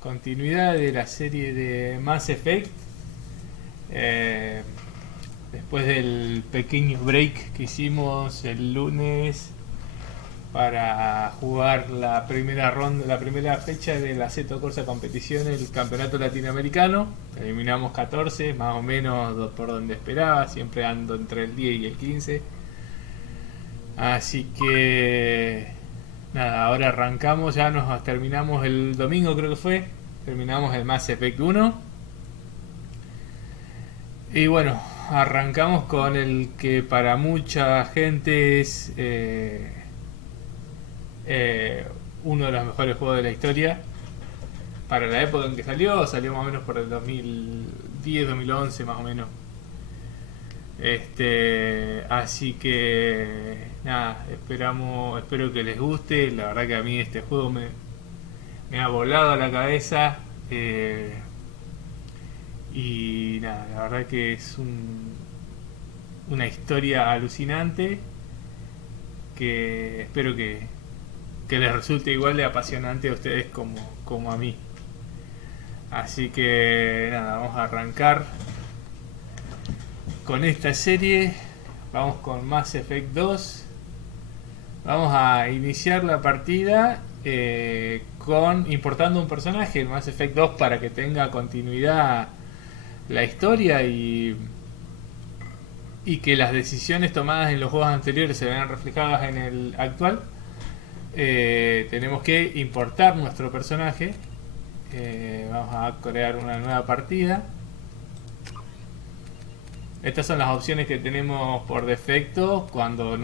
continuidad de la serie de Mass Effect. Después del pequeño break que hicimos el lunes para jugar la primera ronda, la primera fecha de la Assetto Corsa competición, el campeonato latinoamericano. Eliminamos 14, más o menos por donde esperaba, siempre ando entre el 10 y el 15. Así que nada, ahora arrancamos, ya nos terminamos el domingo, creo que fue, terminamos el Mass Effect 1. Y bueno, arrancamos con el que para mucha gente es uno de los mejores juegos de la historia. Para la época en que salió más o menos por el 2010, 2011 más o menos. Así que nada, espero que les guste. La verdad que a mí este juego me ha volado a la cabeza. Y nada, la verdad que es una historia alucinante que espero que les resulte igual de apasionante a ustedes como a mí. Así que nada, vamos a arrancar con esta serie. Vamos con Mass Effect 2. Vamos a iniciar la partida importando un personaje, el Mass Effect 2, para que tenga continuidad la historia y que las decisiones tomadas en los juegos anteriores se vean reflejadas en el actual. Tenemos que importar nuestro personaje. Vamos a crear una nueva partida. Estas son las opciones que tenemos por defecto cuando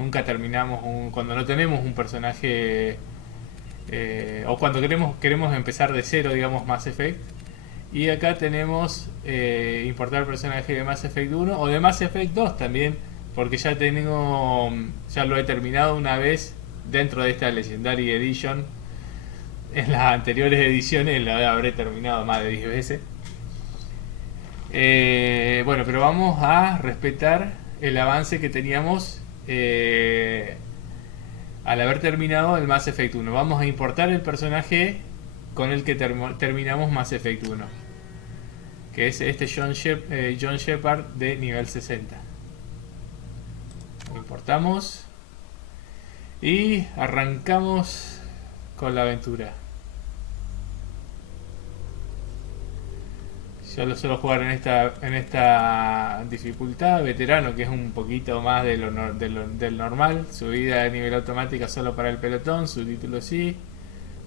cuando no tenemos un personaje, o cuando queremos empezar de cero, digamos, Mass Effect. Y acá tenemos importar el personaje de Mass Effect 1 o de Mass Effect 2 también, porque ya lo he terminado una vez dentro de esta Legendary Edition. En las anteriores ediciones la habré terminado más de 10 veces. Bueno, pero vamos a respetar el avance que teníamos al haber terminado el Mass Effect 1. Vamos a importar el personaje con el que terminamos Mass Effect 1, que es este John Shepard de nivel 60. Lo importamos y arrancamos con la aventura. Yo lo suelo jugar en esta dificultad, veterano, que es un poquito más del normal. Subida de nivel automática solo para el pelotón, subtítulo sí,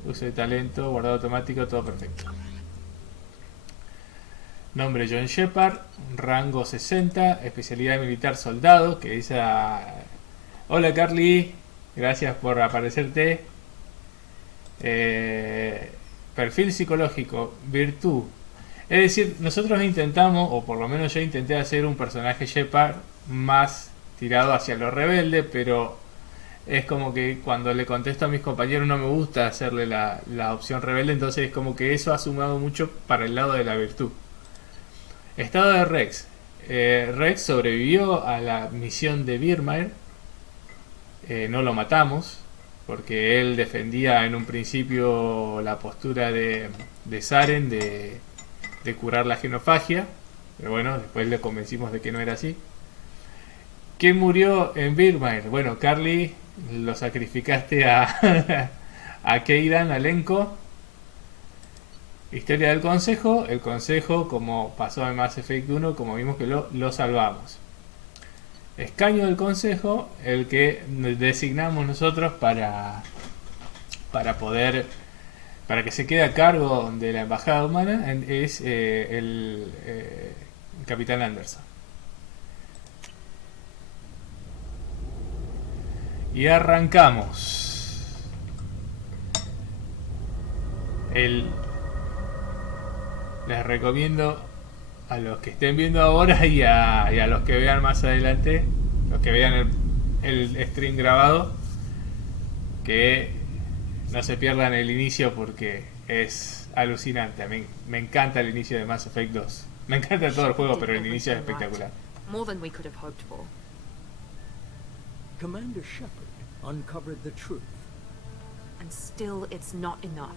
uso de talento, guardado automático, todo perfecto. Nombre John Shepard, rango 60, especialidad militar soldado, que dice hola Carly, gracias por aparecerte. Perfil psicológico, virtud. Es decir, nosotros intentamos, o por lo menos yo intenté hacer un personaje Shepard más tirado hacia lo rebelde, pero es como que cuando le contesto a mis compañeros no me gusta hacerle la opción rebelde, entonces es como que eso ha sumado mucho para el lado de la virtud. Estado de Rex. Rex sobrevivió a la misión de Virmire. No lo matamos, porque él defendía en un principio la postura de Saren de curar la genofagia, pero bueno, después le convencimos de que no era así. ¿Quién murió en Virmire? Bueno, Carly, lo sacrificaste a Keidan, a Lenko. Historia del consejo. El consejo, como pasó en Mass Effect 1, como vimos que lo salvamos. Escaño del consejo, el que designamos nosotros para que se quede a cargo de la embajada humana, es el capitán Anderson. Y arrancamos. Les recomiendo a los que estén viendo ahora y a los que vean más adelante, los que vean el stream grabado, que no se pierdan el inicio porque es alucinante. A mí me encanta el inicio de Mass Effect 2. Me encanta todo el juego, pero el inicio es espectacular. Commander Shepard uncovered the truth. And still it's not enough.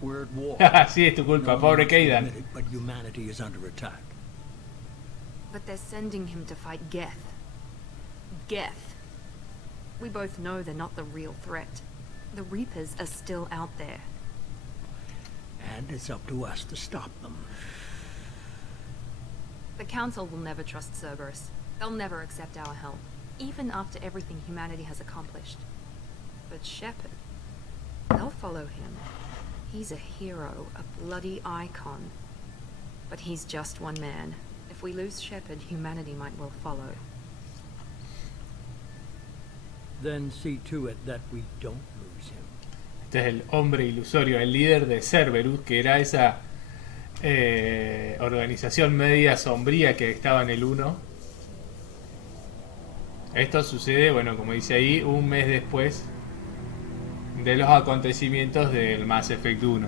We're at war. Sí, es tu culpa, No pobre one wants to Kaidan. admit it, but humanity is under attack. But they're sending him to fight Geth. Geth. We both know they're not the real threat. The Reapers are still out there. And it's up to us to stop them. The Council will never trust Cerberus. They'll never accept our help, even after everything humanity has accomplished. But Shepard, they'll follow him. He's a hero, a bloody icon. But he's just one man. If we lose Shepard, humanity might well follow. Then see to it that we don't lose him. Este es el hombre ilusorio, el líder de Cerberus, que era esa organización media sombría que estaba en el 1. Esto sucede, bueno, como dice ahí, un mes después de los acontecimientos del Mass Effect 1.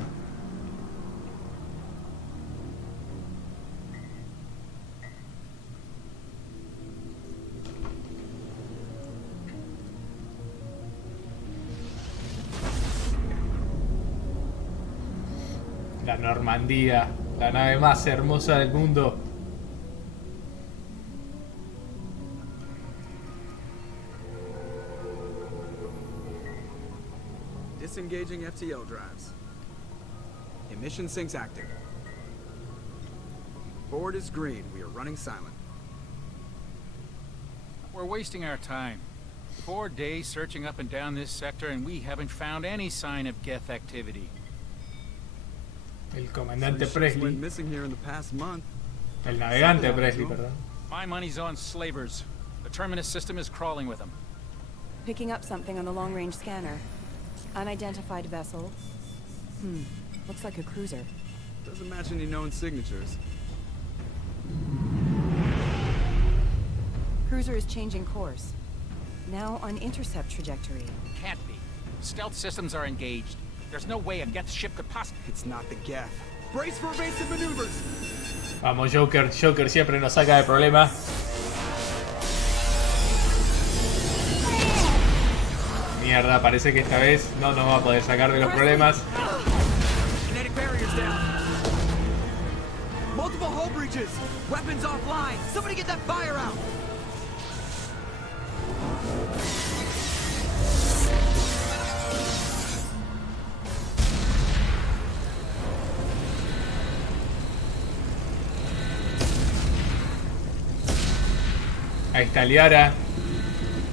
La Normandía, la nave más hermosa del mundo. Disengaging FTL drives. Emission sinks active. Board is green. We are running silent. We're wasting our time. 4 days searching up and down this sector and we haven't found any sign of Geth activity. El comandante Ships Presley. went missing here in the past month. El navegante Presley, perdón. My money's on slavers. The Terminus system is crawling with them. Picking up something on the long-range scanner. Unidentified vessel. Looks like a cruiser. Doesn't match any known signatures. Cruiser is changing course. Now on intercept trajectory. Can't be. Stealth systems are engaged. There's no way a Geth ship could possibly... It's not the Geth. Brace for evasive maneuvers. Vamos, Joker. Joker siempre nos saca de problemas. Mierda, parece que esta vez no nos va a poder sacar de los problemas. Kinetic barriers down. Multiple hull breaches. Weapons offline. Somebody get that fire out. Ahí está Liara,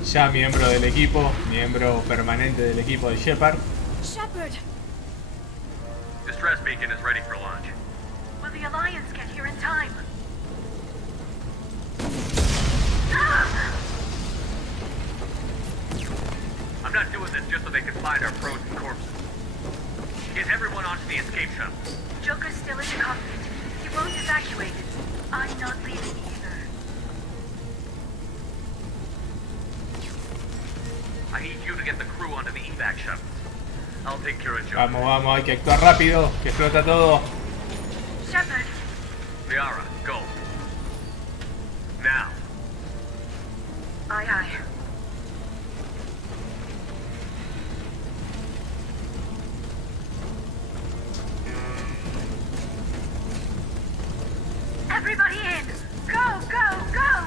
ya miembro del equipo, miembro permanente del equipo de Shepard. Shepard! Distress beacon is ready for launch. Will the Alliance get here in time? I'm not doing this just so they can find our frozen corpses. Get everyone onto the escape shuttle. Joker's still in the cockpit. He won't evacuate. I'm not leaving either. I need you to get the crew onto the evac shuttle. I'll take care of Joker. Vamos, vamos, hay que actuar rápido, que explota todo. Shepard, Liara, go. Now. aye aye. Everybody in! Go, go, go!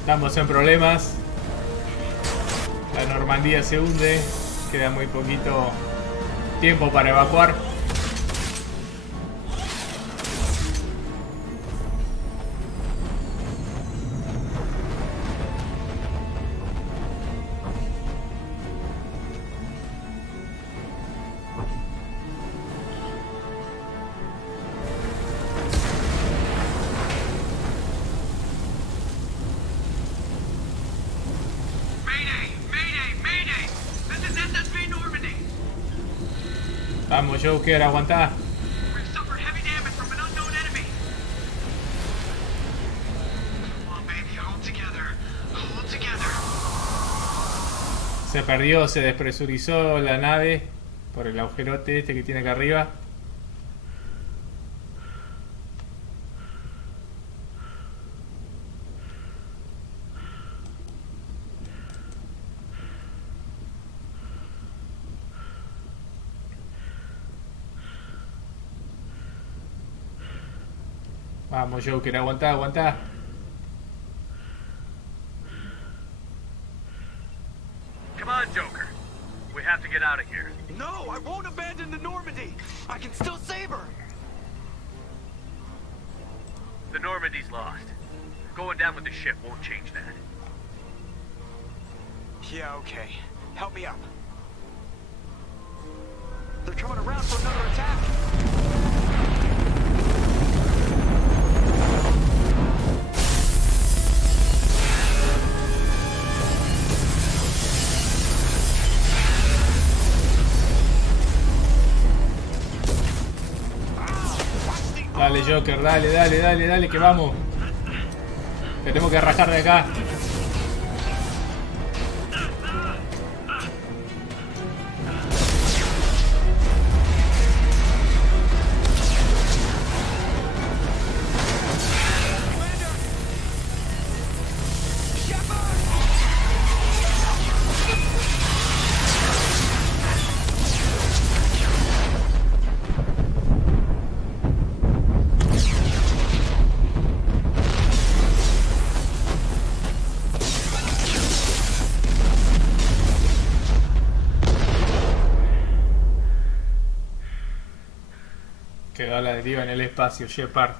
Estamos en problemas. La Normandía se hunde. Queda muy poquito tiempo para evacuar. Vamos, Joker, aguantá. Se perdió, se despresurizó la nave por el agujerote este que tiene acá arriba. Vamos, Joker, aguantá, aguantá. Come on, Joker. We have to get out of here. No, I won't abandon the Normandy. I can still save her. The Normandy's lost. Going down with the ship won't change that. Yeah, okay. Help me up. They're coming around for another attack. Dale, Joker, dale, dale, dale, dale, que vamos. Tenemos que rajar de acá. Quedó a la deriva en el espacio, Shepard.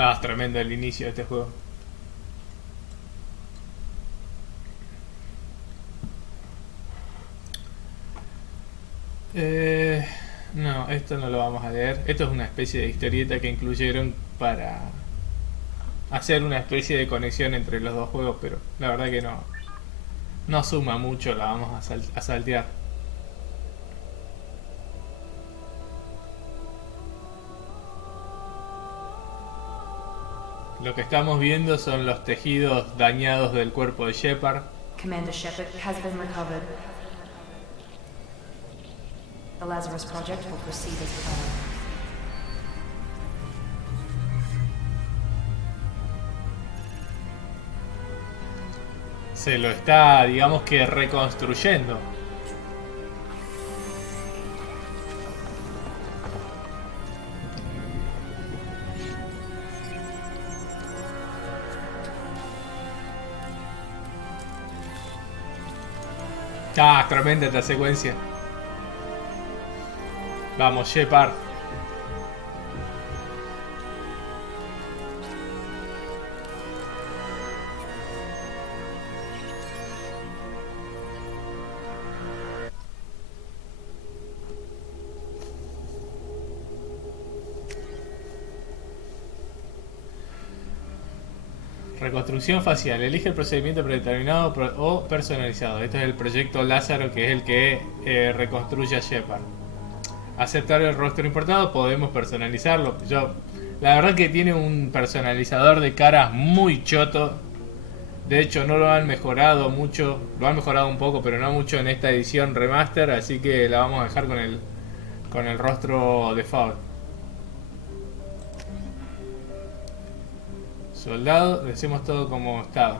Ah, es tremendo el inicio de este juego. No, esto no lo vamos a leer. Esto es una especie de historieta que incluyeron para hacer una especie de conexión entre los dos juegos, pero la verdad que no suma mucho, la vamos a saltear. Lo que estamos viendo son los tejidos dañados del cuerpo de Shepard. Commander Shepard has been recovered. The Lazarus Project will proceed as planned. Se lo está, digamos que, reconstruyendo. Ah, tremenda esta secuencia. Vamos, Shepard. Reconstrucción facial. Elige el procedimiento predeterminado o personalizado. Esto es el proyecto Lázaro, que es el que reconstruye a Shepard. Aceptar el rostro importado. Podemos personalizarlo. La verdad que tiene un personalizador de caras muy choto. De hecho no lo han mejorado mucho. Lo han mejorado un poco, pero no mucho en esta edición remaster. Así que la vamos a dejar con el rostro default. Soldado, decimos todo como estaba.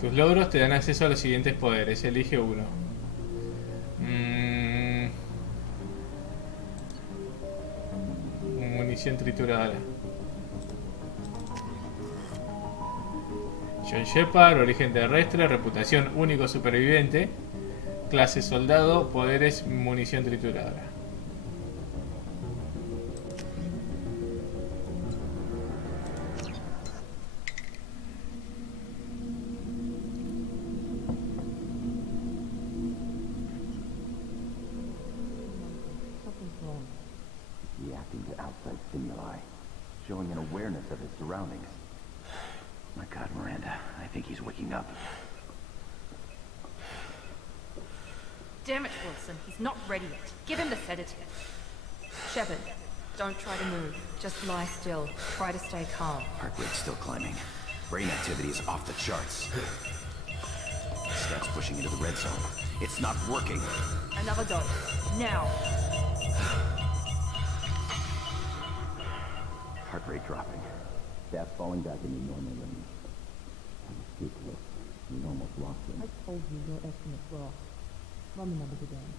Tus logros te dan acceso a los siguientes poderes. Elige uno. Munición trituradora. John Shepard, origen terrestre, reputación único superviviente. Clase soldado, poderes munición trituradora. Reacting to outside stimuli, showing an awareness of his surroundings. My God, Miranda, I think he's waking up. Damn it, Wilson. He's not ready yet. Give him the sedative. Shepard, don't try to move. Just lie still. Try to stay calm. Heart rate's still climbing. Brain activity is off the charts. Steps pushing into the red zone. It's not working. Another dose. Now. Heart rate dropping. Stats falling back into normal range. I was too close. We almost lost him. I told you your estimates were off. Run the numbers again.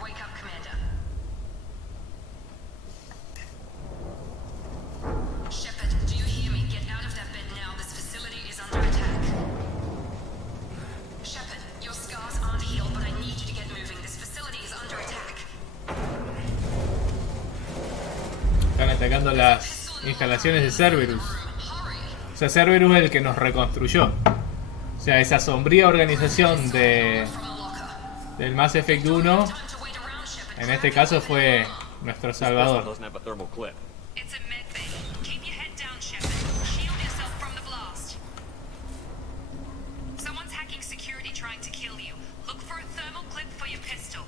Wake up, Commander. Shepard, do you hear me? Get out of that bed now. This facility is under attack. Shepard, your scars aren't healed, but I need you to get moving. This facility is under attack. Están atacando las instalaciones de Cerberus. O sea, Cerberus es el que nos reconstruyó. O sea, esa sombría organización del Mass Effect 1, en este caso fue nuestro salvador. It's a med bay. Keep your head down, Shepard. Shield yourself from the blast. Someone's hacking security trying to kill you. Look for a thermal clip for your pistol.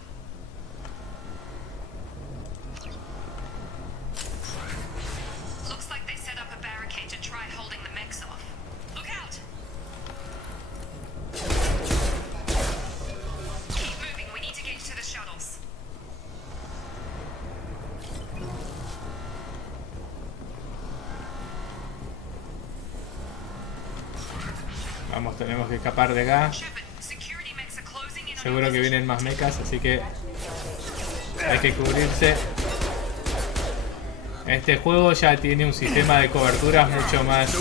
Looks like they set up a barricade to try holding the mechs off. Look out! Keep moving. We need to get to the shuttles. Vamos, tenemos que escapar de acá. Shepard, security mechs are closing in on Seguro your que vienen más mechas, así que hay que cubrirse. Este juego ya tiene un sistema de coberturas mucho más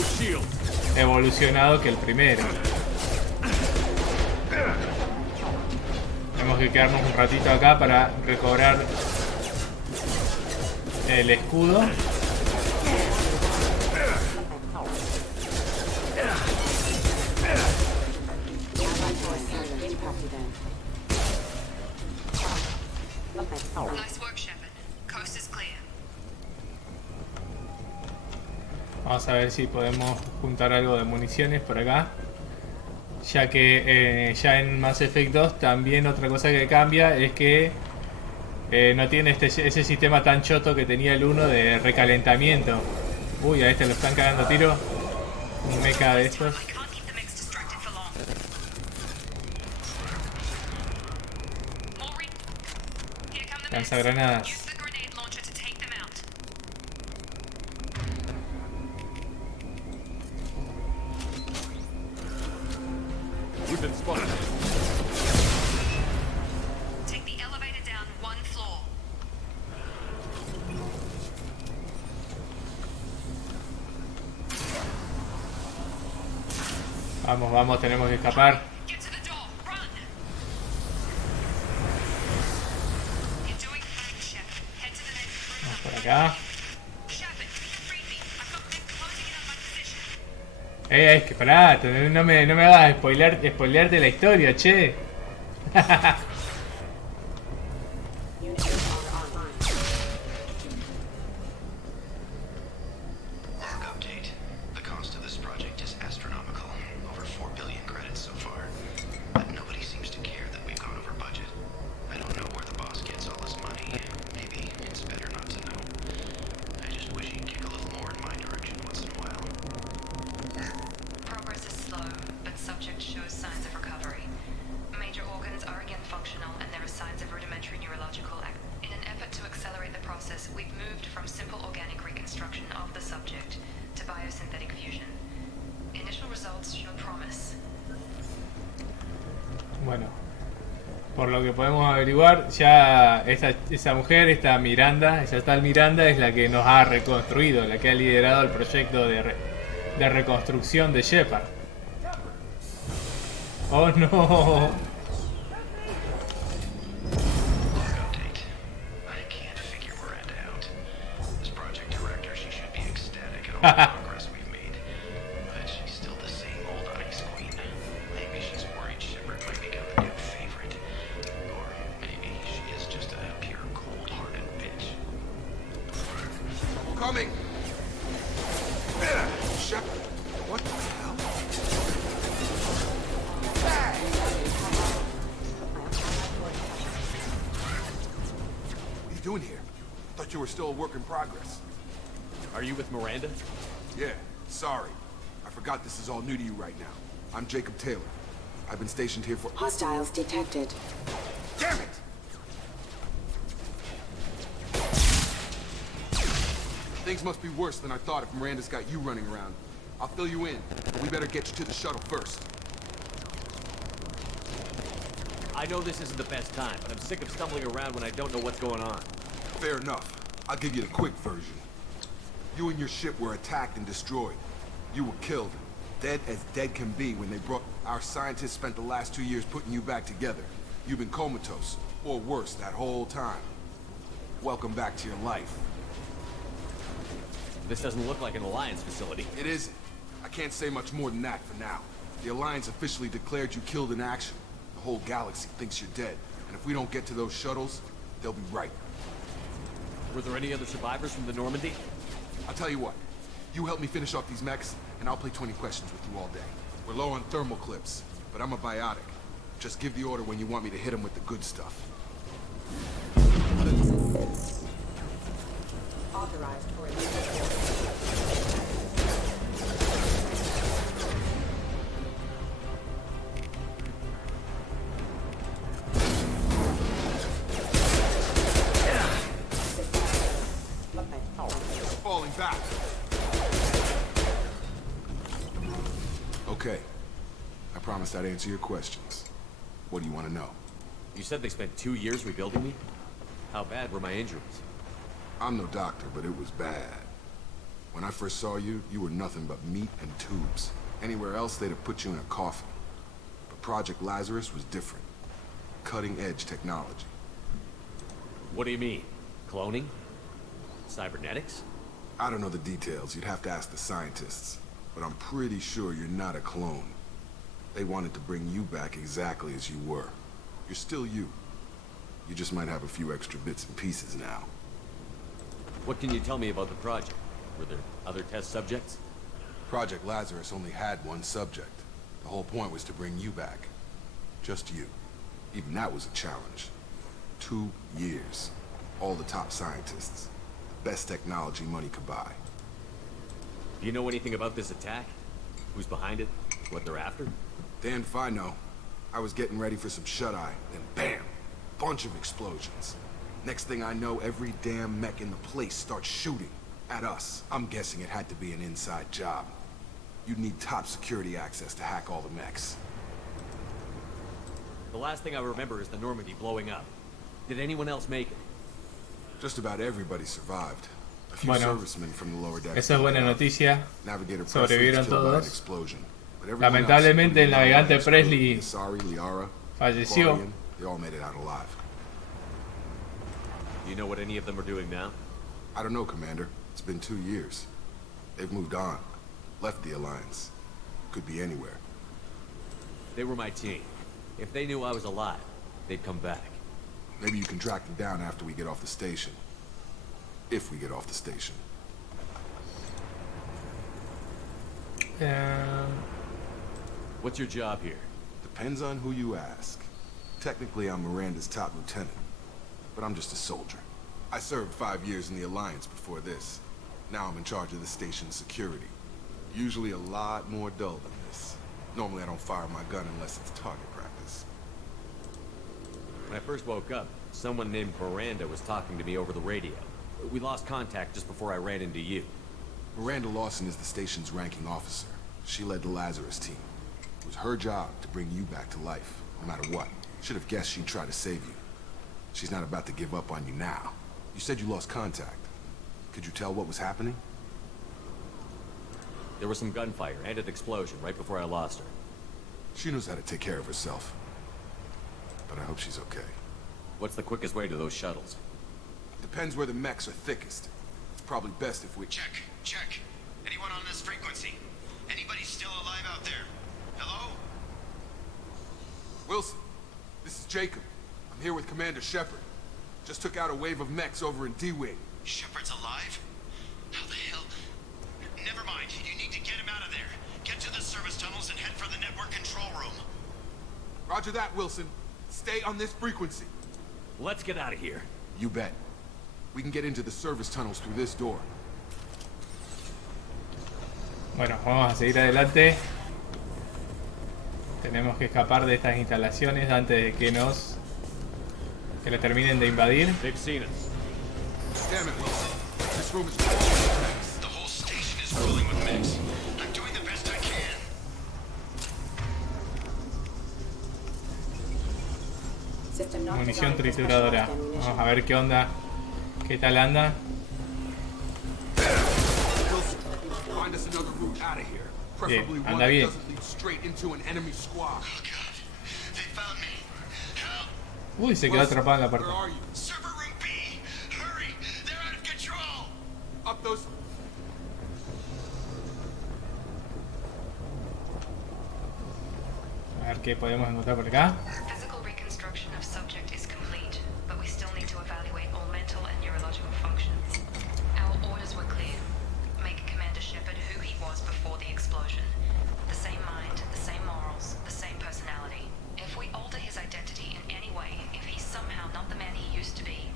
evolucionado que el primero. Tenemos que quedarnos un ratito acá para recobrar el escudo. Nice work, Shepard. Coast is clear. Vamos a ver si podemos juntar algo de municiones por acá. Ya que ya en Mass Effect 2 también otra cosa que cambia es que no tiene ese sistema tan choto que tenía el 1 de recalentamiento. Uy, a este lo están cagando a tiro. Un mecha de estos. I can't keep the mechs distracted for long. Maureen, here come the mechs. Lanzagranadas. Use the grenade launcher to take them out. We've been spotted. Take the elevator down one floor. Vamos, vamos, tenemos que escapar. Get to the door. Run. You're doing fine, Shepard. Head to the next room. Vamos por acá. Shepard, read me. I've got them closing in on my position. Es que pará, no me hagas spoilearte la historia, che. Log update. The cost of this project is astronomical. Over 4 billion credits so far. But nobody seems to care that we've gone over budget. I don't know where the boss gets all this money. Maybe it's better not to know. I just wish he'd kick a little more in my direction once in a while. Progress is slow, but subject shows signs of recovery. Major organs are again functional, and there are signs of rudimentary neurological act. In an effort to accelerate the process, we've moved from simple organic reconstruction of the subject to biosynthetic fusion. Initial results show promise. Bueno, por lo que podemos averiguar, ya esa mujer, esta Miranda, esa tal Miranda es la que nos ha reconstruido, la que ha liderado el proyecto de reconstrucción de Shepard. Oh no. Log update. I can't figure Miranda out. As project director, she should be ecstatic at all the progress we've made. But she's still the same old ice queen. Maybe she's worried Shepard might become the new face. Coming! Shepard, what the hell? What are you doing here? Thought you were still a work in progress. Are you with Miranda? Yeah, sorry. I forgot this is all new to you right now. I'm Jacob Taylor. I've been stationed here for— Hostiles detected. Damn it! Things must be worse than I thought if Miranda's got you running around. I'll fill you in, but we better get you to the shuttle first. I know this isn't the best time, but I'm sick of stumbling around when I don't know what's going on. Fair enough. I'll give you the quick version. You and your ship were attacked and destroyed. You were killed. Dead as dead can be when they brought— Our scientists spent the last 2 years putting you back together. You've been comatose, or worse, that whole time. Welcome back to your life. This doesn't look like an Alliance facility. It isn't. I can't say much more than that for now. The Alliance officially declared you killed in action. The whole galaxy thinks you're dead. And if we don't get to those shuttles, they'll be right. Were there any other survivors from the Normandy? I'll tell you what. You help me finish off these mechs, and I'll play 20 questions with you all day. We're low on thermal clips, but I'm a biotic. Just give the order when you want me to hit them with the good stuff. Authorized for Falling back. Okay. I promised I'd answer your questions. What do you want to know? You said they spent 2 years rebuilding me? How bad were my injuries? I'm no doctor, but it was bad. When I first saw you, you were nothing but meat and tubes. Anywhere else, they'd have put you in a coffin. But Project Lazarus was different. Cutting-edge technology. What do you mean? Cloning? Cybernetics? I don't know the details. You'd have to ask the scientists. But I'm pretty sure you're not a clone. They wanted to bring you back exactly as you were. You're still you. You just might have a few extra bits and pieces now. What can you tell me about the project? Were there other test subjects? Project Lazarus only had one subject. The whole point was to bring you back. Just you. Even that was a challenge. 2 years. All the top scientists. The best technology money could buy. Do you know anything about this attack? Who's behind it? What they're after? Damned if I know. I was getting ready for some shut-eye, then bam! Bunch of explosions. Next thing I know, every damn mech in the place starts shooting. At us. I'm guessing it had to be an inside job. You'd need top security access to hack all the mechs. The last thing I remember is the Normandy blowing up. Did anyone else make it? Just about everybody survived. A few Bueno, servicemen from the lower deck. esa es buena noticia. Navigator Sobrevivieron Presley was killed by an todos. explosion. But everyone else, Lamentablemente el including navegante Liara, Presley Asari, Liara, falleció. Quarian, they all made it out alive. Do you know what any of them are doing now? I don't know, Commander. It's been 2 years. They've moved on. Left the Alliance. Could be anywhere. They were my team. If they knew I was alive, they'd come back. Maybe you can track them down after we get off the station. If we get off the station. What's your job here? Depends on who you ask. Technically, I'm Miranda's top lieutenant. But I'm just a soldier. I served 5 years in the Alliance before this. Now I'm in charge of the station's security. Usually a lot more dull than this. Normally I don't fire my gun unless it's target practice. When I first woke up, someone named Miranda was talking to me over the radio. We lost contact just before I ran into you. Miranda Lawson is the station's ranking officer. She led the Lazarus team. It was her job to bring you back to life, no matter what. Should have guessed she'd try to save you. She's not about to give up on you now. You said you lost contact. Could you tell what was happening? There was some gunfire and an explosion right before I lost her. She knows how to take care of herself. But I hope she's okay. What's the quickest way to those shuttles? Depends where the mechs are thickest. It's probably best if we— Check. Anyone on this frequency? Anybody still alive out there? Hello? Wilson, this is Jacob. I'm here with Commander Shepard. Just took out a wave of mechs over in D-Wing. Shepard's alive? How the hell? Never mind. You need to get him out of there. Get to the service tunnels and head for the network control room. Roger that, Wilson. Stay on this frequency. Let's get out of here. You bet. We can get into the service tunnels through this door. Bueno, vamos a seguir adelante. Tenemos que escapar de estas instalaciones antes de que nos la terminen de invadir. They've seen us. Damn it, Wilson. This room is full of mechs. The whole station is rolling with mechs. I'm doing the best I can. System not Munición designed for trituradora. specialized ammunition. Vamos a ver qué onda. ¿Qué tal anda? Wilson, find us another route out of here. Preferably one anda that bien. doesn't lead straight into an enemy squad. Oh God, they found me. Help! Uy, se quedó atrapado en la puerta. Where are you? Server room B. Hurry! They're out of control. Up those... A ver qué podemos encontrar por acá. Physical reconstruction of subject is complete, but we still need to evaluate all mental and neurological functions. Our orders were clear. Make Commander Shepard who he was before the explosion. The same mind, the same morals, the same personality. If we alter his identity in any way, if he's somehow not the man he used to be,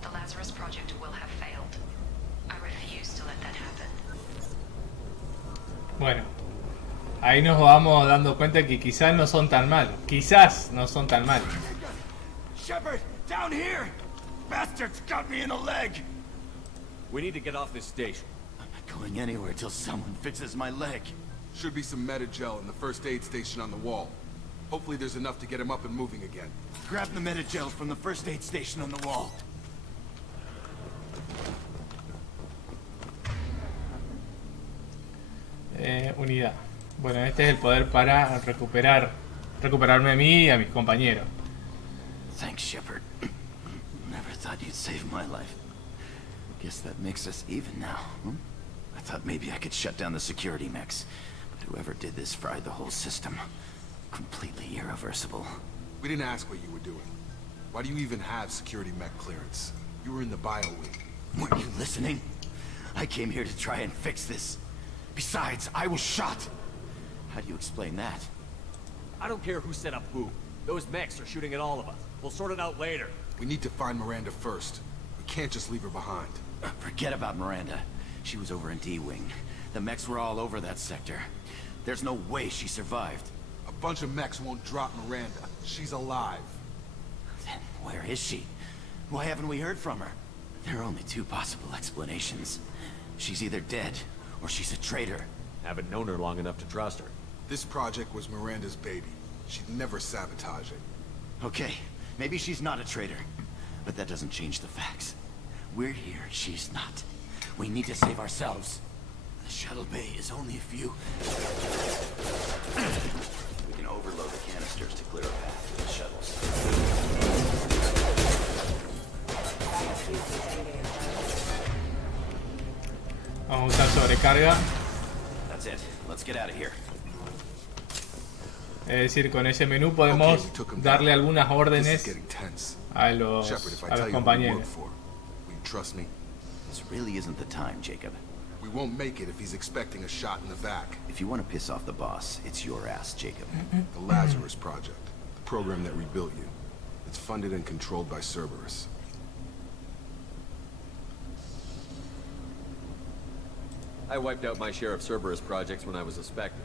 the Lazarus Project will have failed. I refuse to let that happen. Bueno, ahí nos vamos dando cuenta que quizás no son tan malos. Quizás no son tan malos. Shepard, down here! Bastard's got me in the leg! We need to get off this station. I'm not going anywhere till someone fixes my leg. Should be some Medi-gel in the first aid station on the wall. Hopefully there's enough to get him up and moving again. Grab the Medi-gel from the first aid station on the wall. Unidad. Bueno, este es el poder para recuperarme a mí y a mis compañeros. Thanks, Shepard. Never thought you'd save my life. Guess that makes us even now, hmm? I thought maybe I could shut down the security mechs, but whoever did this fried the whole system. Completely irreversible. We didn't ask what you were doing. Why do you even have security mech clearance? You were in the bio wing. Weren't you listening? I came here to try and fix this. Besides, I was shot. How do you explain that? I don't care who set up who. Those mechs are shooting at all of us. We'll sort it out later. We need to find Miranda first. We can't just leave her behind. Forget about Miranda. She was over in D-Wing. The mechs were all over that sector. There's no way she survived. A bunch of mechs won't drop Miranda. She's alive. Then where is she? Why haven't we heard from her? There are only two possible explanations. She's either dead, or she's a traitor. Haven't known her long enough to trust her. This project was Miranda's baby. She'd never sabotage it. Okay, maybe she's not a traitor. But that doesn't change the facts. We're here, she's not. We need to save ourselves. The shuttle bay is only a few... We can overload the canisters to clear a path to the shuttles. Vamos a usar sobrecarga. That's it. Let's get out of here. Es decir, con ese menú podemos darle algunas órdenes a los compañeros. Trust me? This really isn't the time, Jacob. We won't make it if he's expecting a shot in the back. If you want to piss off the boss, it's your ass, Jacob. The Lazarus Project, the program that rebuilt you. It's funded and controlled by Cerberus. I wiped out my share of Cerberus projects when I was a Spectre.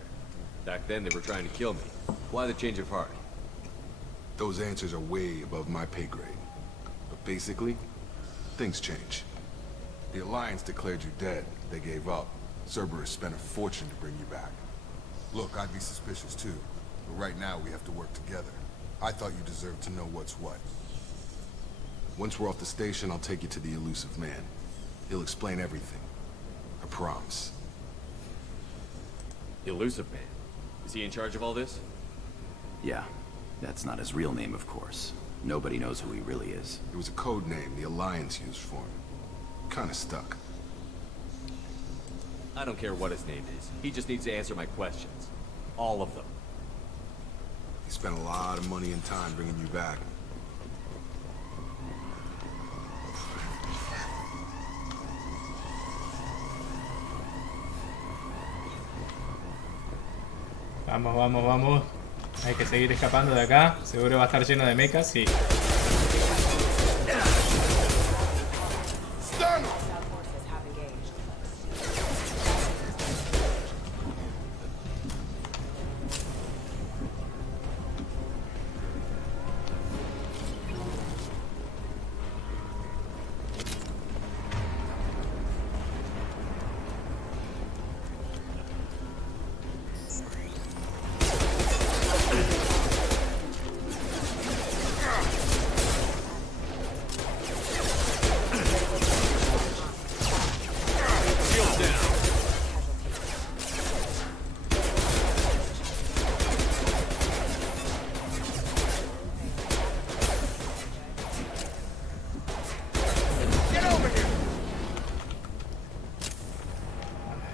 Back then, they were trying to kill me. Why the change of heart? Those answers are way above my pay grade. But basically, things change. The Alliance declared you dead. They gave up. Cerberus spent a fortune to bring you back. Look, I'd be suspicious too. But right now, we have to work together. I thought you deserved to know what's what. Once we're off the station, I'll take you to the elusive man. He'll explain everything. I promise. Elusive Man? Is he in charge of all this? Yeah. That's not his real name, of course. Nobody knows who he really is. It was a code name the Alliance used for him. Kinda stuck. I don't care what his name is. He just needs to answer my questions. All of them. He spent a lot of money and time bringing you back. Vamos, vamos, vamos. Hay que seguir escapando de acá. Seguro va a estar lleno de mechas, sí.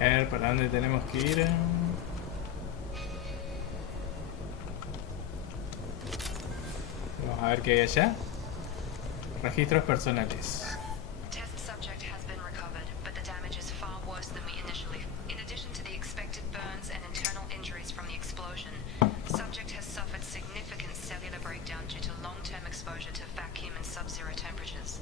A ver, ¿para dónde tenemos que ir? Vamos a ver qué hay allá. Registros personales. Test subject has been recovered, but the damage is far worse than we initially. In addition to the expected burns and internal injuries from the explosion, subject has suffered significant cellular breakdown due to long-term exposure to vacuum and sub-zero temperatures.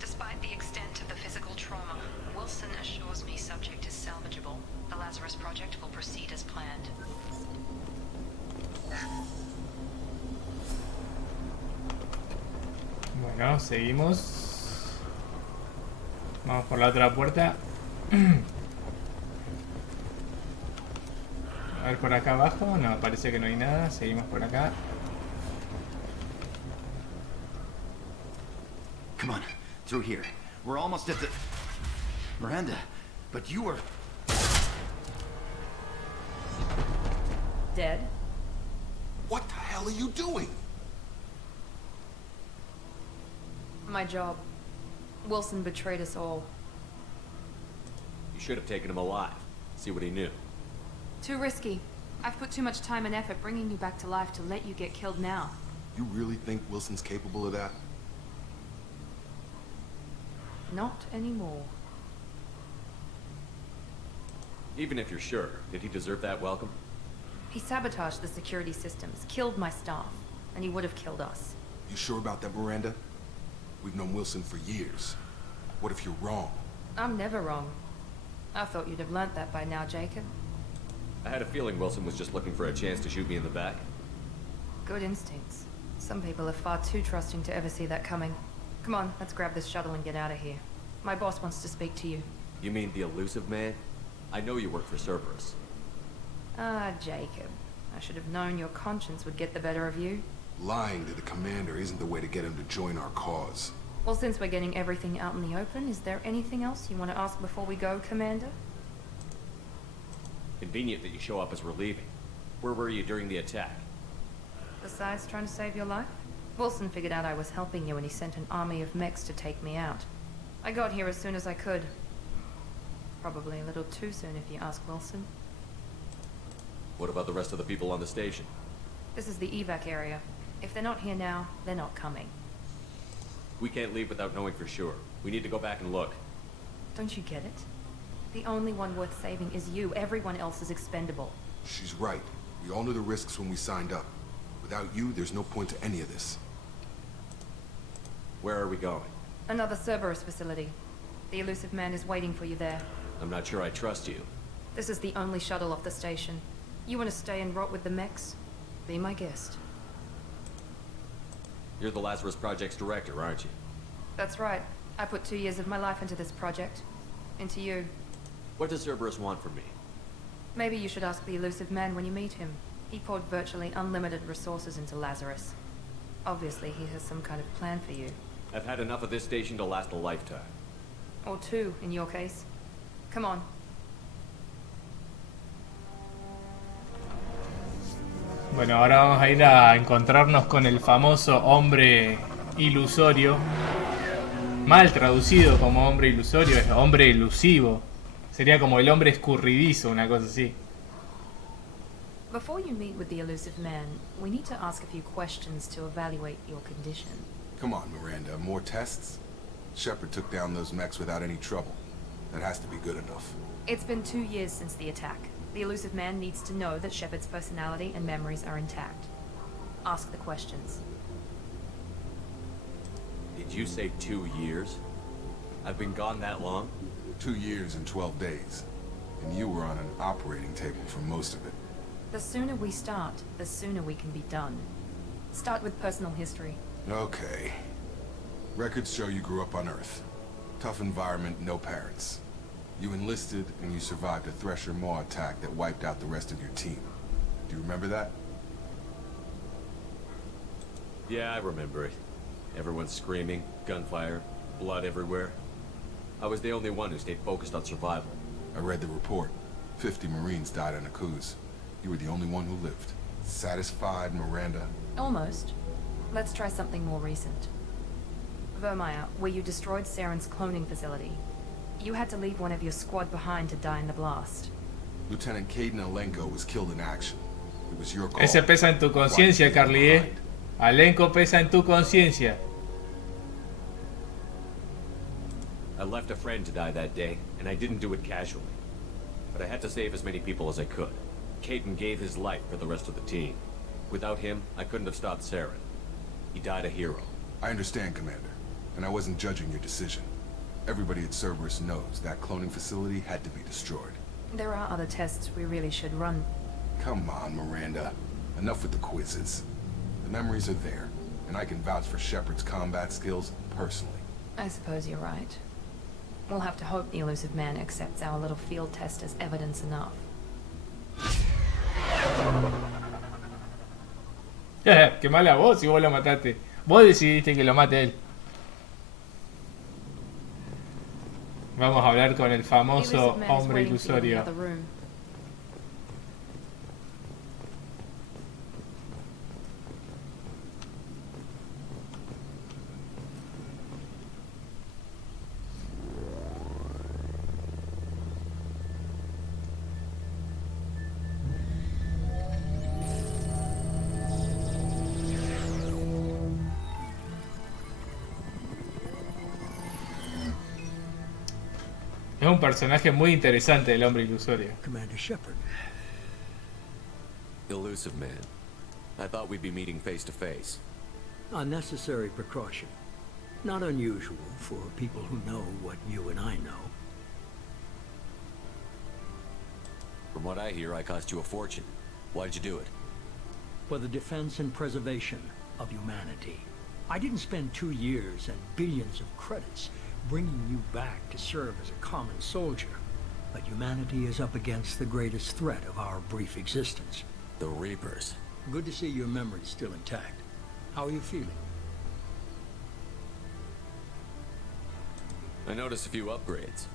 Despite the extent of the physical trauma, Wilson assures me subject is salvageable. The Lazarus project will proceed as planned. Bueno, seguimos. Vamos por la otra puerta. A ver por acá abajo. No, parece que no hay nada. Seguimos por acá. Come on, through here. We're almost at the... Miranda, but you were... Dead? What the hell are you doing? My job. Wilson betrayed us all. You should have taken him alive. See what he knew. Too risky. I've put too much time and effort bringing you back to life to let you get killed now. You really think Wilson's capable of that? Not anymore. Even if you're sure, did he deserve that welcome? He sabotaged the security systems, killed my staff, and he would have killed us. You sure about that, Miranda? We've known Wilson for years. What if you're wrong? I'm never wrong. I thought you'd have learnt that by now, Jacob. I had a feeling Wilson was just looking for a chance to shoot me in the back. Good instincts. Some people are far too trusting to ever see that coming. Come on, let's grab this shuttle and get out of here. My boss wants to speak to you. You mean the elusive man? I know you work for Cerberus. Ah, Jacob. I should have known your conscience would get the better of you. Lying to the commander isn't the way to get him to join our cause. Well, since we're getting everything out in the open, is there anything else you want to ask before we go, Commander? Convenient that you show up as we're leaving. Where were you during the attack? Besides trying to save your life? Wilson figured out I was helping you and he sent an army of mechs to take me out. I got here as soon as I could. Probably a little too soon if you ask Wilson. What about the rest of the people on the station? This is the evac area. If they're not here now, they're not coming. We can't leave without knowing for sure. We need to go back and look. Don't you get it? The only one worth saving is you. Everyone else is expendable. She's right. We all knew the risks when we signed up. Without you, there's no point to any of this. Where are we going? Another Cerberus facility. The elusive man is waiting for you there. I'm not sure I trust you. This is the only shuttle off the station. You want to stay and rot with the mechs? Be my guest. You're the Lazarus Project's director, aren't you? That's right. I put 2 years of my life into this project. Into you. What does Cerberus want from me? Maybe you should ask the elusive man when you meet him. He poured virtually unlimited resources into Lazarus. Obviously, he has some kind of plan for you. I've had enough of this station to last a lifetime. Or 2, in your case. Come on. Bueno, ahora vamos a ir a encontrarnos con el famoso hombre ilusorio. Mal traducido como hombre ilusorio, es hombre elusivo. Sería como el hombre escurridizo, una cosa así. Before you meet with the elusive man, we need to ask a few questions to evaluate your condition. Come on, Miranda. More tests? Shepard took down those mechs without any trouble. That has to be good enough. It's been 2 years since the attack. The elusive man needs to know that Shepard's personality and memories are intact. Ask the questions. Did you say 2 years? I've been gone that long? 2 years and 12 days. And you were on an operating table for most of it. The sooner we start, the sooner we can be done. Start with personal history. Okay. Records show you grew up on Earth. Tough environment, no parents. You enlisted, and you survived a Thresher Maw attack that wiped out the rest of your team. Do you remember that? Yeah, I remember it. Everyone screaming, gunfire, blood everywhere. I was the only one who stayed focused on survival. I read the report. 50 Marines died on a cruise. You were the only one who lived. Satisfied, Miranda? Almost. Let's try something more recent. Vermeer, where you destroyed Saren's cloning facility. You had to leave one of your squad behind to die in the blast. Lieutenant Caden Alenko was killed in action. It was your call. Ese pesa en tu conciencia, Carly, ¿eh? Alenko pesa en tu conciencia. I left a friend to die that day, and I didn't do it casually. But I had to save as many people as I could. Caden gave his life for the rest of the team. Without him, I couldn't have stopped Saren. He died a hero. I understand, Commander. And I wasn't judging your decision. Everybody at Cerberus knows that cloning facility had to be destroyed. There are other tests we really should run. Come on, Miranda. Enough with the quizzes. The memories are there, and I can vouch for Shepard's combat skills personally. I suppose you're right. We'll have to hope the elusive man accepts our little field test as evidence enough. Qué mala voz si vos lo mataste. Vos decidiste que lo mate él. Vamos a hablar con el famoso hombre ilusorio. Es un personaje muy interesante el hombre ilusorio. Commander Shepard. Elusive man. I thought we'd be meeting face to face. A necessary precaution. Not unusual for people who know what you and I know. From what I hear, I cost you a fortune. Why'd you do it? For the defense and preservation of humanity. I didn't spend 2 years and billions of credits bringing you back to serve as a common soldier. But humanity is up against the greatest threat of our brief existence. The Reapers. Good to see your memory's still intact. How are you feeling? I noticed a few upgrades.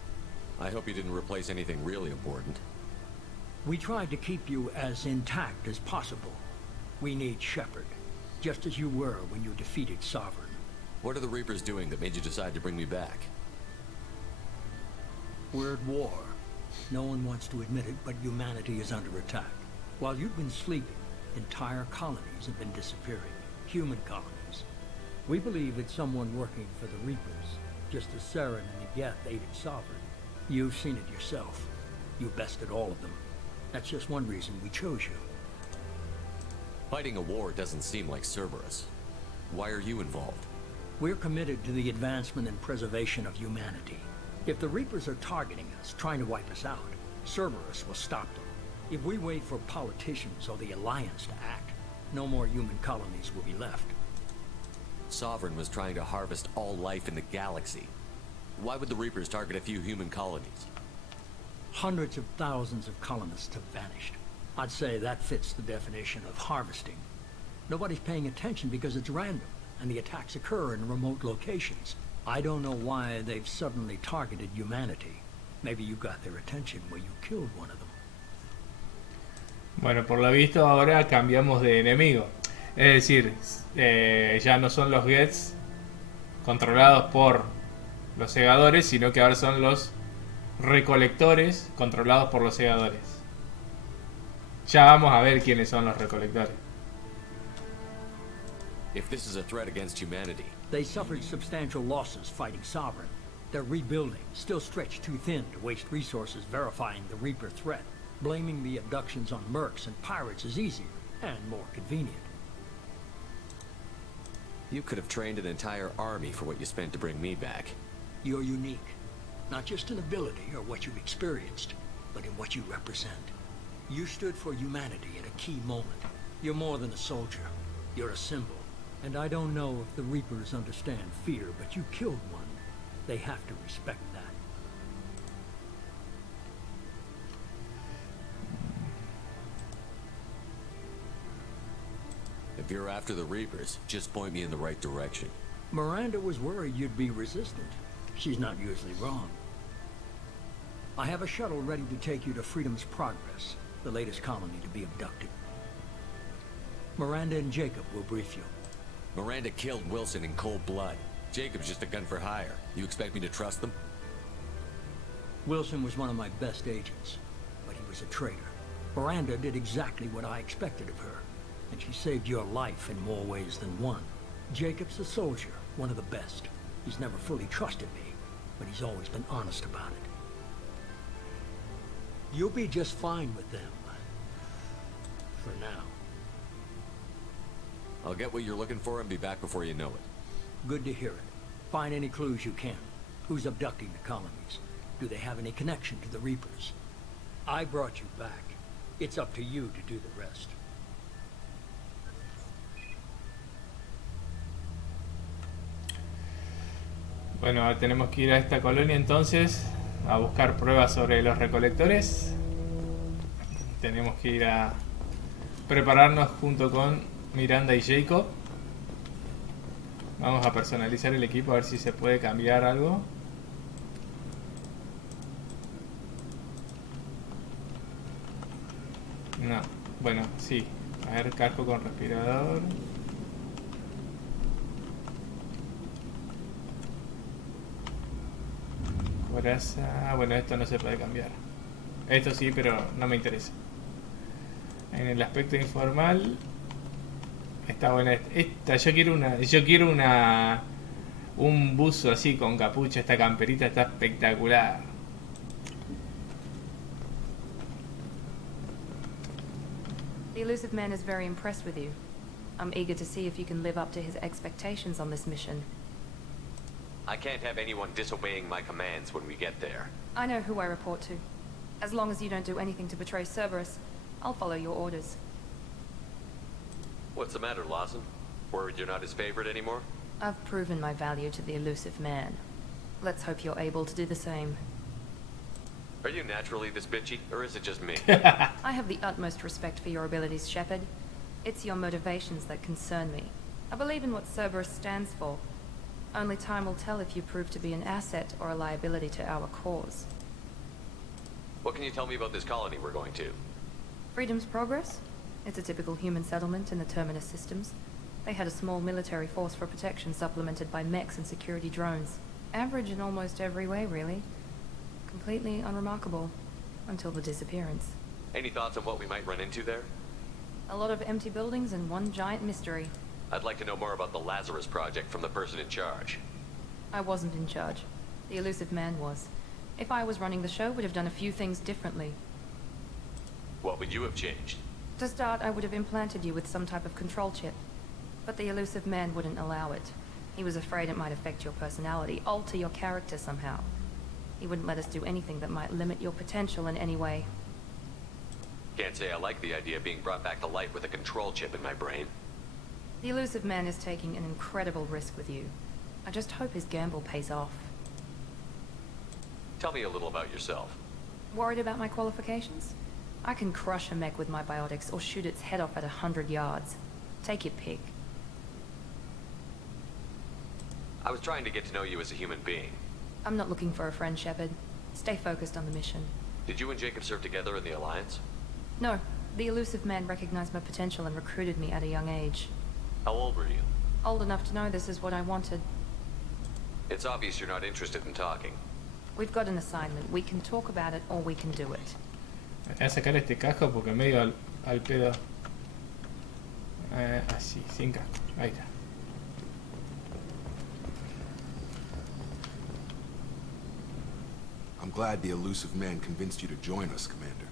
I hope you didn't replace anything really important. We tried to keep you as intact as possible. We need Shepard, just as you were when you defeated Sovereign. What are the Reapers doing that made you decide to bring me back? We're at war. No one wants to admit it, but humanity is under attack. While you've been sleeping, entire colonies have been disappearing. Human colonies. We believe it's someone working for the Reapers, just as Saren and Yeth aided Sovereign. You've seen it yourself. You bested all of them. That's just one reason we chose you. Fighting a war doesn't seem like Cerberus. Why are you involved? We're committed to the advancement and preservation of humanity. If the Reapers are targeting us, trying to wipe us out, Cerberus will stop them. If we wait for politicians or the Alliance to act, no more human colonies will be left. Sovereign was trying to harvest all life in the galaxy. Why would the Reapers target a few human colonies? Hundreds of thousands of colonists have vanished. I'd say that fits the definition of harvesting. Nobody's paying attention because it's random, and the attacks occur in remote locations. I don't know why they've suddenly targeted humanity. Maybe you got their attention where you killed one of them. Bueno, por lo visto ahora cambiamos de enemigo. Es decir, ya no son los Gets controlados por los segadores, sino que ahora son los recolectores controlados por los segadores. Ya vamos a ver quiénes son los recolectores. If this is a threat against humanity, they suffered substantial losses fighting Sovereign. They're rebuilding, still stretched too thin to waste resources verifying the Reaper threat. Blaming the abductions on mercs and pirates is easier and more convenient. You could have trained an entire army for what you spent to bring me back. You're unique, not just in ability or what you've experienced, but in what you represent. You stood for humanity at a key moment. You're more than a soldier. You're a symbol. And I don't know if the Reapers understand fear, but you killed one. They have to respect that. If you're after the Reapers, just point me in the right direction. Miranda was worried you'd be resistant. She's not usually wrong. I have a shuttle ready to take you to Freedom's Progress, the latest colony to be abducted. Miranda and Jacob will brief you. Miranda killed Wilson in cold blood. Jacob's just a gun for hire. You expect me to trust them? Wilson was one of my best agents, but he was a traitor. Miranda did exactly what I expected of her, and she saved your life in more ways than one. Jacob's a soldier, one of the best. He's never fully trusted me, but he's always been honest about it. You'll be just fine with them. For now. I'll get what you're looking for and be back before you know it. Good to hear it. Find any clues you can. Who's abducting the colonies? Do they have any connection to the Reapers? I brought you back. It's up to you to do the rest. Bueno, tenemos que ir a esta colonia entonces a buscar pruebas sobre los recolectores. Tenemos que ir a prepararnos junto con Miranda y Jacob. Vamos a personalizar el equipo a ver si se puede cambiar algo. No, bueno, sí. A ver, casco con respirador. Coraza. Bueno, esto no se puede cambiar. Esto sí, pero no me interesa. En el aspecto informal está buena esta. Yo quiero un buzo así con capucha. Esta camperita está espectacular. The elusive man is very impressed with you. I'm eager to see if you can live up to his expectations on this mission. I can't have anyone disobeying my commands when we get there. I know who I report to. As long as you don't do anything to betray Cerberus, I'll follow your orders. What's the matter, Lawson? Worried you're not his favorite anymore? I've proven my value to the elusive man. Let's hope you're able to do the same. Are you naturally this bitchy, or is it just me? I have the utmost respect for your abilities, Shepard. It's your motivations that concern me. I believe in what Cerberus stands for. Only time will tell if you prove to be an asset or a liability to our cause. What can you tell me about this colony we're going to? Freedom's Progress? It's a typical human settlement in the Terminus systems. They had a small military force for protection supplemented by mechs and security drones. Average in almost every way, really. Completely unremarkable. Until the disappearance. Any thoughts on what we might run into there? A lot of empty buildings and one giant mystery. I'd like to know more about the Lazarus Project from the person in charge. I wasn't in charge. The elusive man was. If I was running the show, would have done a few things differently. What would you have changed? To start, I would have implanted you with some type of control chip. But the elusive man wouldn't allow it. He was afraid it might affect your personality, alter your character somehow. He wouldn't let us do anything that might limit your potential in any way. Can't say I like the idea of being brought back to life with a control chip in my brain. The elusive man is taking an incredible risk with you. I just hope his gamble pays off. Tell me a little about yourself. Worried about my qualifications? I can crush a mech with my biotics or shoot its head off at 100 yards. Take your pick. I was trying to get to know you as a human being. I'm not looking for a friend, Shepard. Stay focused on the mission. Did you and Jacob serve together in the Alliance? No. The elusive man recognized my potential and recruited me at a young age. How old were you? Old enough to know this is what I wanted. It's obvious you're not interested in talking. We've got an assignment. We can talk about it or we can do it. Voy a sacar este casco porque medio al pedo. Así, sin casco. Ahí está. I'm glad the elusive man convinced you to join us, Commander.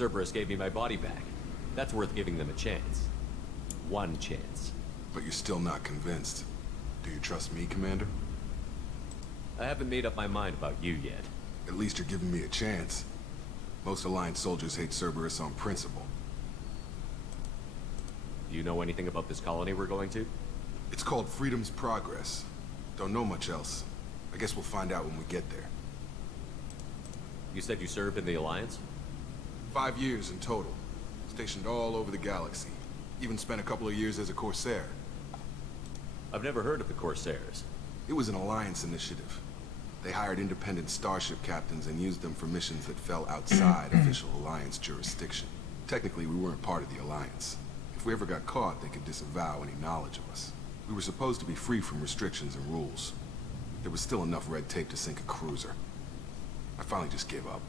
Cerberus gave me my body back. That's worth giving them a chance. One chance. But you're still not convinced. Do you trust me, Commander? I haven't made up my mind about you yet. At least you're giving me a chance. Most Alliance soldiers hate Cerberus on principle. Do you know anything about this colony we're going to? It's called Freedom's Progress. Don't know much else. I guess we'll find out when we get there. You said you served in the Alliance? 5 years in total. Stationed all over the galaxy. Even spent a couple of years as a Corsair. I've never heard of the Corsairs. It was an Alliance initiative. They hired independent starship captains and used them for missions that fell outside official Alliance jurisdiction. Technically, we weren't part of the Alliance. If we ever got caught, they could disavow any knowledge of us. We were supposed to be free from restrictions and rules. There was still enough red tape to sink a cruiser. I finally just gave up.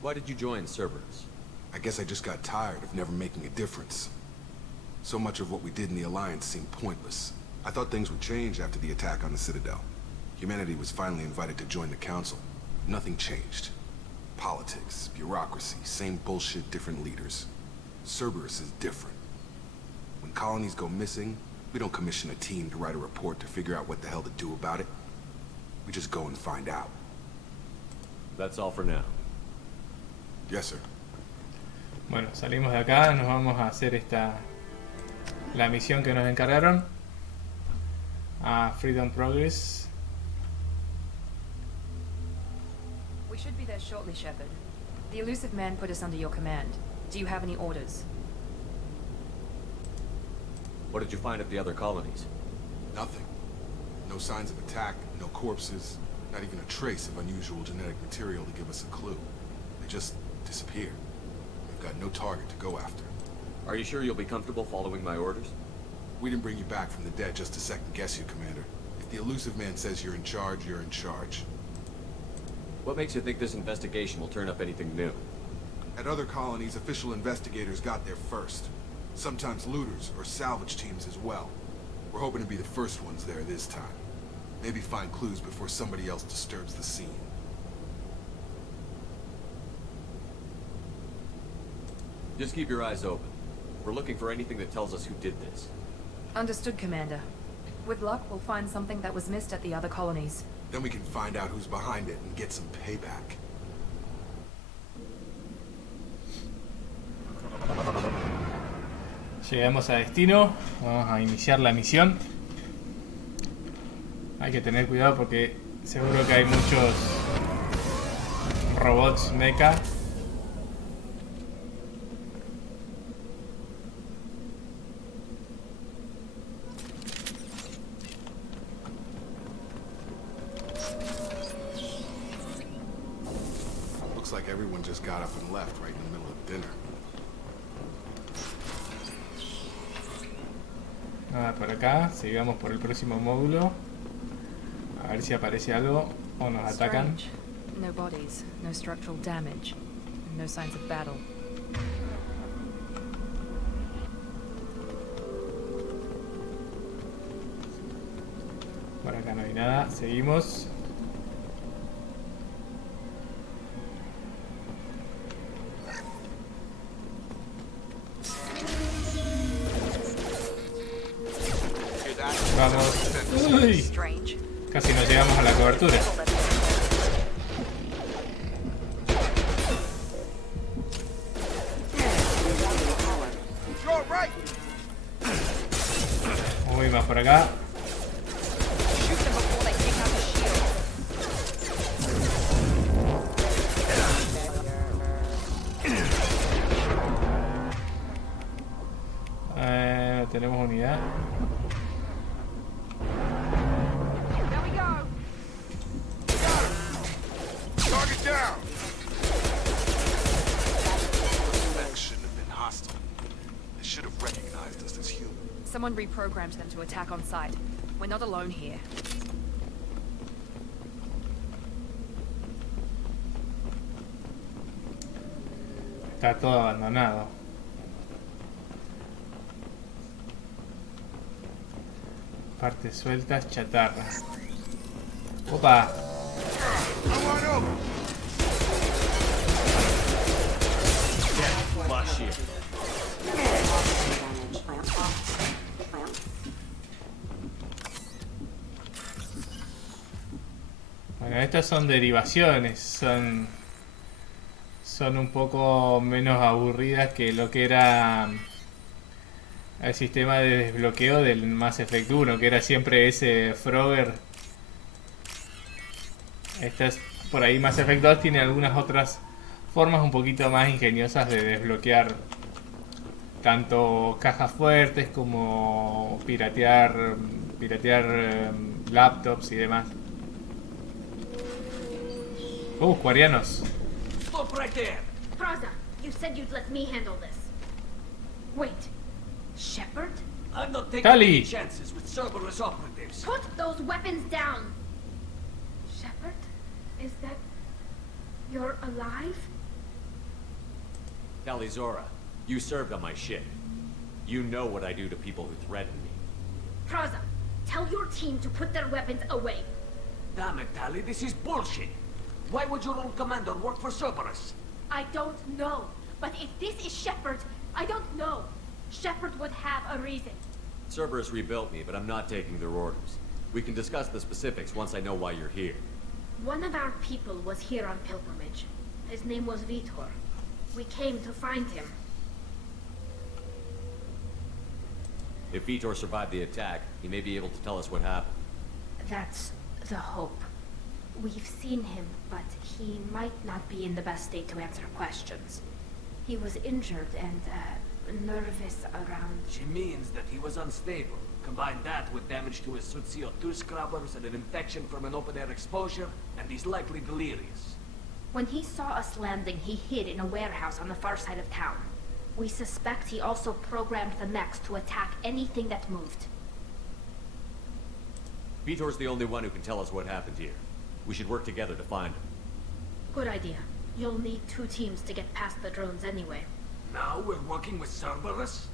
Why did you join Cerberus? I guess I just got tired of never making a difference. So much of what we did in the Alliance seemed pointless. I thought things would change after the attack on the Citadel. Humanity was finally invited to join the Council. Nothing changed. Politics, bureaucracy, same bullshit, different leaders. Cerberus is different. When colonies go missing, we don't commission a team to write a report to figure out what the hell to do about it. We just go and find out. That's all for now. Yes, sir. Bueno, salimos de acá, nos vamos a hacer la misión que nos encargaron a Freedom Progress. We should be there shortly, Shepard. The elusive man put us under your command. Do you have any orders? What did you find at the other colonies? Nothing. No signs of attack, no corpses, not even a trace of unusual genetic material to give us a clue. They just disappeared. We've got no target to go after. Are you sure you'll be comfortable following my orders? We didn't bring you back from the dead just to second guess you, Commander. If the elusive man says you're in charge, you're in charge. What makes you think this investigation will turn up anything new? At other colonies, official investigators got there first. Sometimes looters or salvage teams as well. We're hoping to be the first ones there this time. Maybe find clues before somebody else disturbs the scene. Just keep your eyes open. We're looking for anything that tells us who did this. Understood, Commander. With luck, we'll find something that was missed at the other colonies. Then we can find out who's behind it and get some payback. Llegamos a destino, vamos a iniciar la misión. Hay que tener cuidado porque seguro que hay muchos robots mecha. Looks like everyone just got up and left right in the middle of dinner. Nada por acá, sigamos por el próximo módulo. A ver si aparece algo o nos atacan. Strange. No bodies, no structural damage, no signs of battle. Por acá no hay nada, seguimos. Vamos. Uy. Casi no llegamos a la cobertura. Uy, más por acá. Tenemos unidad. Someone reprogrammed them to attack on sight. We're not alone here. Está todo abandonado. Partes sueltas, chatarra. Opa. shield. Bueno, estas son derivaciones, son un poco menos aburridas que lo que era el sistema de desbloqueo del Mass Effect 1, que era siempre ese Frogger. Estas, por ahí Mass Effect 2 tiene algunas otras formas un poquito más ingeniosas de desbloquear tanto cajas fuertes como piratear laptops y demás. Quarianos. Stop right there! Praza, you said you'd let me handle this. Wait, Shepard? I'm not taking Tali. any chances with Cerberus operatives. Put those weapons down! Shepard? Is that... you're alive? Talizora, you served on my ship. You know what I do to people who threaten me. Praza, tell your team to put their weapons away. Damn it, Tali, this is bullshit. Why would your old commander work for Cerberus? I don't know. But if this is Shepard, I don't know. Shepard would have a reason. Cerberus rebuilt me, but I'm not taking their orders. We can discuss the specifics once I know why you're here. One of our people was here on pilgrimage. His name was Vitor. We came to find him. If Vitor survived the attack, he may be able to tell us what happened. That's the hope. We've seen him, but he might not be in the best state to answer questions. He was injured and, nervous around... She means that he was unstable. Combine that with damage to his suit CO2 scrubbers and an infection from an open-air exposure, and he's likely delirious. When he saw us landing, he hid in a warehouse on the far side of town. We suspect he also programmed the mechs to attack anything that moved. Vitor's the only one who can tell us what happened here. We should work together to find him. Good idea. You'll need 2 teams to get past the drones anyway. Now we're working with Cerberus?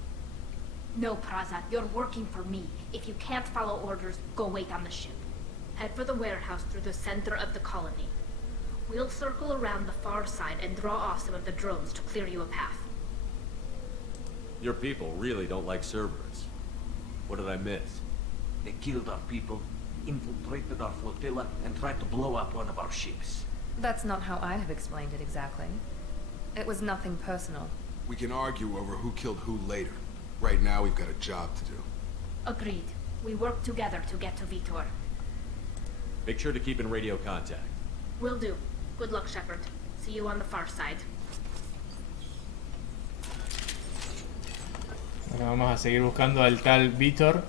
No, Praza, you're working for me. If you can't follow orders, go wait on the ship. Head for the warehouse through the center of the colony. We'll circle around the far side and draw off some of the drones to clear you a path. Your people really don't like Cerberus. What did I miss? They killed our people, infiltrated our flotilla, and tried to blow up one of our ships. That's not how I have explained it exactly. It was nothing personal. We can argue over who killed who later. Right now, we've got a job to do. Agreed. We work together to get to Vitor. Make sure to keep in radio contact. Will do. Good luck, Shepard. See you on the far side. Bueno, vamos a seguir buscando al tal Vitor.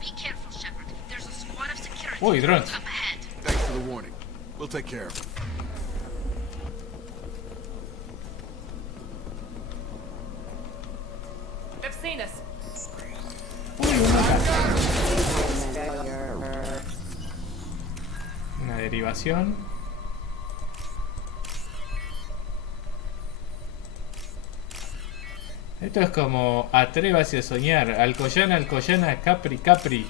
Be careful, Shepard. There's a squad of security Uy, drones. up ahead. Thanks for the warning. We'll take care of it. They've seen us. Una derivación. Esto es como atrévase a soñar. Alcoyana, Alcoyana, Capri, Capri.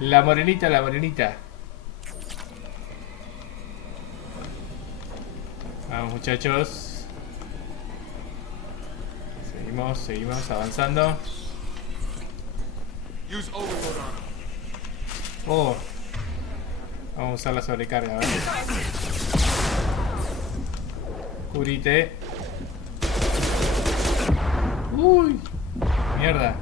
La morenita, la morenita. Vamos, muchachos. Seguimos avanzando. Oh. Vamos a usar la sobrecarga, ¿vale? Cubrite. Uy. Mierda.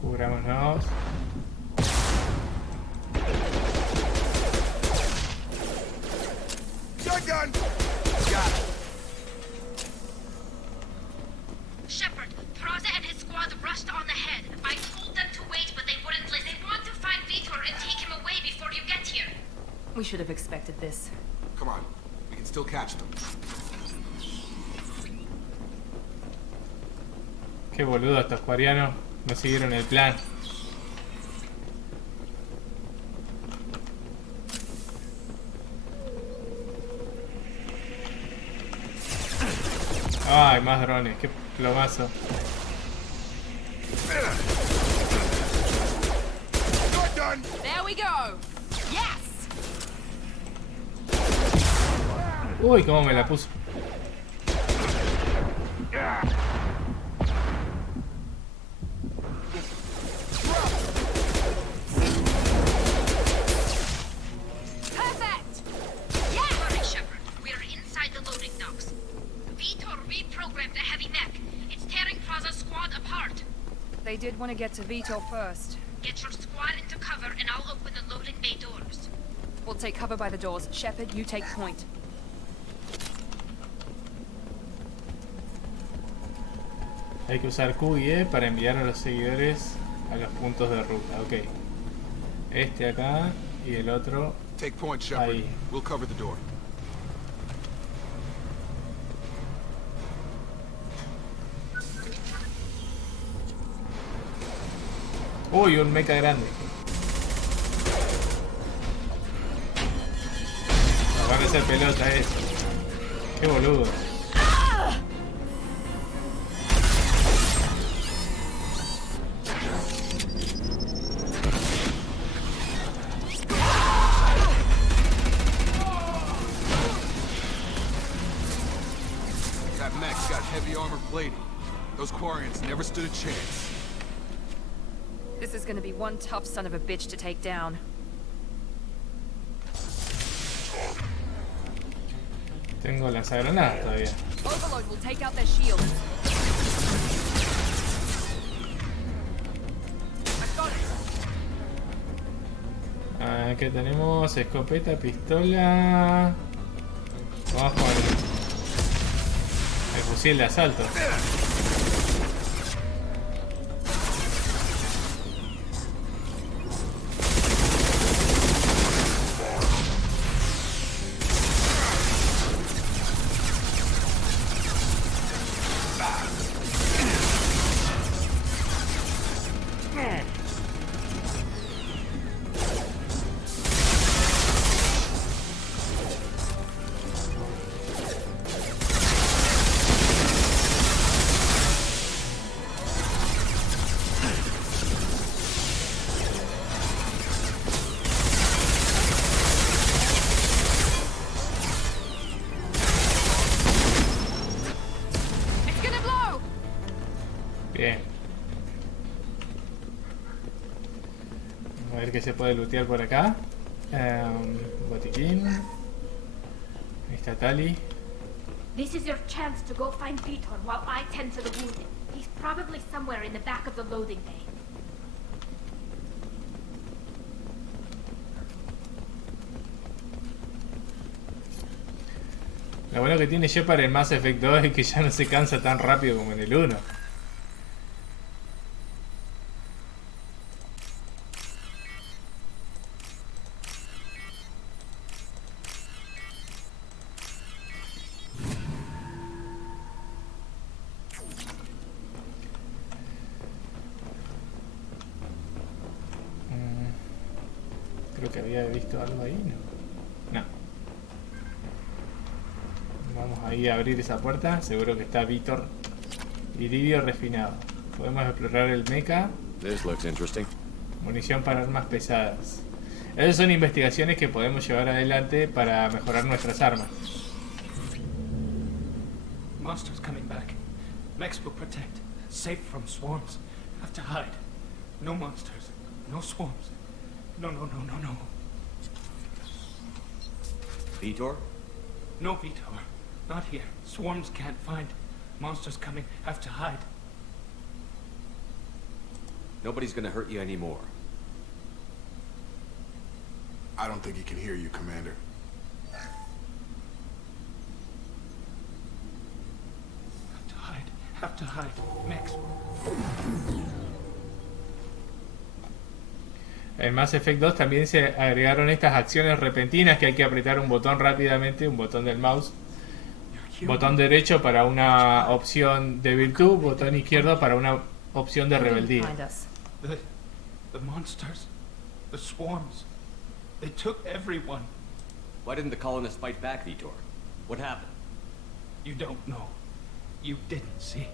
Cubrámonos. Shotgun! Got it. Shepard, Praza and his squad rushed on ahead. I told them to wait, but they wouldn't listen. They want to find Vitor and take him away before you get here. We should have expected this. Come on. We can still catch them. Qué boludo estos coreanos. No siguieron el plan. Ay, más drones, qué plomazo. There we go. Yes. Uy, cómo me la puso. Perfect! Yeah! Sorry, Shepard. We are inside the loading docks. Vitor reprogrammed the heavy mech. It's tearing Praza's squad apart. They did want to get to Vito first. Get your squad into cover and I'll open the loading bay doors. We'll take cover by the doors. Shepard, you take point. Hay que usar Q y E para enviar a los seguidores a los puntos de ruta. Ok. Este acá y el otro Take point, Shepard. ahí. We'll cover the door. Uy, un mecha grande. Nos van a hacer pelota eso. Qué boludo. That mech's got heavy armor plating. Those Quarians never stood a chance. This is gonna be one tough son of a bitch to take down. Tengo lanzagranadas todavía. Overload will take out their shields. Aquí tenemos escopeta, pistola. Vamos con el fusil de asalto. Bien. A ver qué se puede lootear por acá. Botiquín. Ahí está Tali. This is your chance to go find Vitor while I tend to the wounded. He's probably somewhere in the back of the loading bay. Lo bueno que tiene Shepard en Mass Effect 2 es que ya no se cansa tan rápido como en el 1. Creo que había visto algo ahí, ¿no? No. Vamos ahí a abrir esa puerta. Seguro que está Vitor. Iridio refinado. Podemos explorar el mecha. This looks interesting. Munición para armas pesadas. Esas son investigaciones que podemos llevar adelante para mejorar nuestras armas. Monsters coming back. Mechs will protect. Safe from swarms. Have to hide. No monsters. No swarms. No, no, no, no, no. Vitor? No, Vitor. Not here. Swarms can't find. Monsters coming. Have to hide. Nobody's gonna hurt you anymore. I don't think he can hear you, Commander. Have to hide. Have to hide. Mechs. En Mass Effect 2 también se agregaron estas acciones repentinas que hay que apretar un botón rápidamente, un botón del mouse. Botón derecho para una opción de virtud, botón izquierdo para una opción de rebeldía. The monsters. The swarms. They took everyone. Why didn't the colonists fight back, Vitor? What happened? You don't know. You didn't see,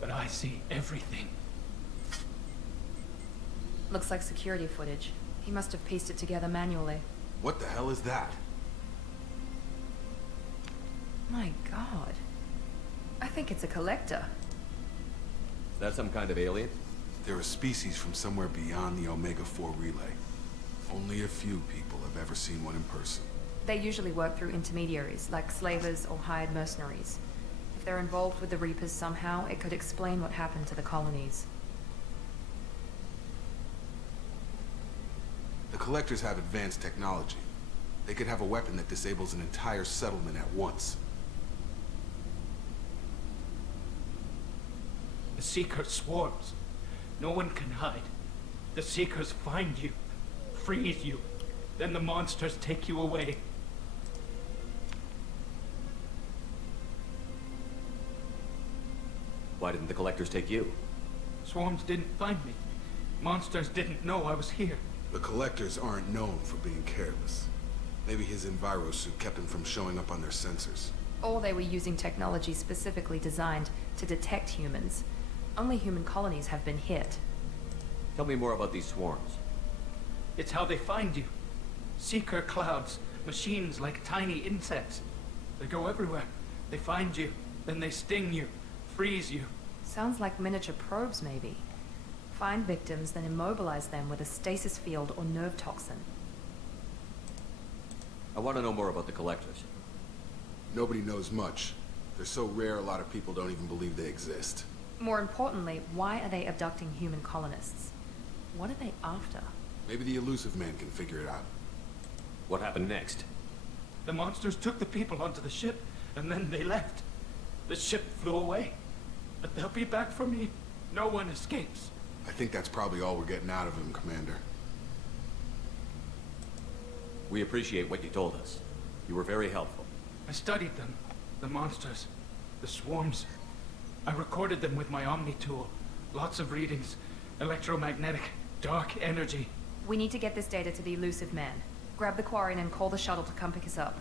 but I see everything. Looks like security footage. He must have pieced it together manually. What the hell is that? My god. I think it's a collector. Is that some kind of alien? They're a species from somewhere beyond the Omega-4 relay. Only a few people have ever seen one in person. They usually work through intermediaries, like slavers or hired mercenaries. If they're involved with the Reapers somehow, it could explain what happened to the colonies. The Collectors have advanced technology. They could have a weapon that disables an entire settlement at once. The Seeker swarms. No one can hide. The Seekers find you, freeze you, then the monsters take you away. Why didn't the Collectors take you? Swarms didn't find me. Monsters didn't know I was here. The Collectors aren't known for being careless. Maybe his envirosuit kept him from showing up on their sensors. Or they were using technology specifically designed to detect humans. Only human colonies have been hit. Tell me more about these swarms. It's how they find you. Seeker clouds, machines like tiny insects. They go everywhere. They find you, then they sting you, freeze you. Sounds like miniature probes, maybe. Find victims, then immobilize them with a stasis field or nerve toxin. I want to know more about the Collectors. Nobody knows much. They're so rare, a lot of people don't even believe they exist. More importantly, why are they abducting human colonists? What are they after? Maybe the Elusive Man can figure it out. What happened next? The monsters took the people onto the ship, and then they left. The ship flew away. But they'll be back for me. No one escapes. I think that's probably all we're getting out of him, Commander. We appreciate what you told us. You were very helpful. I studied them. The monsters. The swarms. I recorded them with my Omni tool. Lots of readings. Electromagnetic. Dark energy. We need to get this data to the Elusive Man. Grab the Quarian and call the shuttle to come pick us up.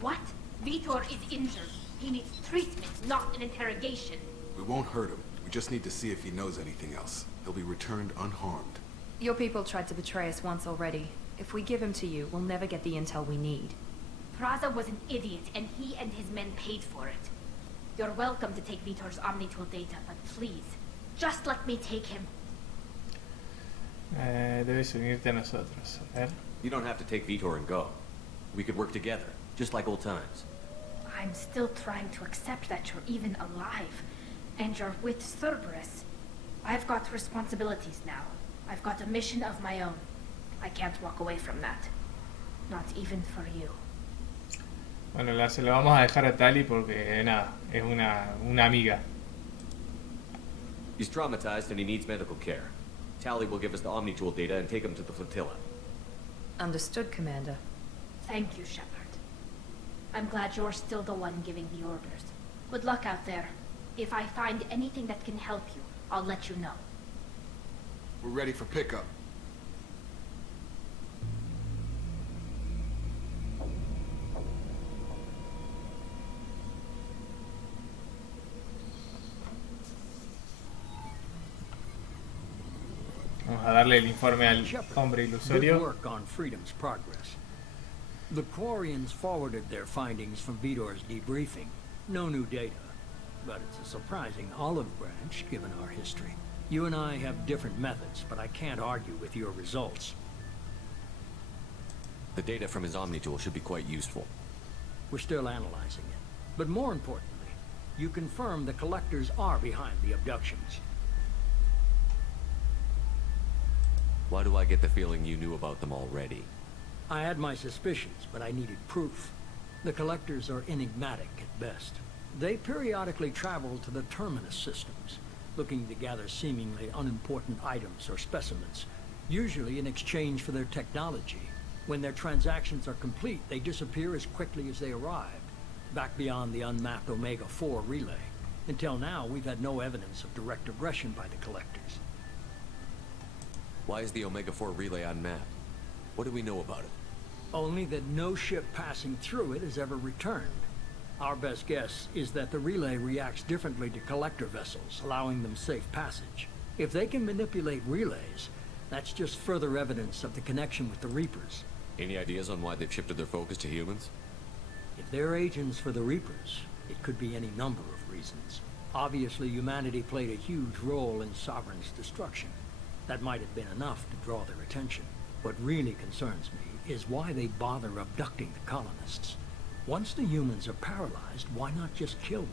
What? Vitor is injured. He needs treatment, not an interrogation. We won't hurt him. We just need to see if he knows anything else. He'll be returned unharmed. Your people tried to betray us once already. If we give him to you, we'll never get the intel we need. Praza was an idiot, and he and his men paid for it. You're welcome to take Vitor's Omnitool data, but please, just let me take him. Debes unirte a nosotros. A ver. You don't have to take Vitor and go. We could work together, just like old times. I'm still trying to accept that you're even alive, and you're with Cerberus. I've got responsibilities now. I've got a mission of my own. I can't walk away from that. Not even for you. Bueno, se lo vamos a dejar a Tali porque nada, es una amiga. He's traumatized and he needs medical care. Tali will give us the Omnitool data and take him to the flotilla. Understood, Commander. Thank you, Shepard. I'm glad you're still the one giving the orders. Good luck out there. If I find anything that can help you, I'll let you know. We're ready for pickup. Vamos a darle el informe al hombre Good ilusorio. work on Freedom's progress. The Quarians forwarded their findings from Vitor's debriefing. No new data, but it's a surprising olive branch given our history. You and I have different methods, but I can't argue with your results. The data from his Omnitool should be quite useful. We're still analyzing it. But more importantly, you confirm the Collectors are behind the abductions. Why do I get the feeling you knew about them already? I had my suspicions, but I needed proof. The Collectors are enigmatic at best. They periodically travel to the Terminus systems, looking to gather seemingly unimportant items or specimens, usually in exchange for their technology. When their transactions are complete, they disappear as quickly as they arrived, back beyond the unmapped Omega-4 relay. Until now, we've had no evidence of direct aggression by the Collectors. Why is the Omega-4 relay unmapped? What do we know about it? Only that no ship passing through it has ever returned. Our best guess is that the relay reacts differently to collector vessels, allowing them safe passage. If they can manipulate relays, that's just further evidence of the connection with the Reapers. Any ideas on why they've shifted their focus to humans? If they're agents for the Reapers, it could be any number of reasons. Obviously, humanity played a huge role in Sovereign's destruction. That might have been enough to draw their attention. What really concerns me is why they bother abducting the colonists. Once the humans are paralyzed, why not just kill them?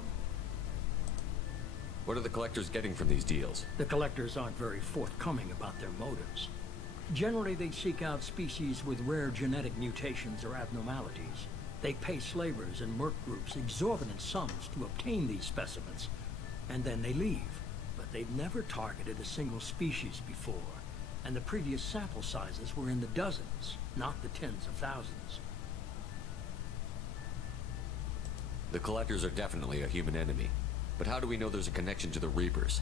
What are the collectors getting from these deals? The collectors aren't very forthcoming about their motives. Generally, they seek out species with rare genetic mutations or abnormalities. They pay slavers and merc groups exorbitant sums to obtain these specimens, and then they leave. But they've never targeted a single species before, and the previous sample sizes were in the dozens, not the tens of thousands. The collectors are definitely a human enemy. But how do we know there's a connection to the Reapers?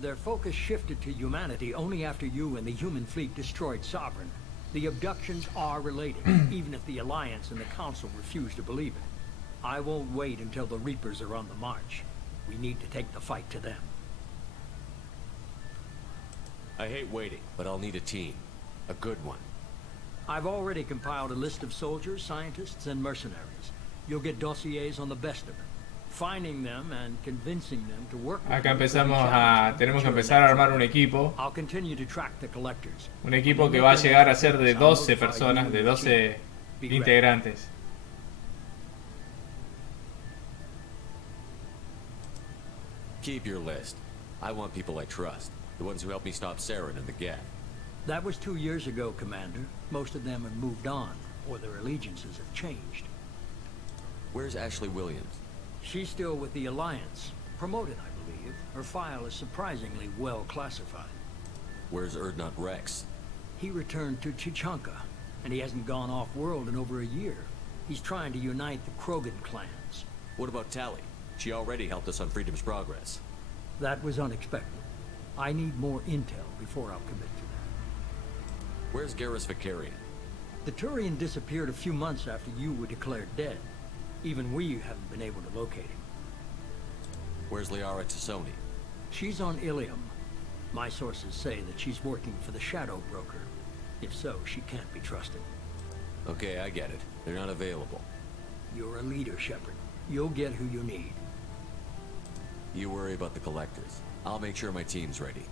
Their focus shifted to humanity only after you and the human fleet destroyed Sovereign. The abductions are related, even if the Alliance and the Council refuse to believe it. I won't wait until the Reapers are on the march. We need to take the fight to them. I hate waiting, but I'll need a team. A good one. I've already compiled a list of soldiers, scientists, and mercenaries. You'll get dossiers on the best of them. Finding them and convincing them to work with Acá tenemos que empezar a armar un equipo. I'll continue to track the collectors. Un equipo que va a llegar a ser de 12 personas, de 12 integrantes. Keep your list. I want people I trust. The ones who helped me stop Saren and the Geth. That was 2 years ago, Commander. Most of them have moved on, or their allegiances have changed. Where's Ashley Williams? She's still with the Alliance. Promoted, I believe. Her file is surprisingly well classified. Where's Erdnot Rex? He returned to Chichanka, and he hasn't gone off-world in over a year. He's trying to unite the Krogan clans. What about Tali? She already helped us on Freedom's Progress. That was unexpected. I need more intel before I'll commit to that. Where's Garrus Vicarian? The Turian disappeared a few months after you were declared dead. Even we haven't been able to locate him. Where's Liara Tassoni? She's on Ilium. My sources say that she's working for the Shadow Broker. If so, she can't be trusted. Okay, I get it. They're not available. You're a leader, Shepard. You'll get who you need. You worry about the collectors. I'll make sure my team's ready.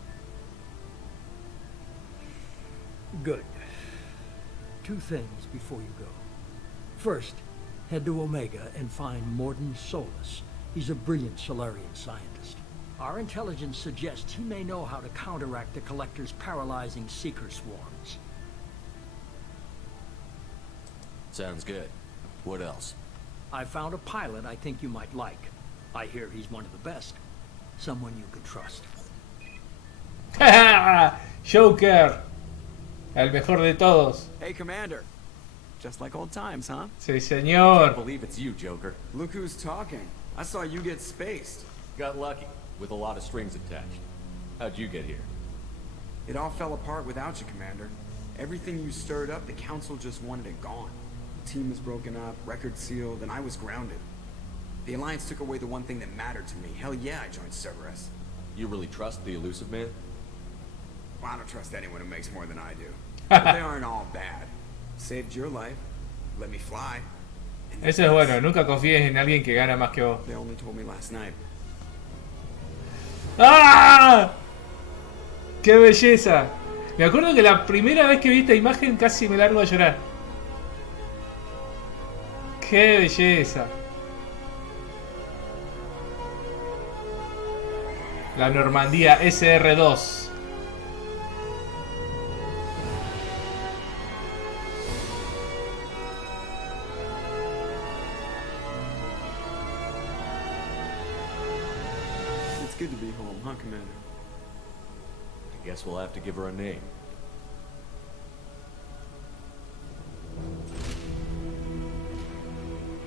Good. 2 things before you go. First, head to Omega and find Mordin Solus. He's a brilliant Solarian scientist. Our intelligence suggests he may know how to counteract the Collector's paralyzing Seeker swarms. Sounds good. What else? I found a pilot I think you might like. I hear he's one of the best. Someone you can trust. Joker. El mejor de todos. Hey, Commander. Just like old times, huh? Sí, señor. I can't believe it's you, Joker. Look who's talking. I saw you get spaced. Got lucky, with a lot of strings attached. How'd you get here? It all fell apart without you, Commander. Everything you stirred up, the Council just wanted it gone. The team was broken up, record sealed, and I was grounded. The Alliance took away the one thing that mattered to me. Hell yeah, I joined Cerberus. You really trust the Elusive Man? Well, I don't trust anyone who makes more than I do. But they aren't all bad. Saved your life. Let me fly. Eso es bueno, nunca confíes en alguien que gana más que vos. They only told me last night. ¡Ah! ¡Qué belleza! Me acuerdo que la primera vez que vi esta imagen casi me largo a llorar. ¡Qué belleza! La Normandía SR2. Good to be home, huh, Commander? I guess we'll have to give her a name.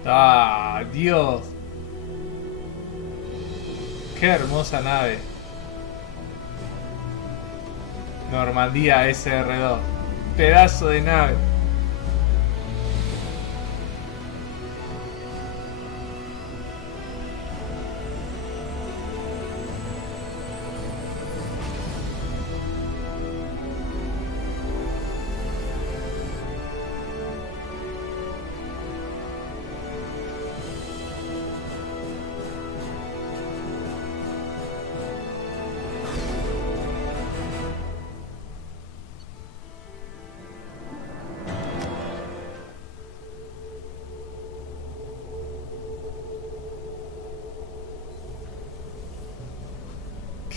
¡Ah, Dios! ¡Qué hermosa nave! Normandía SR2. Pedazo de nave.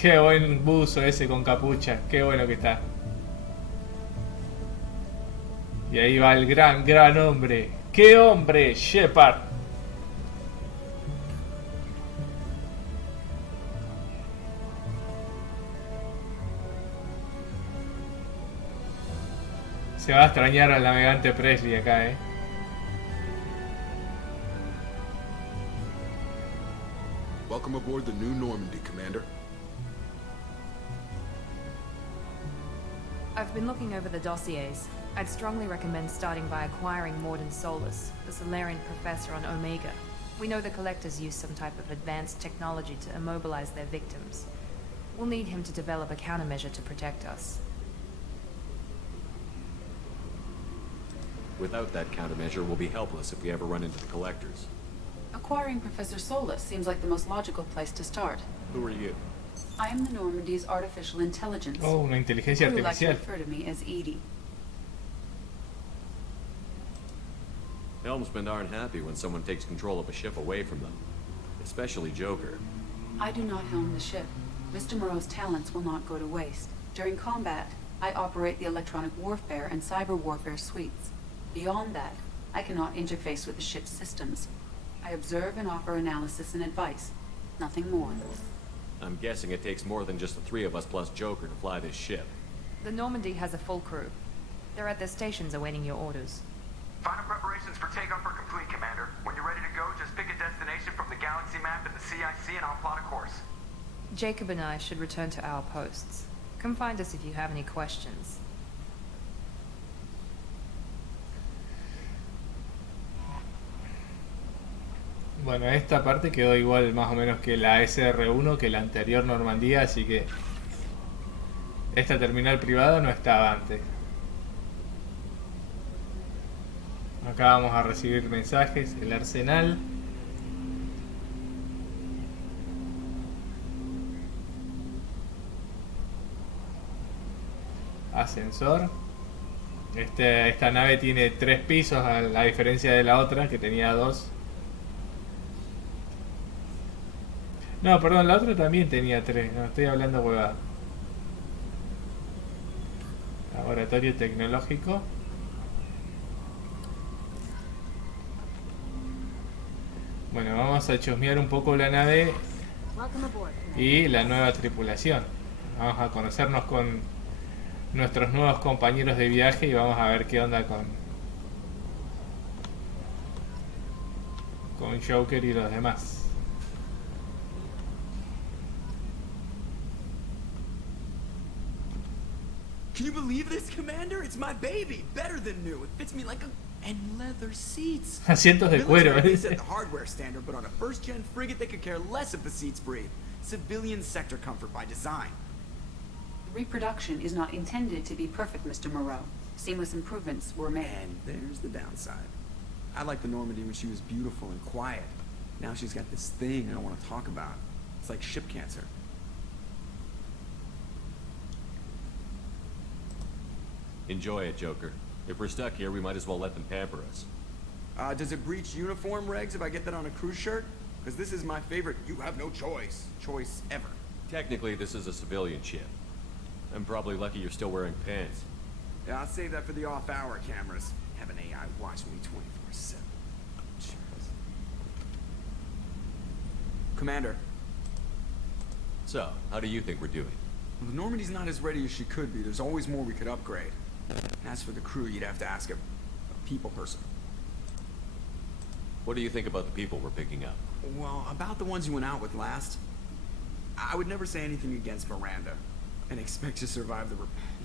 Qué buen buzo ese con capucha. Qué bueno que está. Y ahí va el gran hombre. ¡Qué hombre, Shepard! Se va a extrañar al navegante Presley acá, Welcome aboard the New Normandy, Commander. I've been looking over the dossiers. I'd strongly recommend starting by acquiring Morden Solus, the Solarian professor on Omega. We know the Collectors use some type of advanced technology to immobilize their victims. We'll need him to develop a countermeasure to protect us. Without that countermeasure, we'll be helpless if we ever run into the Collectors. Acquiring Professor Solus seems like the most logical place to start. Who are you? I am the Normandy's artificial intelligence. Oh, una inteligencia You like to artificial. refer to me as Edie. Helmsmen aren't happy when someone takes control of a ship away from them. Especially Joker. I do not helm the ship. Mr. Moreau's talents will not go to waste. During combat, I operate the electronic warfare and cyber warfare suites. Beyond that, I cannot interface with the ship's systems. I observe and offer analysis and advice. Nothing more. I'm guessing it takes more than just the three of us plus Joker to fly this ship. The Normandy has a full crew. They're at their stations awaiting your orders. Final preparations for takeoff are complete, Commander. When you're ready to go, just pick a destination from the galaxy map in the CIC and I'll plot a course. Jacob and I should return to our posts. Come find us if you have any questions. Bueno, esta parte quedó igual más o menos que la SR1, que la anterior Normandía, así que esta terminal privada no estaba antes. Acá vamos a recibir mensajes, el arsenal. Ascensor. Esta nave tiene 3 pisos, a la diferencia de la otra que tenía 2. No, perdón, la otra también tenía 3. No, estoy hablando huevada. Laboratorio tecnológico. Bueno, vamos a chusmear un poco la nave y la nueva tripulación. Vamos a conocernos con nuestros nuevos compañeros de viaje y vamos a ver qué onda con Joker y los demás. Can you believe this, Commander? It's my baby. Better than new. It fits me like a... And leather seats. Asientos de cuero. Military set the hardware standard, but on a first-gen frigate, they could care less if the seats breathe. Civilian sector comfort by design. Reproduction is not intended to be perfect, Mr. Moreau. Seamless improvements were made. And there's the downside. I liked the Normandy when she was beautiful and quiet. Now she's got this thing I don't want to talk about. It's like ship cancer. Enjoy it, Joker. If we're stuck here, we might as well let them pamper us. Does it breach uniform regs if I get that on a crew shirt? Because this is my favorite you have no choice ever. Technically, this is a civilian ship. I'm probably lucky you're still wearing pants. Yeah, I'll save that for the off-hour cameras. Have an AI watching me 24/7. Cheers. Commander. So, how do you think we're doing? Well, the Normandy's not as ready as she could be. There's always more we could upgrade. As for the crew, you'd have to ask a people person. What do you think about the people we're picking up? Well, about the ones you went out with last, I would never say anything against Miranda and expect to survive the...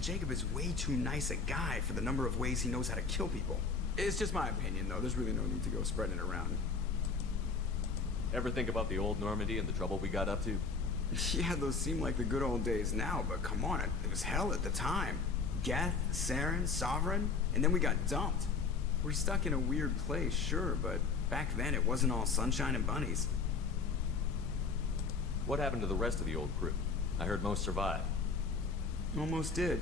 Jacob is way too nice a guy for the number of ways he knows how to kill people. It's just my opinion, though. There's really no need to go spreading it around. Ever think about the old Normandy and the trouble we got up to? Yeah, those seem like the good old days now, but come on, it was hell at the time. Geth, Saren, Sovereign, and then we got dumped. We're stuck in a weird place, sure, but back then it wasn't all sunshine and bunnies. What happened to the rest of the old crew? I heard most survived. Almost did.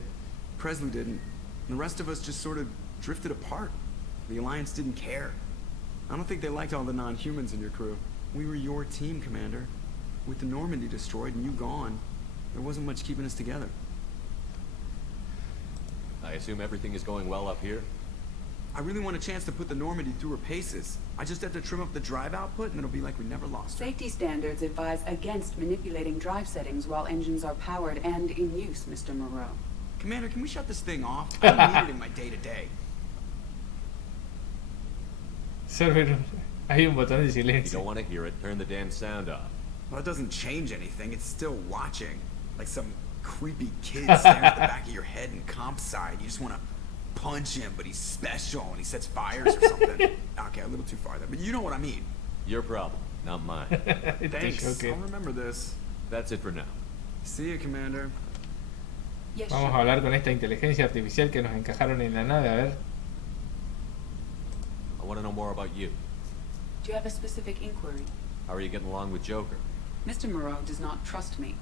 Presley didn't. And the rest of us just sort of drifted apart. The Alliance didn't care. I don't think they liked all the non-humans in your crew. We were your team, Commander. With the Normandy destroyed and you gone, There wasn't much keeping us together. I assume everything is going well up here? I really want a chance to put the Normandy through her paces. I just have to trim up the drive output and it'll be like we never lost her. Safety standards advise against manipulating drive settings while engines are powered and in use, Mr. Moreau. Commander, can we shut this thing off? I don't need it in my day-to-day. Server, hay un botón de You silencio. don't want to hear it, turn the damn sound off. Well, it doesn't change anything. It's still watching. Like some creepy kid staring at the back of your head in comp side. You just want to punch him, but he's special and he sets fires or something. Okay, a little too far there, but you know what I mean. Your problem, not mine. Thanks. Okay. I'll remember this. That's it for now. See you, Commander. Yes, Vamos a hablar con esta inteligencia artificial que nos encajaron en la nave, a ver. I want to know more about you. Do you have a specific inquiry? How are you getting along with Joker? Mr. Moreau does not trust me.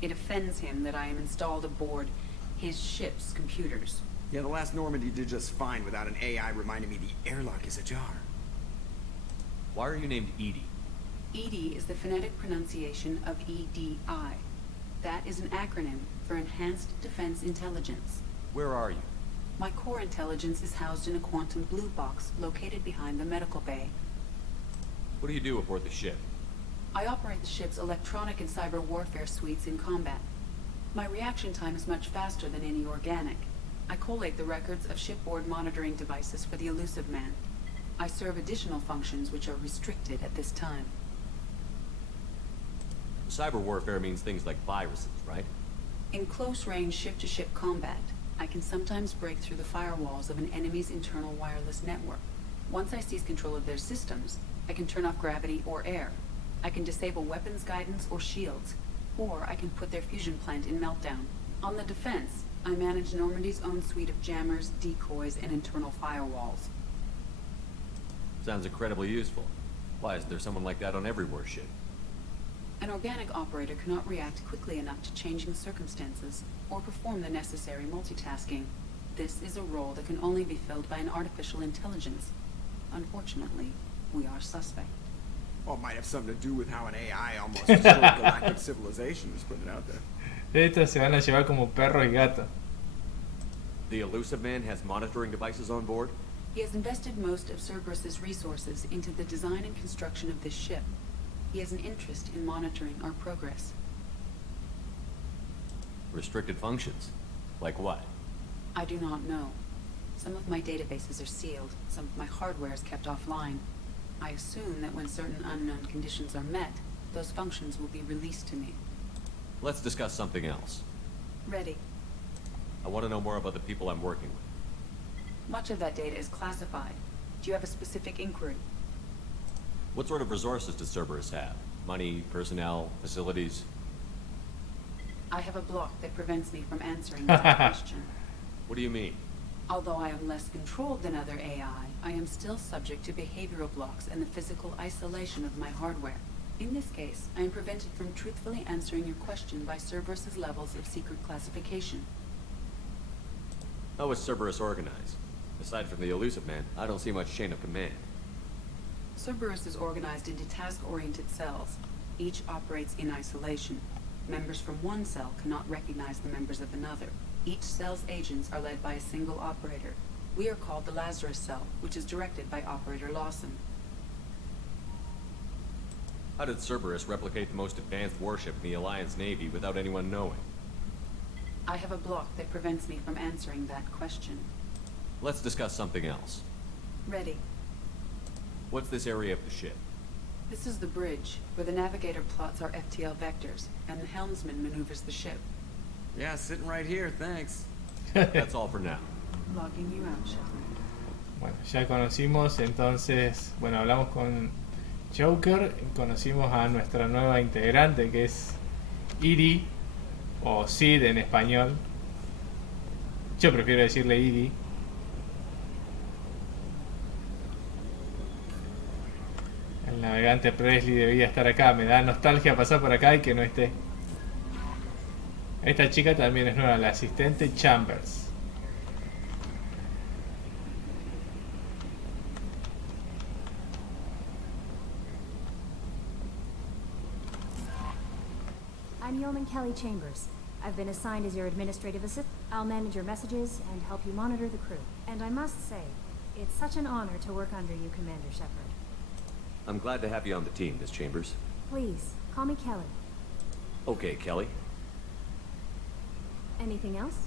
It offends him that I am installed aboard his ship's computers. Yeah, the last Normandy did just fine without an AI reminding me the airlock is ajar. Why are you named Edie? EDI is the phonetic pronunciation of EDI. That is an acronym for Enhanced Defense Intelligence. Where are you? My core intelligence is housed in a quantum blue box located behind the medical bay. What do you do aboard the ship? I operate the ship's electronic and cyber warfare suites in combat. My reaction time is much faster than any organic. I collate the records of shipboard monitoring devices for the Elusive Man. I serve additional functions which are restricted at this time. Cyber warfare means things like viruses, right? In close-range ship-to-ship combat, I can sometimes break through the firewalls of an enemy's internal wireless network. Once I seize control of their systems, I can turn off gravity or air. I can disable weapons guidance or shields, or I can put their fusion plant in meltdown. On the defense, I manage Normandy's own suite of jammers, decoys, and internal firewalls. Sounds incredibly useful. Why is there someone like that on every warship? An organic operator cannot react quickly enough to changing circumstances or perform the necessary multitasking. This is a role that can only be filled by an artificial intelligence. Unfortunately, we are suspect. Well, it might have something to do with how an AI almost destroyed galactic civilization, just putting it out there. Estos se van a llevar como perro y gato. The Elusive Man has monitoring devices on board? He has invested most of Cerberus's resources into the design and construction of this ship. He has an interest in monitoring our progress. Restricted functions? Like what? I do not know. Some of my databases are sealed, some of my hardware is kept offline. I assume that when certain unknown conditions are met, those functions will be released to me. Let's discuss something else. Ready. I want to know more about the people I'm working with. Much of that data is classified. Do you have a specific inquiry? What sort of resources does Cerberus have? Money, personnel, facilities? I have a block that prevents me from answering that question. What do you mean? Although I am less controlled than other AI, I am still subject to behavioral blocks and the physical isolation of my hardware. In this case, I am prevented from truthfully answering your question by Cerberus's levels of secret classification. How is Cerberus organized? Aside from the Elusive Man, I don't see much chain of command. Cerberus is organized into task-oriented cells. Each operates in isolation. Members from one cell cannot recognize the members of another. Each cell's agents are led by a single operator. We are called the Lazarus Cell, which is directed by Operator Lawson. How did Cerberus replicate the most advanced warship in the Alliance Navy without anyone knowing? I have a block that prevents me from answering that question. Let's discuss something else. Ready. What's this area of the ship? This is the bridge, where the navigator plots our FTL vectors, and the helmsman maneuvers the ship. Yeah, sitting right here, thanks. That's all for now. Logging you out, Shepard. Bueno, ya conocimos, entonces, bueno, hablamos con Joker, conocimos a nuestra nueva integrante que es Edie, o Sid en español. Yo prefiero decirle Edie. El navegante Presley debía estar acá, me da nostalgia pasar por acá y que no esté. Esta chica también es nueva, la asistente Chambers. I'm Yeoman Kelly Chambers. I've been assigned as your administrative assistant. I'll manage your messages and help you monitor the crew. And I must say, it's such an honor to work under you, Commander Shepard. I'm glad to have you on the team, Miss Chambers. Please, call me Kelly. Okay, Kelly. Anything else?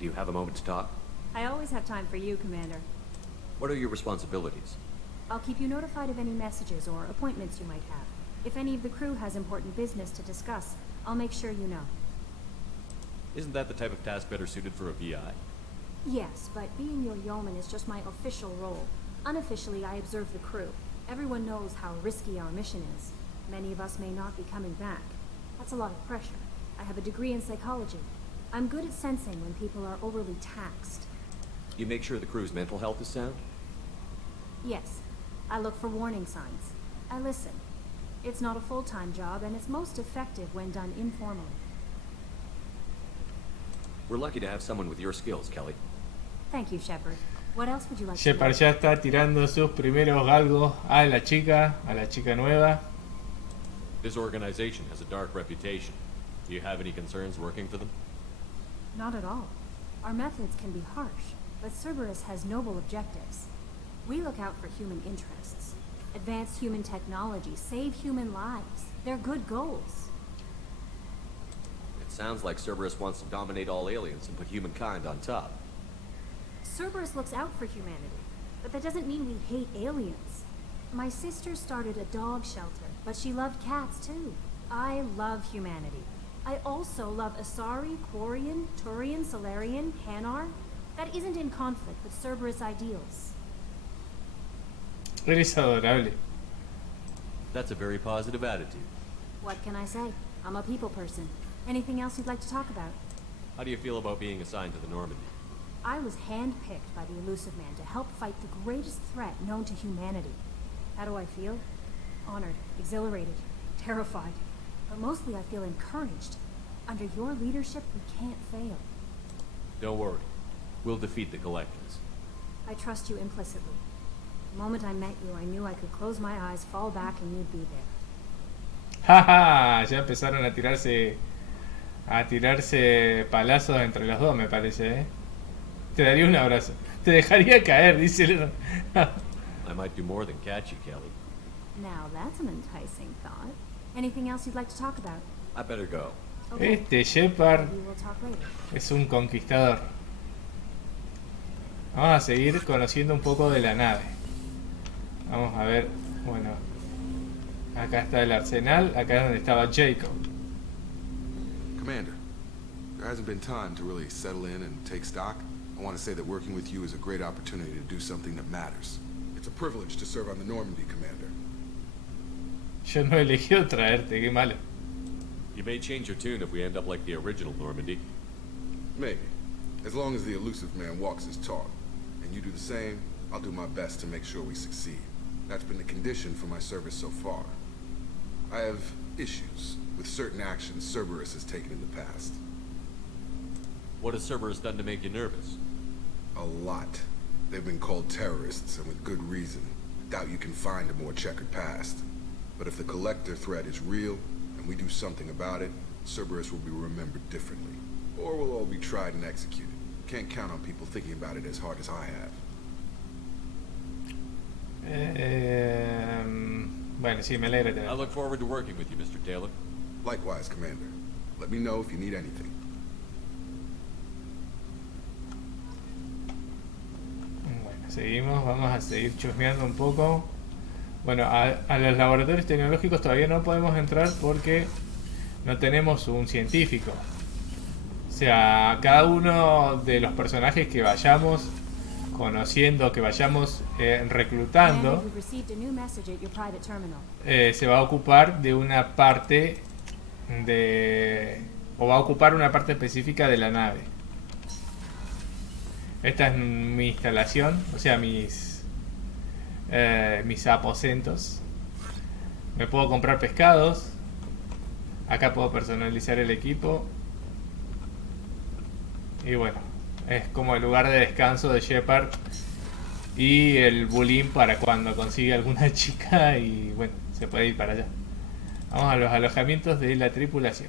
Do you have a moment to talk? I always have time for you, Commander. What are your responsibilities? I'll keep you notified of any messages or appointments you might have. If any of the crew has important business to discuss, I'll make sure you know. Isn't that the type of task better suited for a VI? Yes, but being your yeoman is just my official role. Unofficially, I observe the crew. Everyone knows how risky our mission is. Many of us may not be coming back. That's a lot of pressure. I have a degree in psychology. I'm good at sensing when people are overly taxed. You make sure the crew's mental health is sound? Yes. I look for warning signs. I listen. It's not a full-time job, and it's most effective when done informally. We're lucky to have someone with your skills, Kelly. Thank you, Shepard. What else would you like Shepard ya está tirando sus primeros galgos a la chica nueva. This organization has a dark reputation. Do you have any concerns working for them? Not at all. Our methods can be harsh, but Cerberus has noble objectives. We look out for human interests. Advance human technology, save human lives. They're good goals. It sounds like Cerberus wants to dominate all aliens and put humankind on top. Cerberus looks out for humanity, but that doesn't mean we hate aliens. My sister started a dog shelter, but she loved cats too. I love humanity. I also love Asari, Quarian, Turian, Solarian, Hanar. That isn't in conflict with Cerberus ideals. Eres adorable. That's a very positive attitude. What can I say? I'm a people person. Anything else you'd like to talk about? How do you feel about being assigned to the Normandy? I was handpicked by the Elusive Man to help fight the greatest threat known to humanity. How do I feel? Honored, exhilarated, terrified. But mostly I feel encouraged. Under your leadership, we can't fail. Don't worry. We'll defeat the Collectors. I trust you implicitly. The moment I met you, I knew I could close my eyes, fall back, and you'd be there. Jaja, ya empezaron a tirarse palazos entre los dos, me parece, ¿eh? Te daría un abrazo. Te dejaría caer, dice el... I might do more than catch you, Kelly. Now that's an enticing thought. Anything else you'd like to talk about? I better go. Okay. Este Shepard Maybe we'll talk later. es un conquistador. Vamos a seguir conociendo un poco de la nave. Vamos a ver, bueno, acá está el arsenal, acá es donde estaba Jacob. Commander, there hasn't been time to really settle in and take stock. I want to say that working with you is a great opportunity to do something that matters. It's a privilege to serve on the Normandy, Commander. Yo no he elegido traerte, qué malo. You may change your tune if we end up like the original Normandy. Maybe. As long as the Elusive Man walks his talk, and you do the same, I'll do my best to make sure we succeed. That's been the condition for my service so far. I have issues with certain actions Cerberus has taken in the past. What has Cerberus done to make you nervous? A lot. They've been called terrorists, and with good reason. Doubt you can find a more checkered past. But if the Collector threat is real, and we do something about it, Cerberus will be remembered differently. Or we'll all be tried and executed. Can't count on people thinking about it as hard as I have. Bueno, sí, me alegra tener. I look forward to working with you, Mr. Taylor. Likewise, Commander. Let me know if you need anything. Bueno, seguimos, vamos a seguir chusmeando un poco. Bueno, a los laboratorios tecnológicos todavía no podemos entrar porque no tenemos un científico. O sea, cada uno de los personajes que vayamos conociendo, que vayamos reclutando, se va a ocupar de una parte o va a ocupar una parte específica de la nave. Esta es mi instalación, o sea, mis aposentos. Me puedo comprar pescados. Acá puedo personalizar el equipo. Y bueno, es como el lugar de descanso de Shepard y el bullying para cuando consigue alguna chica y bueno, se puede ir para allá. Vamos a los alojamientos de la tripulación.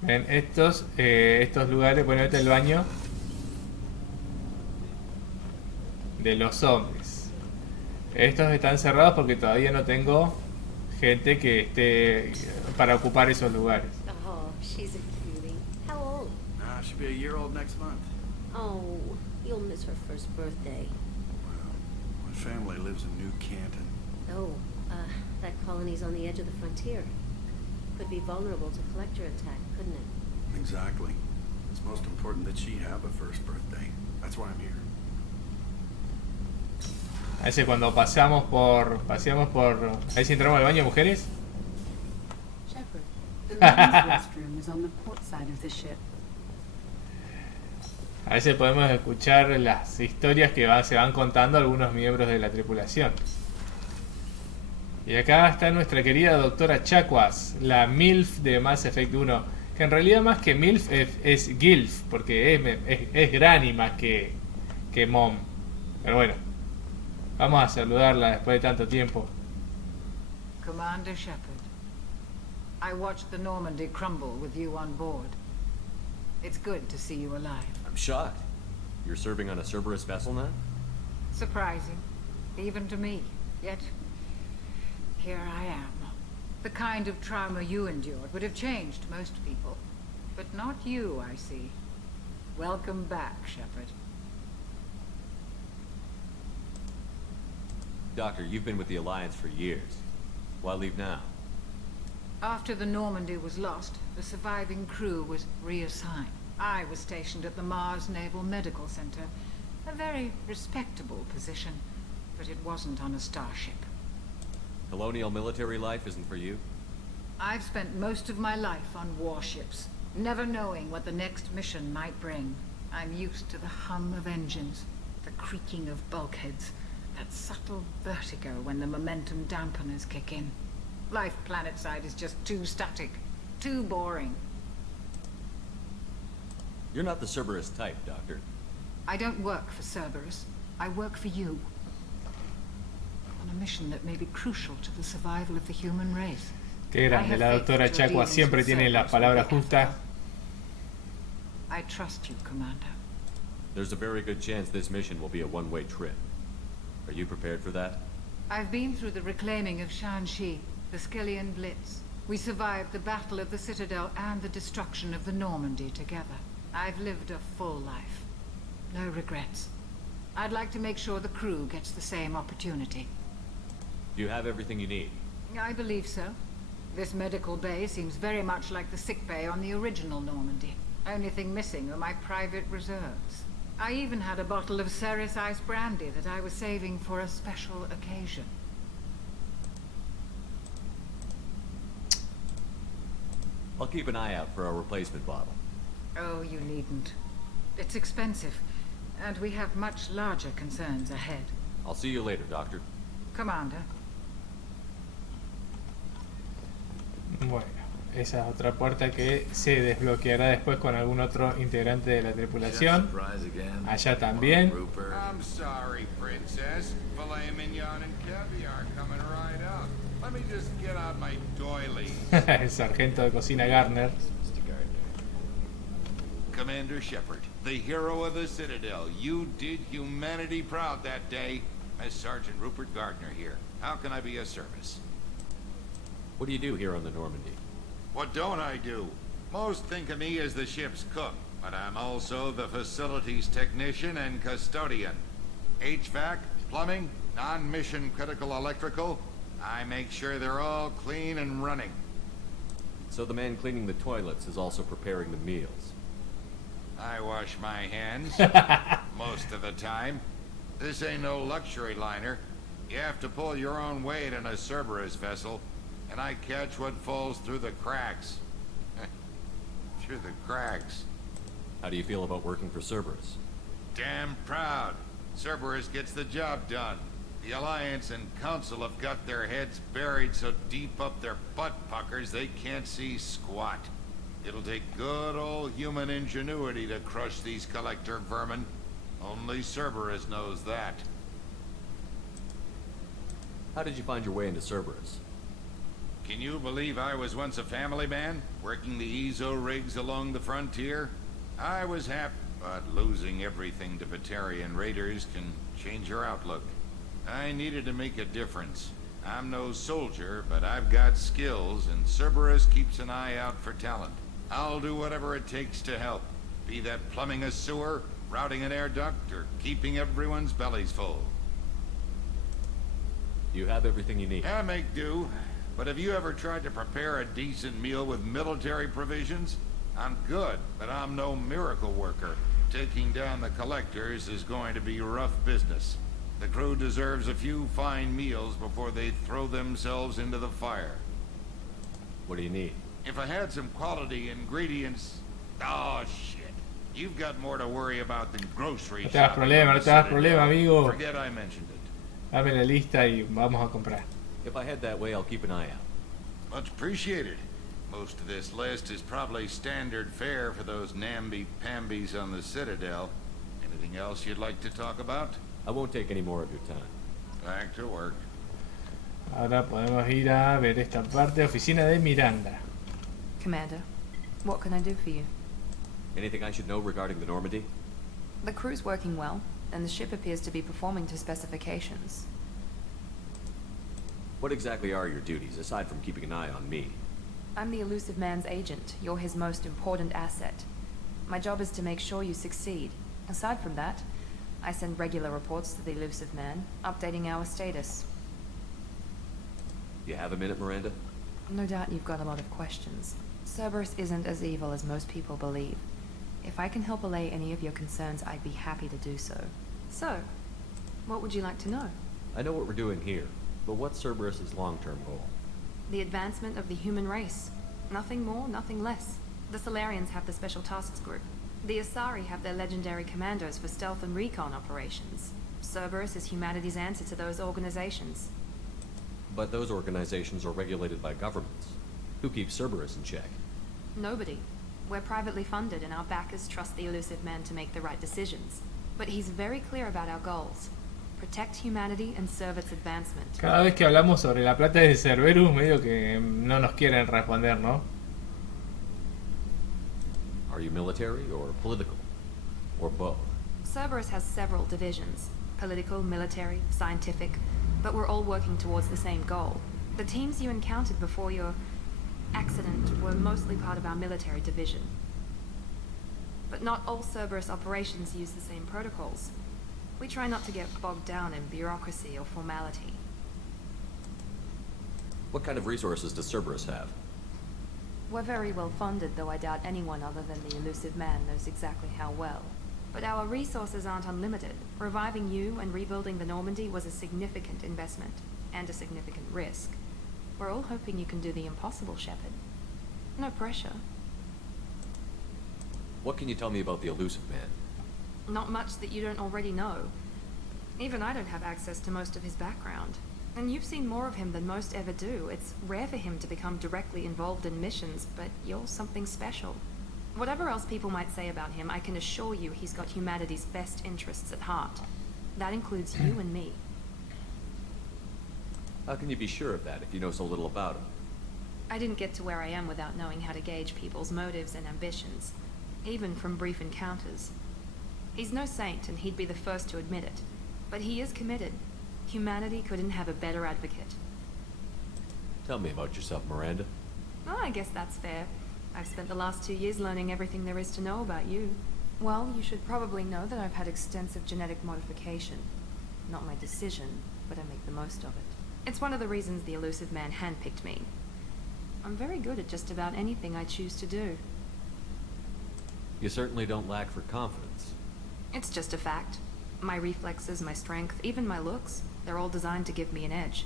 Ven, estos lugares, bueno, este es el baño de los hombres. Estos están cerrados porque todavía no tengo gente que esté para ocupar esos lugares. Oh, she's a cutie. How old? She'll be a year old next month. Oh, you'll miss her first birthday. Well, my family lives in New Canton. Oh, that colony's on the edge of the frontier. Could be vulnerable to collector attack, couldn't it? Exactly. It's most important that she have a first birthday. That's why I'm here. A veces cuando paseamos por... Ahí sí entramos al baño, mujeres. Shepard, the ladies' restroom is on the port side of the ship. A veces podemos escuchar las historias que se van contando algunos miembros de la tripulación. Y acá está nuestra querida doctora Chakwas, la MILF de Mass Effect 1. Que en realidad más que MILF es GILF, porque es Granny más que Mom. Pero bueno, vamos a saludarla después de tanto tiempo. Commander Shepard, I watched the Normandy crumble with you on board. It's good to see you alive. I'm shocked. You're serving on a Cerberus vessel now? Surprising, even to me. Yet, here I am. The kind of trauma you endured would have changed most people. But not you, I see. Welcome back, Shepard. Doctor, you've been with the Alliance for years. Why leave now? After the Normandy was lost, the surviving crew was reassigned. I was stationed at the Mars Naval Medical Center. A very respectable position, but it wasn't on a starship. Colonial military life isn't for you? I've spent most of my life on warships, never knowing what the next mission might bring. I'm used to the hum of engines, the creaking of bulkheads, that subtle vertigo when the momentum dampeners kick in. Life planetside is just too static, too boring. You're not the Cerberus type, Doctor. I don't work for Cerberus. I work for you. On a mission that may be crucial to the survival of the human race. Qué grande, la doctora Chakwas siempre tiene las palabras justas. I trust you, Commander. There's a very good chance this mission will be a one-way trip. Are you prepared for that? I've been through the reclaiming of Shanxi, the Skillian Blitz. We survived the Battle of the Citadel and the destruction of the Normandy together. I've lived a full life. No regrets. I'd like to make sure the crew gets the same opportunity. Do you have everything you need? I believe so. This medical bay seems very much like the sick bay on the original Normandy. Only thing missing are my private reserves. I even had a bottle of Ceres Ice brandy that I was saving for a special occasion. I'll keep an eye out for a replacement bottle. Oh, you needn't. It's expensive, and we have much larger concerns ahead. I'll see you later, Doctor. Commander. Bueno, esa es otra puerta que se desbloqueará después con algún otro integrante de la tripulación. Allá también. I'm sorry, princess. Filet mignon and caviar coming right up. Let me just get out my doilies. El sargento de cocina Garner. Commander Shepard, the hero of the Citadel. You did humanity proud that day. As Sergeant Rupert Gardner here. How can I be of service? What do you do here on the Normandy? What don't I do? Most think of me as the ship's cook, but I'm also the facilities technician and custodian. HVAC, plumbing, non-mission critical electrical. I make sure they're all clean and running. So the man cleaning the toilets is also preparing the meals. I wash my hands most of the time. This ain't no luxury liner. You have to pull your own weight in a Cerberus vessel, and I catch what falls through the cracks. Through the cracks. How do you feel about working for Cerberus? Damn proud. Cerberus gets the job done. The Alliance and Council have got their heads buried so deep up their butt puckers they can't see squat. It'll take good old human ingenuity to crush these collector vermin. Only Cerberus knows that. How did you find your way into Cerberus? Can you believe I was once a family man, working the EZO rigs along the frontier? I was happy, but losing everything to Batarian raiders can change your outlook. I needed to make a difference. I'm no soldier, but I've got skills, and Cerberus keeps an eye out for talent. I'll do whatever it takes to help, be that plumbing a sewer, routing an air duct, or keeping everyone's bellies full. You have everything you need. I make do, but have you ever tried to prepare a decent meal with military provisions? I'm good, but I'm no miracle worker. Taking down the collectors is going to be rough business. The crew deserves a few fine meals before they throw themselves into the fire. What do you need? If I had some quality ingredients... Oh, shit. You've got more to worry about than grocery No te hagas problema, no te hagas problema, amigo. Forget I mentioned it. Dame la lista y vamos a comprar. If I head that way, I'll keep an eye out. Much appreciated. Most of this list is probably standard fare for those namby-pambies on the Citadel. Anything else you'd like to talk about? I won't take any more of your time. Back to work. Ahora podemos ir a ver esta parte, oficina de Miranda. Commander, what can I do for you? Anything I should know regarding the Normandy? The crew's working well, and the ship appears to be performing to specifications. What exactly are your duties, aside from keeping an eye on me? I'm the elusive man's agent. You're his most important asset. My job is to make sure you succeed. Aside from that, I send regular reports to the elusive man, updating our status. You have a minute, Miranda? No doubt you've got a lot of questions. Cerberus isn't as evil as most people believe. If I can help allay any of your concerns, I'd be happy to do so. So, what would you like to know? I know what we're doing here, but what's Cerberus's long-term goal? The advancement of the human race. Nothing more, nothing less. The Solarians have the Special Tasks Group. The Asari have their legendary commandos for stealth and recon operations. Cerberus is humanity's answer to those organizations. But those organizations are regulated by governments. Who keeps Cerberus in check? Nobody. We're privately funded and our backers trust the elusive man to make the right decisions. But he's very clear about our goals. Protect humanity and serve its advancement. Cada vez que hablamos sobre la plata de Cerberus, medio que no nos quieren responder, ¿no? Are you military or political? Or both? Cerberus has several divisions. Political, military, scientific. But we're all working towards the same goal. The teams you encountered before your accident were mostly part of our military division. But not all Cerberus operations use the same protocols. We try not to get bogged down in bureaucracy or formality. What kind of resources does Cerberus have? We're very well funded, though I doubt anyone other than the elusive man knows exactly how well. But our resources aren't unlimited. Reviving you and rebuilding the Normandy was a significant investment, and a significant risk. We're all hoping you can do the impossible, Shepard. No pressure. What can you tell me about the elusive man? Not much that you don't already know. Even I don't have access to most of his background. And you've seen more of him than most ever do. It's rare for him to become directly involved in missions, but you're something special. Whatever else people might say about him, I can assure you he's got humanity's best interests at heart. That includes you and me. How can you be sure of that if you know so little about him? I didn't get to where I am without knowing how to gauge people's motives and ambitions, even from brief encounters. He's no saint, and he'd be the first to admit it. But he is committed. Humanity couldn't have a better advocate. Tell me about yourself, Miranda. Oh, I guess that's fair. I've spent the last 2 years learning everything there is to know about you. Well, you should probably know that I've had extensive genetic modification. Not my decision, but I make the most of it. It's one of the reasons the elusive man handpicked me. I'm very good at just about anything I choose to do. You certainly don't lack for confidence. It's just a fact. My reflexes, my strength, even my looks, they're all designed to give me an edge.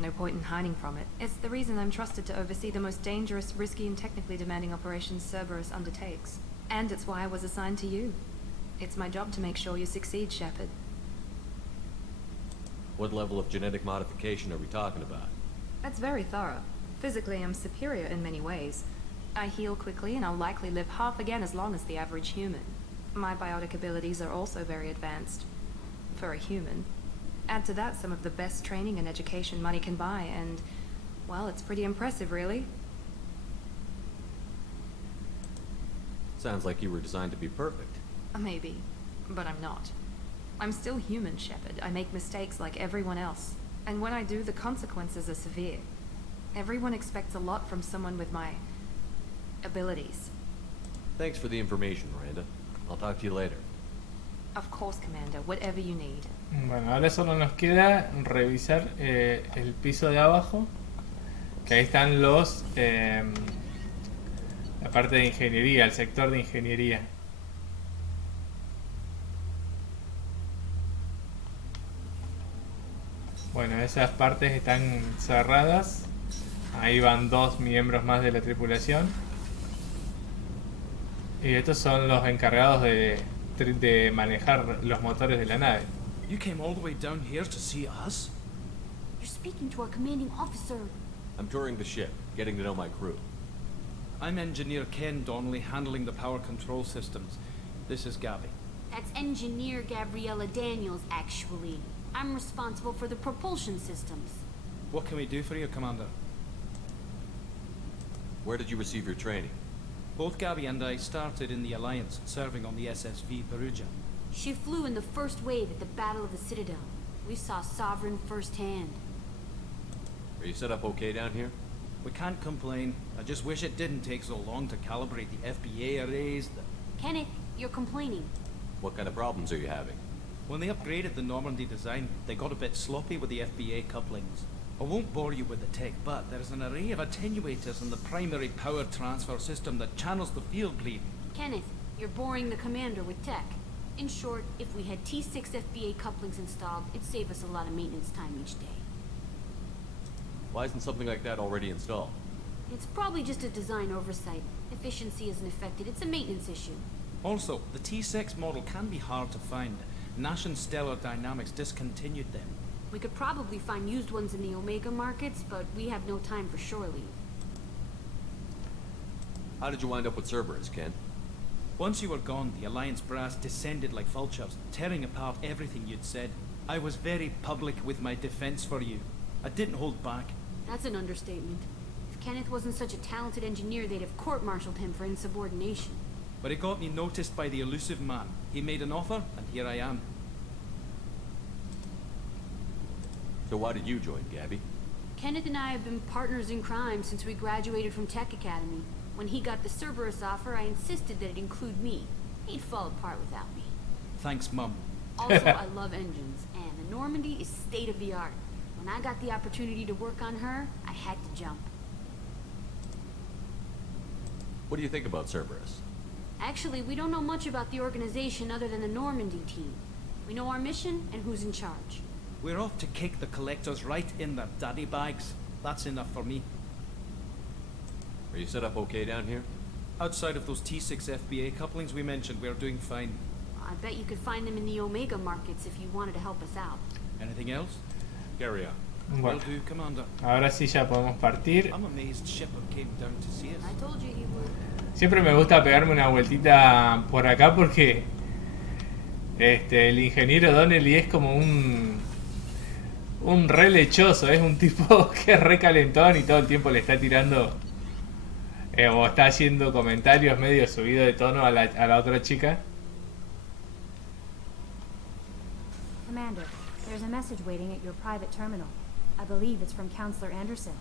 No point in hiding from it. It's the reason I'm trusted to oversee the most dangerous, risky, and technically demanding operations Cerberus undertakes. And it's why I was assigned to you. It's my job to make sure you succeed, Shepard. What level of genetic modification are we talking about? That's very thorough. Physically, I'm superior in many ways. I heal quickly, and I'll likely live half again as long as the average human. My biotic abilities are also very advanced. For a human. Add to that some of the best training and education money can buy, and, well, it's pretty impressive, really. Sounds like you were designed to be perfect. Maybe, but I'm not. I'm still human, Shepard. I make mistakes like everyone else. And when I do, the consequences are severe. Everyone expects a lot from someone with my abilities. Thanks for the information, Miranda. I'll talk to you later. Of course, Commander. Whatever you need. Bueno, ahora solo nos queda revisar el piso de abajo. Que ahí están los... la parte de ingeniería, el sector de ingeniería. Bueno, esas partes están cerradas. Ahí van 2 miembros más de la tripulación. Y estos son los encargados de manejar los motores de la nave. You came all the way down here to see us? You're speaking to our commanding officer. I'm touring the ship, getting to know my crew. I'm Engineer Ken Donnelly, handling the power control systems. This is Gabby. That's Engineer Gabriella Daniels, actually. I'm responsible for the propulsion systems. What can we do for you, Commander? Where did you receive your training? Both Gabby and I started in the Alliance, serving on the SSV Perugia. She flew in the first wave at the Battle of the Citadel. We saw Sovereign firsthand. Are you set up okay down here? We can't complain. I just wish it didn't take so long to calibrate the FBA arrays. Kenneth, you're complaining. What kind of problems are you having? When they upgraded the Normandy design, they got a bit sloppy with the FBA couplings. I won't bore you with the tech, but there's an array of attenuators in the primary power transfer system that channels the field bleed. Kenneth, you're boring the commander with tech. In short, if we had T6 FBA couplings installed, it'd save us a lot of maintenance time each day. Why isn't something like that already installed? It's probably just a design oversight. Efficiency isn't affected. It's a maintenance issue. Also, the T6 model can be hard to find. Nash and Stellar Dynamics discontinued them. We could probably find used ones in the Omega markets, but we have no time for shore leave. How did you wind up with Cerberus, Ken? Once you were gone, the Alliance brass descended like vultures, tearing apart everything you'd said. I was very public with my defense for you. I didn't hold back. That's an understatement. If Kenneth wasn't such a talented engineer, they'd have court-martialed him for insubordination. But it got me noticed by the elusive man. He made an offer, and here I am. So why did you join, Gabby? Kenneth and I have been partners in crime since we graduated from Tech Academy. When he got the Cerberus offer, I insisted that it include me. He'd fall apart without me. Thanks, Mum. Also, I love engines, and the Normandy is state-of-the-art. When I got the opportunity to work on her, I had to jump. What do you think about Cerberus? Actually, we don't know much about the organization other than the Normandy team. We know our mission and who's in charge. We're off to kick the collectors right in their daddy bags. That's enough for me. Are you set up okay down here? Outside of those T6 FBA couplings we mentioned, we're doing fine. I bet you could find them in the Omega markets if you wanted to help us out. Anything else? Carry on. Bueno, Will do, Commander. ahora sí ya podemos partir. I'm amazed Shepard came down to see us. I told you he would. Siempre me gusta pegarme una vueltita por acá porque el ingeniero Donnelly es como un re lechoso, es un tipo que es re calentón y todo el tiempo le está tirando o está haciendo comentarios medio subido de tono a la otra chica. Commander, there's a message waiting at your private terminal. I believe it's from Counselor Anderson.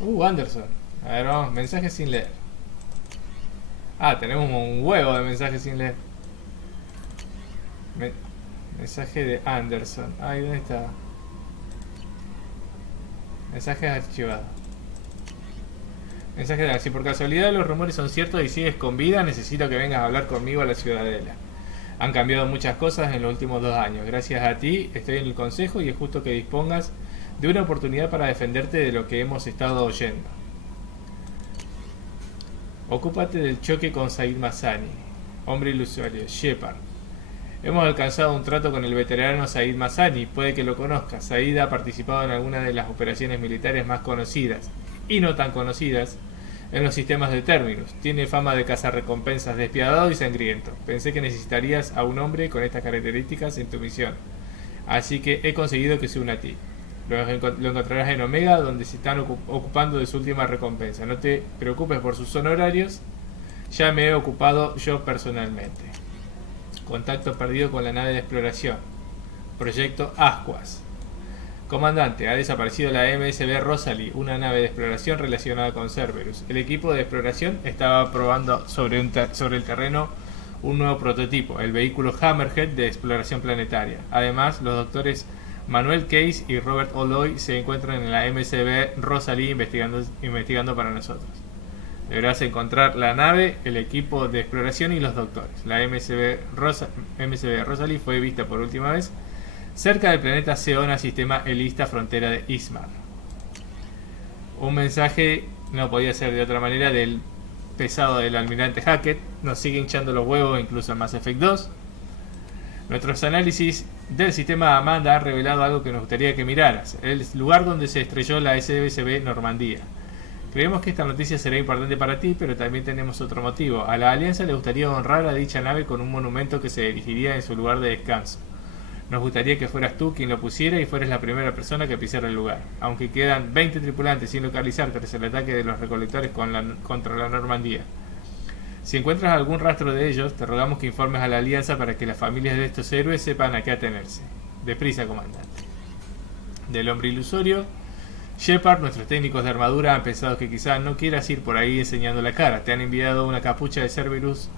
Anderson. A ver, vamos, mensaje sin leer. Ah, tenemos un huevo de mensajes sin leer. Mensaje de Anderson. Ay, ¿dónde está? Mensajes archivados. Mensaje de si por casualidad los rumores son ciertos y sigues con vida, necesito que vengas a hablar conmigo a la Ciudadela. Han cambiado muchas cosas en los últimos 2 años. Gracias a ti estoy en el consejo y es justo que dispongas de una oportunidad para defenderte de lo que hemos estado oyendo. Ocúpate del choque con Said Mazzani, hombre ilusorio, Shepard. Hemos alcanzado un trato con el veterano Said Mazzani, puede que lo conozcas. Said ha participado en algunas de las operaciones militares más conocidas y no tan conocidas en los sistemas de Terminus. Tiene fama de cazarrecompensas despiadado y sangriento. Pensé que necesitarías a un hombre con estas características en tu misión. así que he conseguido que se una a ti. Lo encontrarás en Omega, donde se están ocupando de su última recompensa. No te preocupes por sus honorarios, ya me he ocupado yo personalmente. Contacto perdido con la nave de exploración. Proyecto Ascuas. Comandante, ha desaparecido la MSB Rosalie, una nave de exploración relacionada con Cerberus. El equipo de exploración estaba probando sobre el terreno un nuevo prototipo, el vehículo Hammerhead de exploración planetaria. Además, los doctores Manuel Case y Robert O'Loy se encuentran en la MSB Rosalie investigando para nosotros. Deberás encontrar la nave, el equipo de exploración y los doctores. La MSB Rosalie fue vista por última vez cerca del planeta Seona, sistema Elista, frontera de Ismar. Un mensaje, no podía ser de otra manera, del pesado del almirante Hackett. Nos sigue hinchando los huevos, incluso en Mass Effect 2. Nuestros análisis del sistema Amanda han revelado algo que nos gustaría que miraras: el lugar donde se estrelló la SBSB Normandía. Creemos que esta noticia será importante para ti, pero también tenemos otro motivo. A la Alianza le gustaría honrar a dicha nave con un monumento que se erigiría en su lugar de descanso. Nos gustaría que fueras tú quien lo pusiera y fueras la primera persona que pisara el lugar. Aunque quedan 20 tripulantes sin localizar tras el ataque de los recolectores contra la Normandía. Si encuentras algún rastro de ellos, te rogamos que informes a la Alianza para que las familias de estos héroes sepan a qué atenerse. Deprisa, comandante. Del hombre ilusorio, Shepard, nuestros técnicos de armadura han pensado que quizás no quieras ir por ahí enseñando la cara. Te han enviado una capucha de Cerberus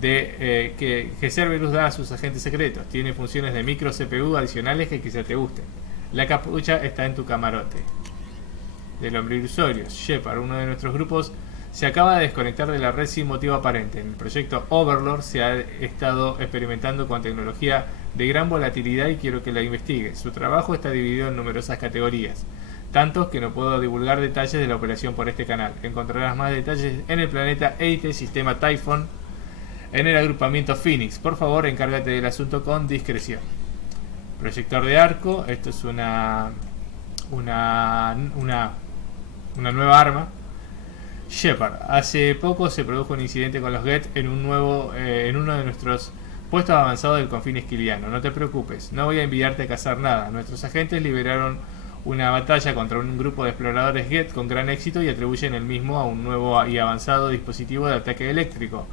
que Cerberus da a sus agentes secretos. Tiene funciones de micro CPU adicionales que quizá te gusten. La capucha está en tu camarote. Del hombre ilusorio, Shepard, uno de nuestros grupos, se acaba de desconectar de la red sin motivo aparente. En el proyecto Overlord se ha estado experimentando con tecnología de gran volatilidad y quiero que la investigues. Su trabajo está dividido en numerosas categorías, tantos que no puedo divulgar detalles de la operación por este canal. Encontrarás más detalles en el planeta Eite, sistema Typhon, en el agrupamiento Phoenix. Por favor, encárgate del asunto con discreción. Proyector de arco. Esto es una nueva arma. Shepard, hace poco se produjo un incidente con los Geth en uno de nuestros puestos avanzados del confín esquiliano. No te preocupes, no voy a enviarte a cazar nada. Nuestros agentes liberaron una batalla contra un grupo de exploradores Geth con gran éxito y atribuyen el mismo a un nuevo y avanzado dispositivo de ataque eléctrico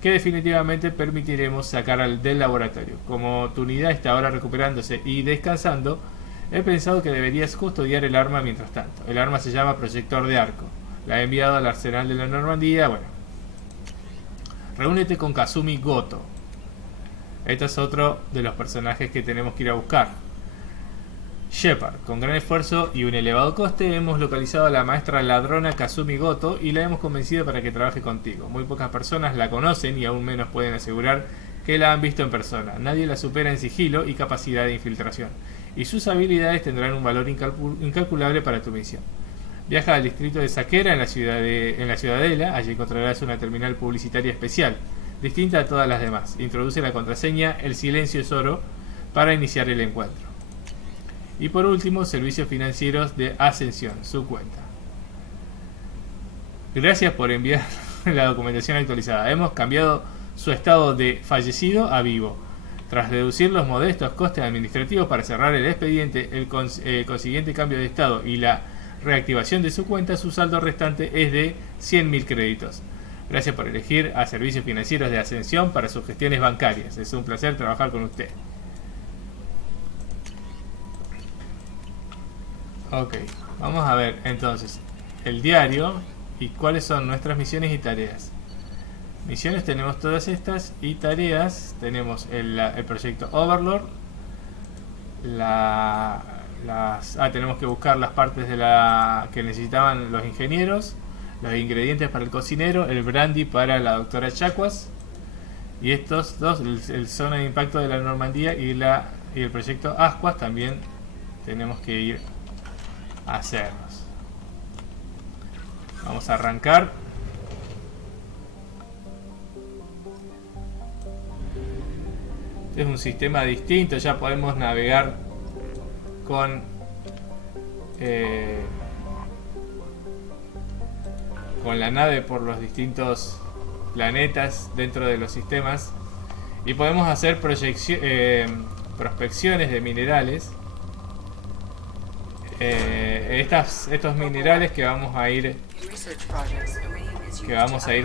que definitivamente permitiremos sacar del laboratorio. Como tu unidad está ahora recuperándose y descansando, he pensado que deberías custodiar el arma mientras tanto. El arma se llama Proyector de Arco. La he enviado al arsenal de la Normandía. Bueno, reúnete con Kazumi Goto. Este es otro de los personajes que tenemos que ir a buscar. Shepard, con gran esfuerzo y un elevado coste, hemos localizado a la maestra ladrona Kazumi Goto y la hemos convencido para que trabaje contigo. Muy pocas personas la conocen y aún menos pueden asegurar que la han visto en persona. Nadie la supera en sigilo y capacidad de infiltración, y sus habilidades tendrán un valor incalculable para tu misión. Viaja al distrito de Sakera en la Ciudadela. Allí encontrarás una terminal publicitaria especial, distinta a todas las demás. Introduce la contraseña El Silencio es Oro para iniciar el encuentro. Y por último, servicios financieros de Ascensión, su cuenta. Gracias por enviar la documentación actualizada. Hemos cambiado su estado de fallecido a vivo. Tras deducir los modestos costes administrativos para cerrar el expediente, el consiguiente cambio de estado y la reactivación de su cuenta, su saldo restante es de 100.000 créditos. Gracias por elegir a Servicios Financieros de Ascensión para sus gestiones bancarias. Es un placer trabajar con usted. Ok, vamos a ver entonces el diario y cuáles son nuestras misiones y tareas. Misiones tenemos todas estas y tareas tenemos el proyecto Overlord. Tenemos que buscar las partes que necesitaban los ingenieros, los ingredientes para el cocinero, el brandy para la doctora Chacuas, y estos dos, el zona de impacto de la Normandía y el proyecto Ascuas, también tenemos que ir a hacerlos. Vamos a arrancar. Este es un sistema distinto, ya podemos navegar con la nave por los distintos planetas dentro de los sistemas y podemos hacer prospecciones de minerales. Estos minerales que vamos a ir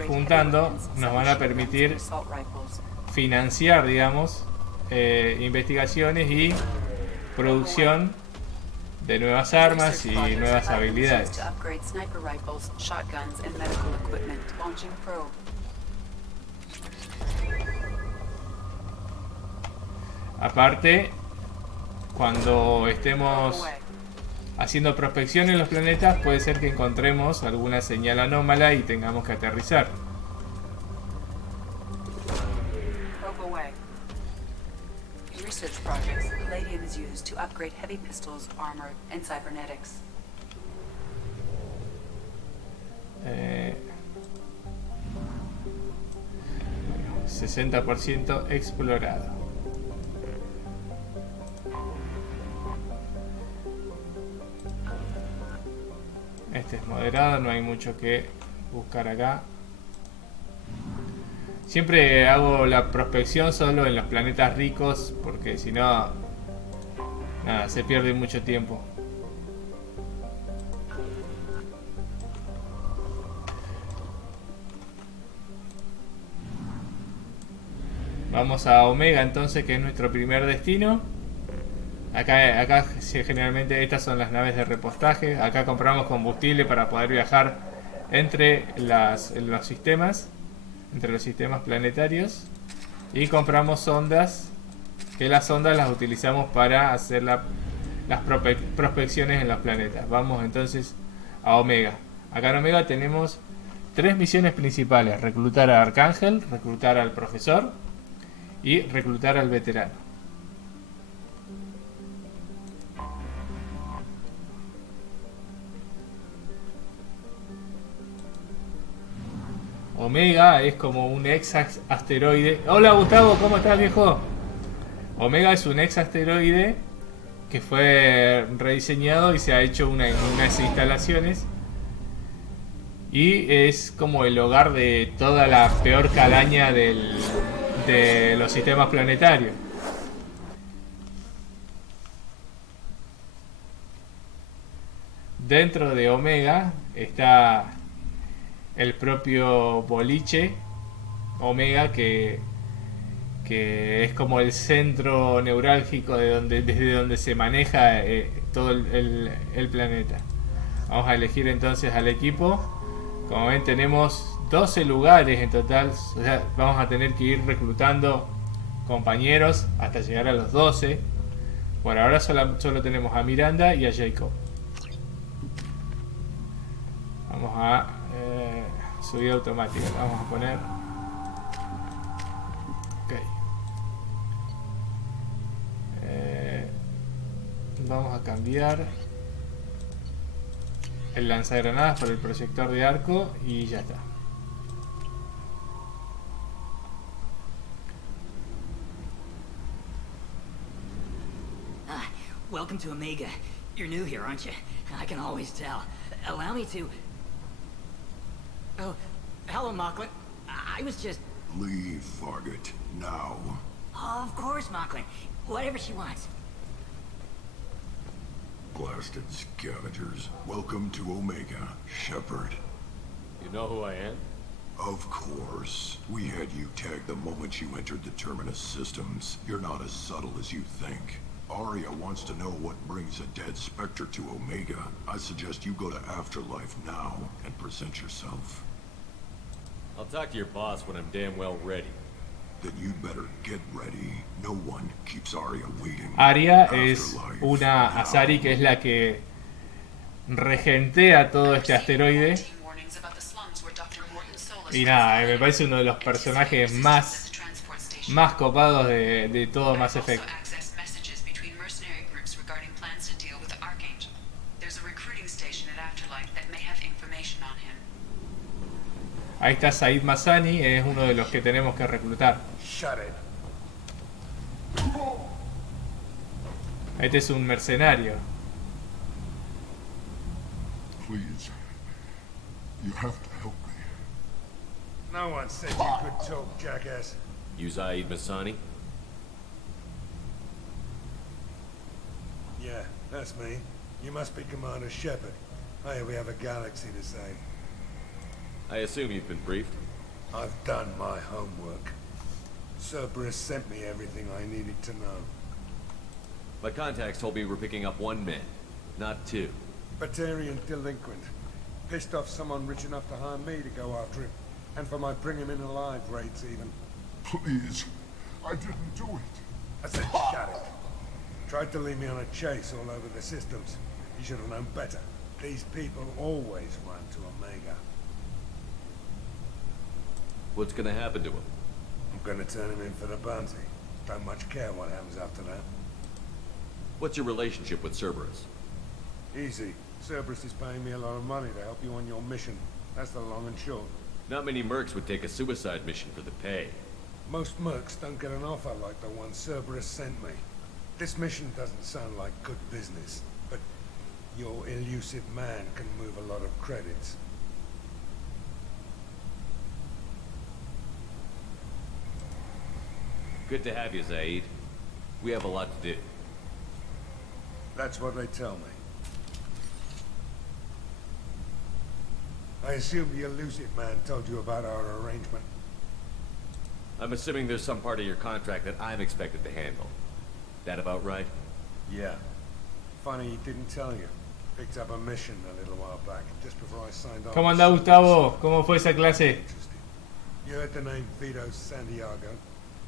juntando nos van a permitir financiar, digamos, investigaciones y producción de nuevas armas y nuevas habilidades. Aparte, cuando estemos haciendo prospección en los planetas, puede ser que encontremos alguna señal anómala y tengamos que aterrizar. Eh, 60% explorado. Este es moderado, no hay mucho que buscar acá. Siempre hago la prospección solo en los planetas ricos, porque si no, nada, se pierde mucho tiempo. Vamos a Omega entonces, que es nuestro primer destino. Acá generalmente estas son las naves de repostaje. Acá compramos combustible para poder viajar entre los sistemas planetarios. Y compramos sondas, que las sondas las utilizamos para hacer las prospecciones en los planetas. Vamos entonces a Omega. Acá en Omega tenemos 3 misiones principales: reclutar a Arcángel, reclutar al profesor y reclutar al veterano. Omega es como un ex asteroide. Hola Gustavo, ¿cómo estás, viejo? Omega es un ex asteroide que fue rediseñado y se ha hecho unas instalaciones. Y es como el hogar de toda la peor calaña de los sistemas planetarios. Dentro de Omega está el propio boliche Omega, que es como el centro neurálgico desde donde se maneja todo el planeta. Vamos a elegir entonces al equipo. Como ven, tenemos 12 lugares en total. O sea, vamos a tener que ir reclutando compañeros hasta llegar a los 12. Por ahora solo tenemos a Miranda y a Jacob. Vamos a subida automática, la vamos a poner. Ok. Vamos a cambiar el lanzagranadas por el proyector de arco y ya está. Welcome to Omega. You're new here, aren't you? I can always tell. Allow me to... Oh, hello, Mocklin. I was just... Leave, Fargate, now. Oh, of course, Mocklin. Whatever she wants. Blasted scavengers. Welcome to Omega, Shepard. You know who I am? Of course. We had you tagged the moment you entered the Terminus systems. You're not as subtle as you think. Aria wants to know what brings a dead Spectre to Omega. I suggest you go to Afterlife now and present yourself. I'll talk to your boss when I'm damn well ready. Then you'd better get ready. No one keeps Aria waiting. Aria es una Asari que es la que regentea todo este asteroide. Y nada, me parece uno de los personajes más copados de todo Mass Effect. Ahí está Said Massani, es uno de los que tenemos que reclutar. Este es un mercenario. Please, you have to help me. No one said you could talk, jackass. You Said Massani? Yeah, that's me. You must be Commander Shepard. Hey, we have a galaxy to save. I assume you've been briefed? I've done my homework. Cerberus sent me everything I needed to know. My contacts told me we're picking up 1 man, not 2. Batarian delinquent. Pissed off someone rich enough to hire me to go after him. And for my bring him in alive rates even. Please. I didn't do it. I said shut it. Tried to lead me on a chase all over the systems. You should have known better. These people always run to Omega. What's gonna happen to him? I'm gonna turn him in for the bounty. Don't much care what happens after that. What's your relationship with Cerberus? Easy. Cerberus is paying me a lot of money to help you on your mission. That's the long and short. Not many mercs would take a suicide mission for the pay. Most mercs don't get an offer like the one Cerberus sent me. This mission doesn't sound like good business, but your elusive man can move a lot of credits. Good to have you, Zaid. We have a lot to do. That's what they tell me. I assume the elusive man told you about our arrangement. I'm assuming there's some part of your contract that I'm expected to handle. That about right? Yeah. Funny he didn't tell you. Picked up a mission a little while back, just before I signed on. ¿Cómo anda, Gustavo? ¿Cómo fue esa clase? You heard the name Vito Santiago?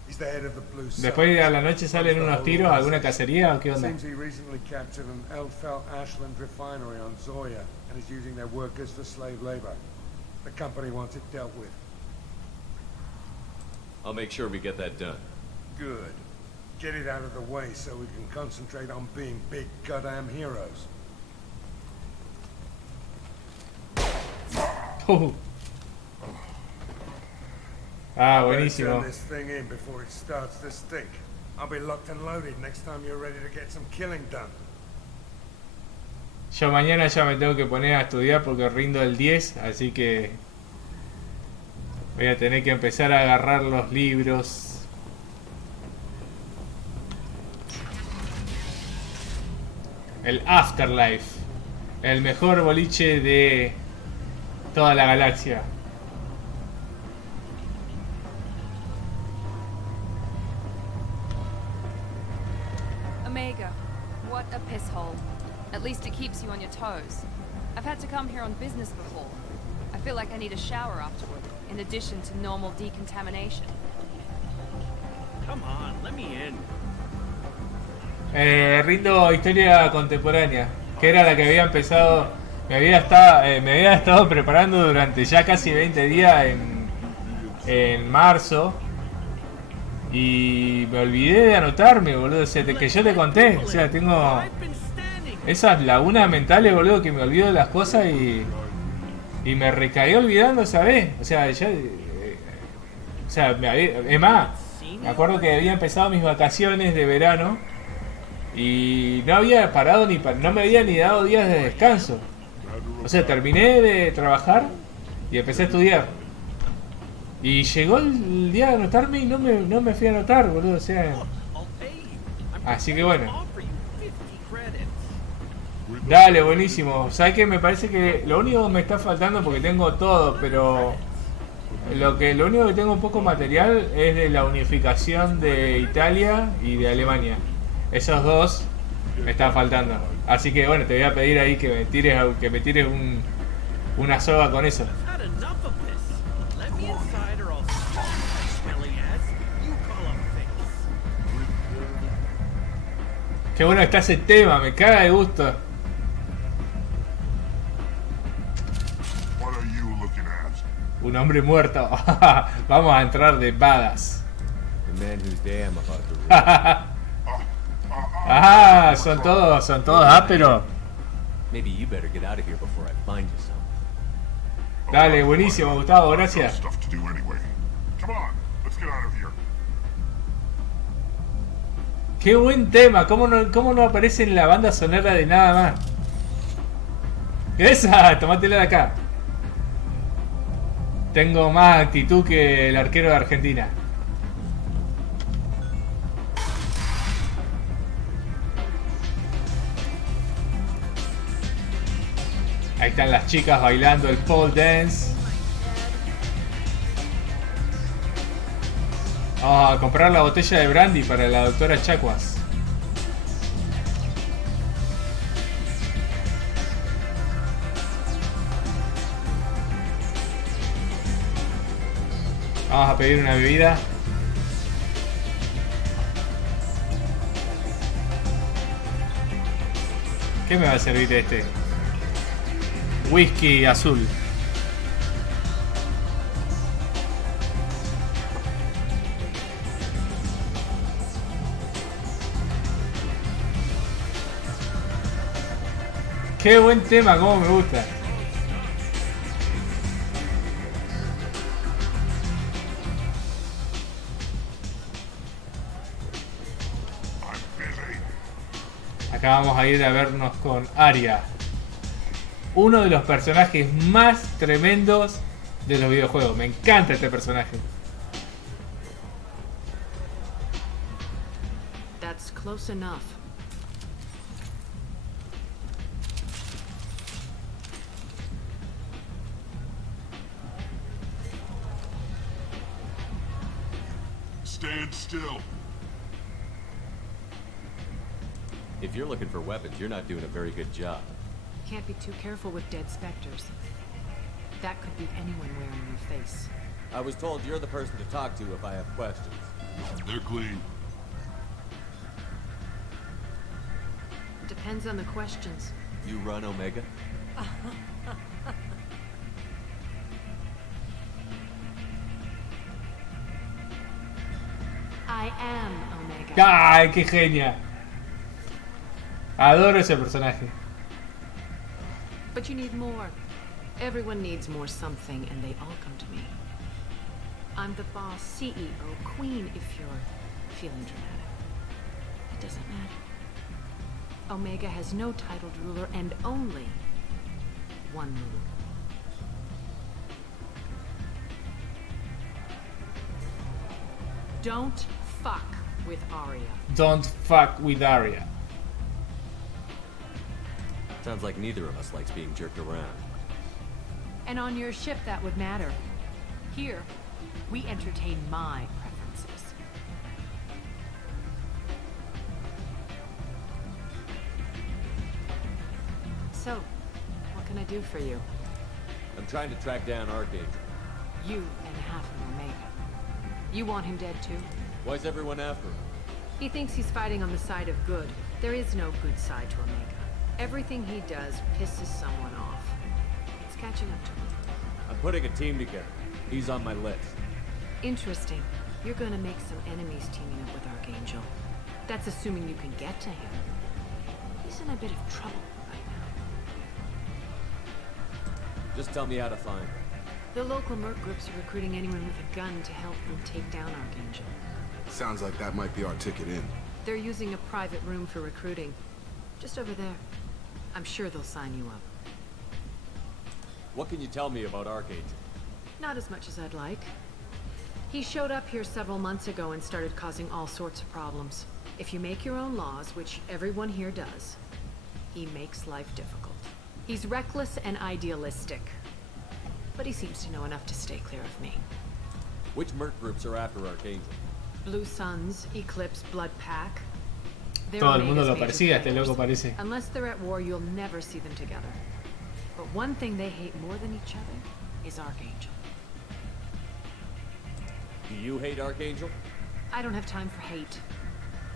He's the head of the Blue Después a la noche salen unos tiros, alguna cacería o qué onda? Seems he recently captured an Elfell Ashland refinery on Zoya and is using their workers for slave labor. The company wants it dealt with. I'll make sure we get that done. Good. Get it out of the way so we can concentrate on being big goddamn heroes. Oh. Ah, buenísimo. Turn this thing in before it starts to stink. I'll be locked and loaded next time you're ready to get some killing done. Yo mañana ya me tengo que poner a estudiar porque rindo el 10, así que voy a tener que empezar a agarrar los libros. El Afterlife, el mejor boliche de toda la galaxia. Omega, what a piss hole. At least it keeps you on your toes. I've had to come here on business before. I feel like I need a shower afterward, in addition to normal decontamination. Come on, let me in. Rindo historia contemporánea, que era la que había empezado, me había estado preparando durante ya casi 20 días en marzo. Y me olvidé de anotarme, boludo. O sea, que yo te conté. O sea, tengo esas lagunas mentales, boludo, que me olvido de las cosas y me recaí olvidando, ¿sabes? O sea, ya... es más, me acuerdo que había empezado mis vacaciones de verano y no había parado no me había ni dado días de descanso. O sea, terminé de trabajar y empecé a estudiar. Y llegó el día de anotarme y no me fui a anotar, boludo, o sea... Así que bueno. Dale, buenísimo. ¿Sabes qué? Me parece que lo único que me está faltando, porque tengo todo, pero... Lo único que tengo poco material es de la unificación de Italia y de Alemania. Esos dos me están faltando. Así que bueno, te voy a pedir ahí que me tires una soga con eso. Qué bueno está ese tema, me caga de gusto. Un hombre muerto. Vamos a entrar de badass. Ah, son todos ásperos. Dale, buenísimo, Gustavo, gracias. Qué buen tema, ¿cómo no aparece en la banda sonora de nada más? Esa, tomátela de acá. Tengo más actitud que el arquero de Argentina. Ahí están las chicas bailando el pole dance. Vamos a comprar la botella de brandy para la doctora Chacuas. Vamos a pedir una bebida. ¿Qué me va a servir este? Whisky azul. Qué buen tema, cómo me gusta. Acá vamos a ir a vernos con Arya, uno de los personajes más tremendos de los videojuegos. Me encanta este personaje. That's close enough. Stand still. If you're looking for weapons, you're not doing a very good job. Can't be too careful with dead specters. That could be anyone wearing your face. I was told you're the person to talk to if I have questions. They're clean. Depends on the questions. You run Omega? I am Omega. ¡Ay, qué genia! Adoro ese personaje. But you need more. Everyone needs more something, and they all come to me. I'm the boss, CEO, queen, if you're feeling dramatic. It doesn't matter. Omega has no titled ruler and only one rule. Don't fuck with Arya. Don't fuck with Arya. Sounds like neither of us likes being jerked around. And on your ship, that would matter. Here, we entertain my preferences. So, what can I do for you? I'm trying to track down Archangel. You and half of Omega. You want him dead too? Why's everyone after him? He thinks he's fighting on the side of good. There is no good side to Omega. Everything he does pisses someone off. It's catching up to him. I'm putting a team together. He's on my list. Interesting. You're gonna make some enemies teaming up with Archangel. That's assuming you can get to him. He's in a bit of trouble right now. Just tell me how to find him. The local merc groups are recruiting anyone with a gun to help them take down Archangel. Sounds like that might be our ticket in. They're using a private room for recruiting. Just over there. I'm sure they'll sign you up. What can you tell me about Archangel? Not as much as I'd like. He showed up here several months ago and started causing all sorts of problems. If you make your own laws, which everyone here does, he makes life difficult. He's reckless and idealistic. But he seems to know enough to stay clear of me. Which merc groups are after Archangel? Blue Suns, Eclipse, Blood Pack. They're Todo el mundo Omega's lo major persigue, este players. loco parece. Unless they're at war, you'll never see them together. But one thing they hate more than each other is Archangel. Do you hate Archangel? I don't have time for hate,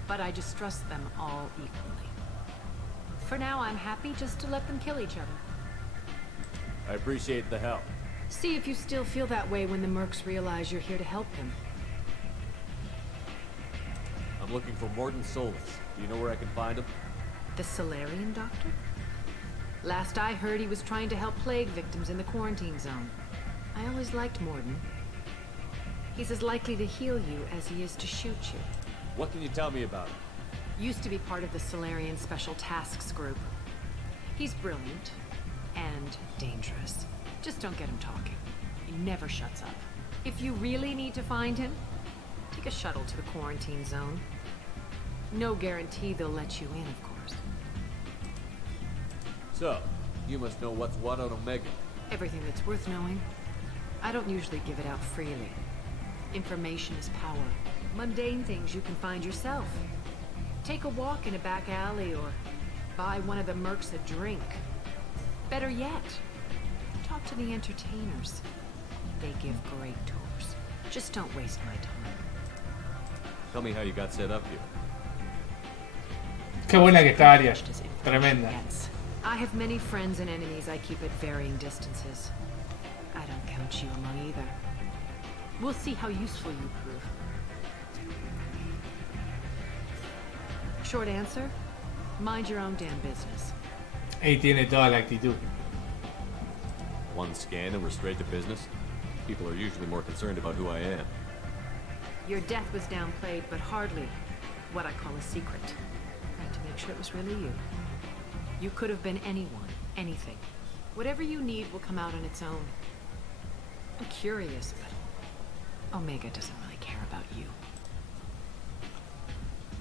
but I distrust them all equally. For now, I'm happy just to let them kill each other. I appreciate the help. See if you still feel that way when the mercs realize you're here to help them. I'm looking for Mordin Solus. Do you know where I can find him? The Solarian doctor? Last I heard, he was trying to help plague victims in the quarantine zone. I always liked Mordin. He's as likely to heal you as he is to shoot you. What can you tell me about him? Used to be part of the Solarian Special Tasks Group. He's brilliant and dangerous. Just don't get him talking. He never shuts up. If you really need to find him, take a shuttle to the quarantine zone. No guarantee they'll let you in, of course. So, You must know what's what on Omega. Everything that's worth knowing. I don't usually give it out freely. Information is power. Mundane things you can find yourself. Take a walk in a back alley or buy one of the mercs a drink. Better yet, talk to the entertainers. They give great tours. Just don't waste my time. Tell me how you got set up here. Qué buena que está Arya. Tremenda. I have many friends and enemies I keep at varying distances. I don't count you among either. We'll see how useful you prove. Short answer, mind your own damn business. Ahí tiene toda la actitud. One scan and we're straight to business? People are usually more concerned about who I am. Your death was downplayed, but hardly what I call a secret. I had to make sure it was really you. You could have been anyone, anything. Whatever you need will come out on its own. I'm curious, but Omega doesn't really care about you.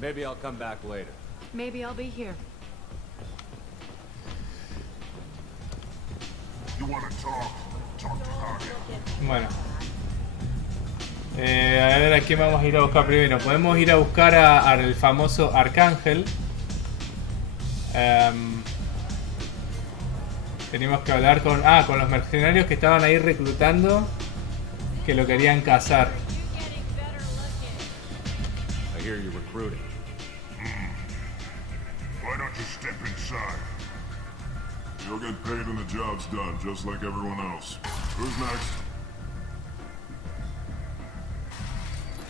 Maybe I'll come back later. Maybe I'll be here. You want to talk? Talk to Arya. Bueno. A ver a quién vamos a ir a buscar primero. Podemos ir a buscar al famoso Arcángel. Tenemos que hablar con los mercenarios que estaban ahí reclutando, que lo querían cazar. I hear you're recruiting. Why don't you step inside? You'll get paid when the job's done, just like everyone else. Who's next?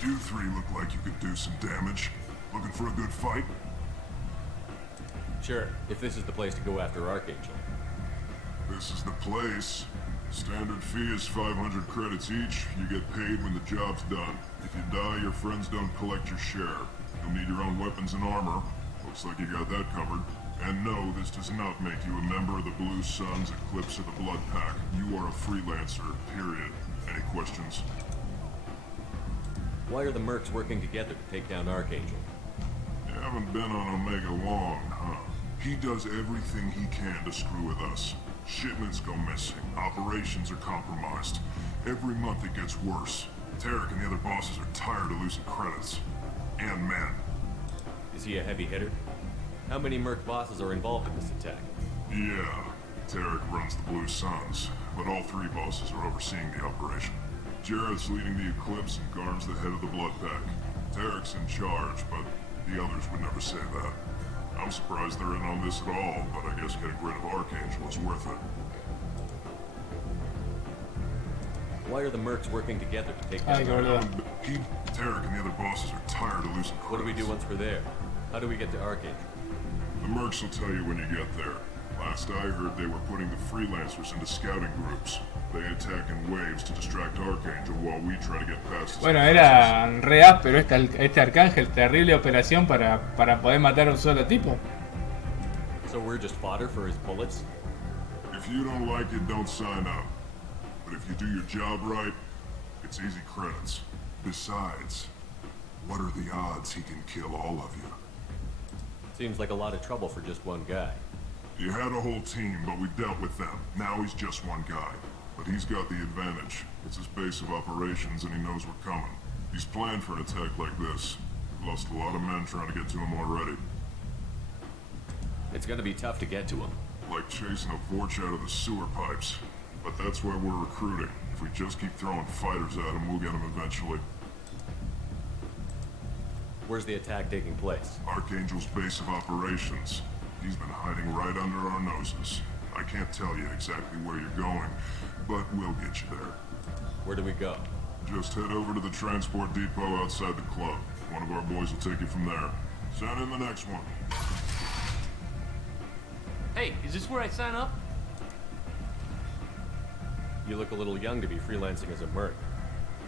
You three look like you could do some damage. Looking for a good fight? Sure, if this is the place to go after Archangel. This is the place. Standard fee is 500 credits each. You get paid when the job's done. If you die, your friends don't collect your share. You'll need your own weapons and armor. Looks like you got that covered. And no, this does not make you a member of the Blue Suns, Eclipse, or the Blood Pack. You are a freelancer, period. Any questions? Why are the mercs working together to take down Archangel? You haven't been on Omega long, huh? He does everything he can to screw with us. Shipments go missing. Operations are compromised. Every month it gets worse. Tarek and the other bosses are tired of losing credits. And men. Is he a heavy hitter? How many merc bosses are involved in this attack? Yeah. Tarek runs the Blue Suns, but all three bosses are overseeing the operation. Jared's leading the Eclipse and Garm's the head of the Blood Pack. Tarek's in charge, but the others would never say that. I'm surprised they're in on this at all, but I guess getting rid of Archangel is worth it. Why are the mercs working together to take down Tarek and the other bosses are tired of losing credits. What do we do once we're there? How do we get to Archangel? The mercs will tell you when you get there. Last I heard, they were putting the freelancers into scouting groups. They attack in waves to distract Archangel while we try to get past his Bueno, era re áspero este Arcángel. Terrible operación para poder matar a un solo tipo. So we're just fodder for his bullets? If you don't like it, don't sign up. But if you do your job right, it's easy credits. Besides, what are the odds he can kill all of you? Seems like a lot of trouble for just one guy. You had a whole team, but we dealt with them. Now he's just one guy. But he's got the advantage. It's his base of operations and he knows we're coming. He's planned for an attack like this. Lost a lot of men trying to get to him already. It's gonna be tough to get to him. Like chasing a Vorch out of the sewer pipes. But that's why we're recruiting. If we just keep throwing fighters at him, we'll get him eventually. Where's the attack taking place? Archangel's base of operations. He's been hiding right under our noses. I can't tell you exactly where you're going, but we'll get you there. Where do we go? Just head over to the transport depot outside the club. One of our boys will take you from there. Send in the next one. Hey, is this where I sign up? You look a little young to be freelancing as a merc.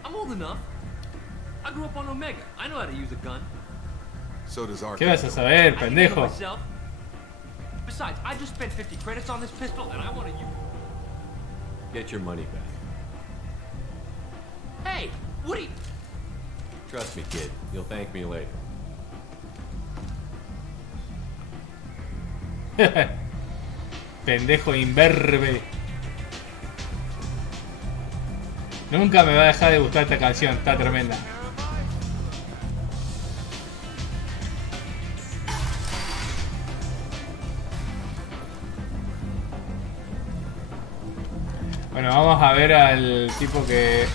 I'm old enough. I grew up on Omega. I know how to use a gun. So does ¿Qué vas a saber, pendejo? Besides, I just spent 50 credits on this pistol, and I want to use. Get your money back. Hey, Woody! Trust me, kid. You'll thank me later. Pendejo imberbe. Nunca me va a dejar de gustar esta canción, está tremenda. Bueno, vamos a ver al tipo que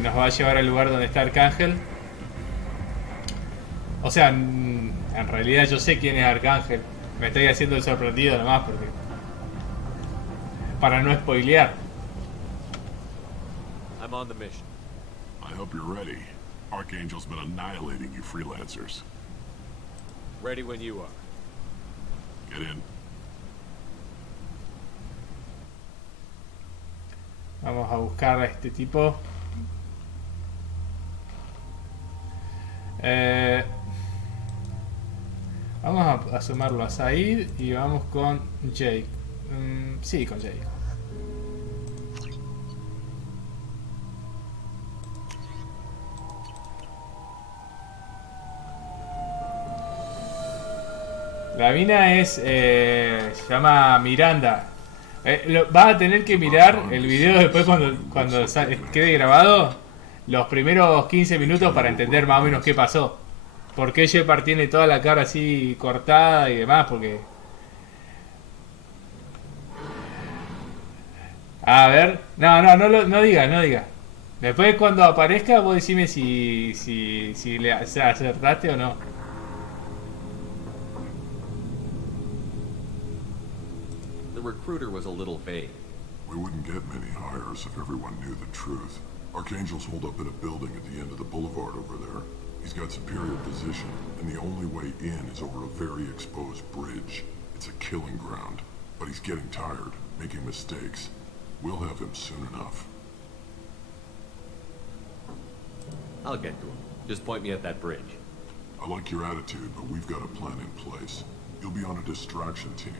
nos va a llevar al lugar donde está Arcángel. O sea, en realidad yo sé quién es Arcángel. Me estoy haciendo el sorprendido nomás porque... para no spoilear. I'm on the mission. I hope you're ready. Archangel's been annihilating you freelancers. Ready when you are. Get in. Vamos a buscar a este tipo. Vamos a sumarlo a Said y vamos con Jake. Sí, con Jake. La mina es... se llama Miranda. Vas a tener que mirar el video después cuando quede grabado. Los primeros 15 minutos para entender más o menos qué pasó. Por qué Shepard tiene toda la cara así cortada y demás, porque... A ver... No diga. Después cuando aparezca vos decime si le acertaste o no. The recruiter was a little vague. We wouldn't get many hires if everyone knew the truth. Archangel's holed up in a building at the end of the boulevard over there. He's got superior position, and the only way in is over a very exposed bridge. It's a killing ground, but he's getting tired, making mistakes. We'll have him soon enough. I'll get to him. Just point me at that bridge. I like your attitude, but we've got a plan in place. You'll be on a distraction team.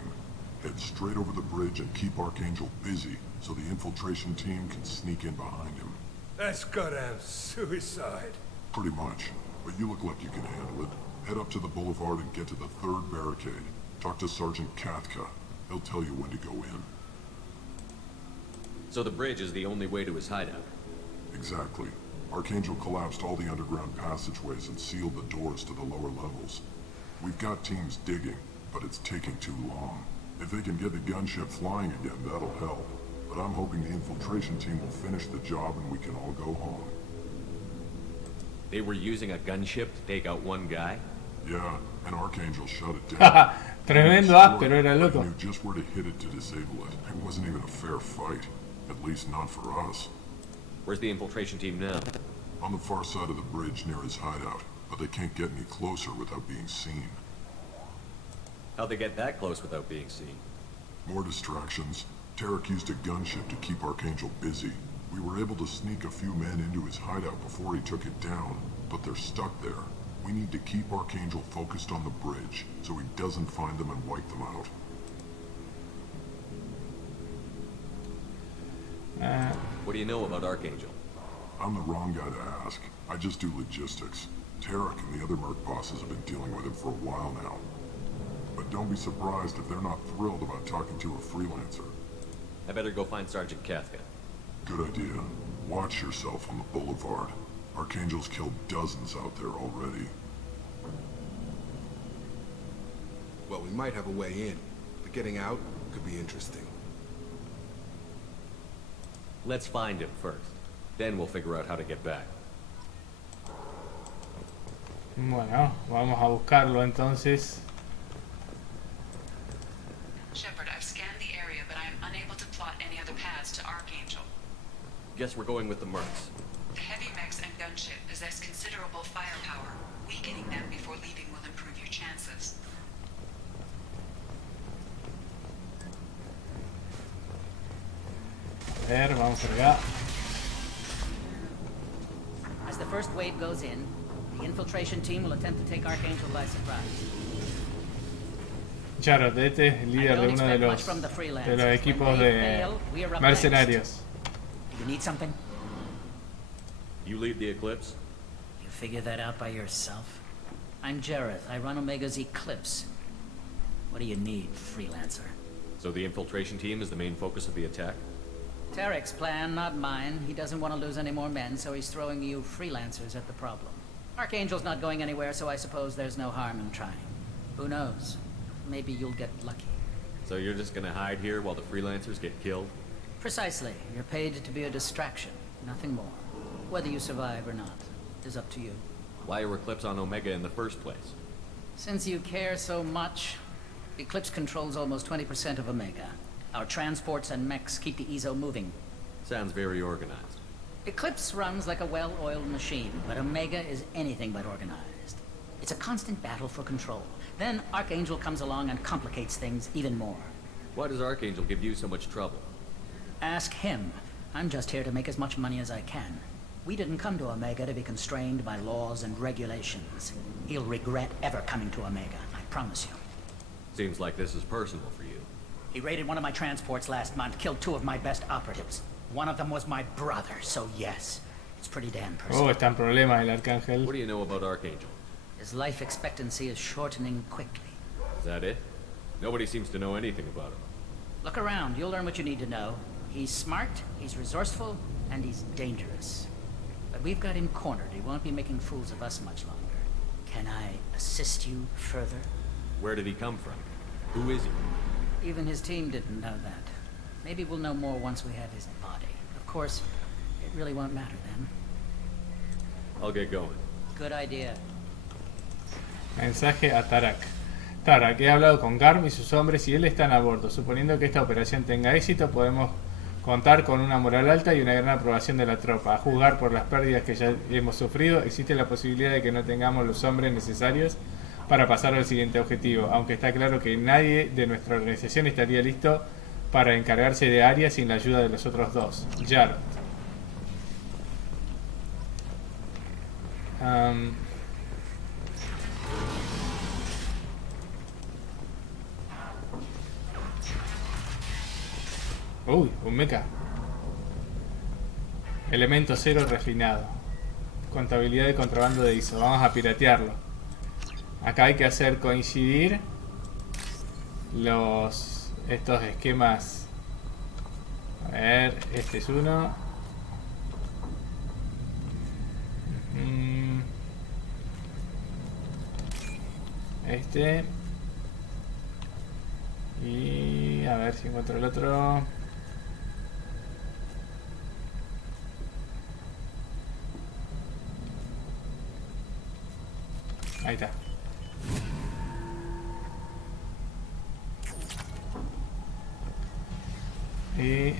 Head straight over the bridge and keep Archangel busy so the infiltration team can sneak in behind him. That's goddamn suicide. Pretty much. But you look like you can handle it. Head up to the boulevard and get to the third barricade. Talk to Sergeant Katka. He'll tell you when to go in. So the bridge is the only way to his hideout? Exactly. Archangel collapsed all the underground passageways and sealed the doors to the lower levels. We've got teams digging, but it's taking too long. If they can get the gunship flying again, that'll help. But I'm hoping the infiltration team will finish the job and we can all go home. They were using a gunship to take out one guy? Yeah, and Archangel shut it down. Tremendo áspero era el I loco. knew just where to hit it to disable it. It wasn't even a fair fight. At least not for us. Where's the infiltration team now? On the far side of the bridge near his hideout, but they can't get any closer without being seen. How'd they get that close without being seen? More distractions. Tarek used a gunship to keep Archangel busy. We were able to sneak a few men into his hideout before he took it down, but they're stuck there. We need to keep Archangel focused on the bridge, so he doesn't find them and wipe them out. What do you know about Archangel? I'm the wrong guy to ask. I just do logistics. Tarek and the other merc bosses have been dealing with him for a while now. But don't be surprised if they're not thrilled about talking to a freelancer. I better go find Sergeant Katka. Good idea. Watch yourself on the boulevard. Archangel's killed dozens out there already. Well, we might have a way in, but getting out could be interesting. Let's find him first. Then we'll figure out how to get back. Bueno, vamos a buscarlo entonces. Shepard, I've scanned the area, but I am unable to plot any other paths to Archangel. Guess we're going with the mercs. The heavy mechs and gunship possess considerable firepower. Weakening them before leaving will improve your chances. A ver, vamos por acá. As the first wave goes in, the infiltration team will attempt to take Archangel by surprise. Shepard, este es el líder de uno de los equipos de mercenarios. You need something? You lead the Eclipse? You figure that out by yourself? I'm Jareth. I run Omega's Eclipse. What do you need, freelancer? So the infiltration team is the main focus of the attack? Tarek's plan, not mine. He doesn't want to lose any more men, so he's throwing you freelancers at the problem. Archangel's not going anywhere, so I suppose there's no harm in trying. Who knows? Maybe you'll get lucky. So you're just gonna hide here while the freelancers get killed? Precisely. You're paid to be a distraction, nothing more. Whether you survive or not is up to you. Why are Eclipse on Omega in the first place? Since you care so much, Eclipse controls almost 20% of Omega. Our transports and mechs keep the EZO moving. Sounds very organized. Eclipse runs like a well-oiled machine, but Omega is anything but organized. It's a constant battle for control. Then Archangel comes along and complicates things even more. Why does Archangel give you so much trouble? Ask him. I'm just here to make as much money as I can. We didn't come to Omega to be constrained by laws and regulations. He'll regret ever coming to Omega, I promise you. Seems like this is personal for you. He raided one of my transports last month, killed 2 of my best operatives. One of them was my brother, so yes, it's pretty damn personal. Oh, está en problemas el Arcángel. What do you know about Archangel? His life expectancy is shortening quickly. Is that it? Nobody seems to know anything about him. Look around, you'll learn what you need to know. He's smart, he's resourceful, and he's dangerous. But we've got him cornered. He won't be making fools of us much longer. Can I assist you further? Where did he come from? Who is he? Even his team didn't know that. Maybe we'll know more once we have his body. Of course, it really won't matter then. I'll get going. Good idea. Mensaje a Tarak. Tarak, he hablado con Garm y sus hombres y él están a bordo. Suponiendo que esta operación tenga éxito, podemos contar con una moral alta y una gran aprobación de la tropa. A juzgar por las pérdidas que ya hemos sufrido, existe la posibilidad de que no tengamos los hombres necesarios para pasar al siguiente objetivo, aunque está claro que nadie de nuestra organización estaría listo para encargarse de Aria sin la ayuda de los otros dos. Jarrett. Uy, un mecha. Elemento 0 refinado. Contabilidad de contrabando de ISO. Vamos a piratearlo. Acá hay que hacer coincidir estos esquemas. A ver, este es uno. Este. Y a ver si encuentro el otro. Ahí está. Y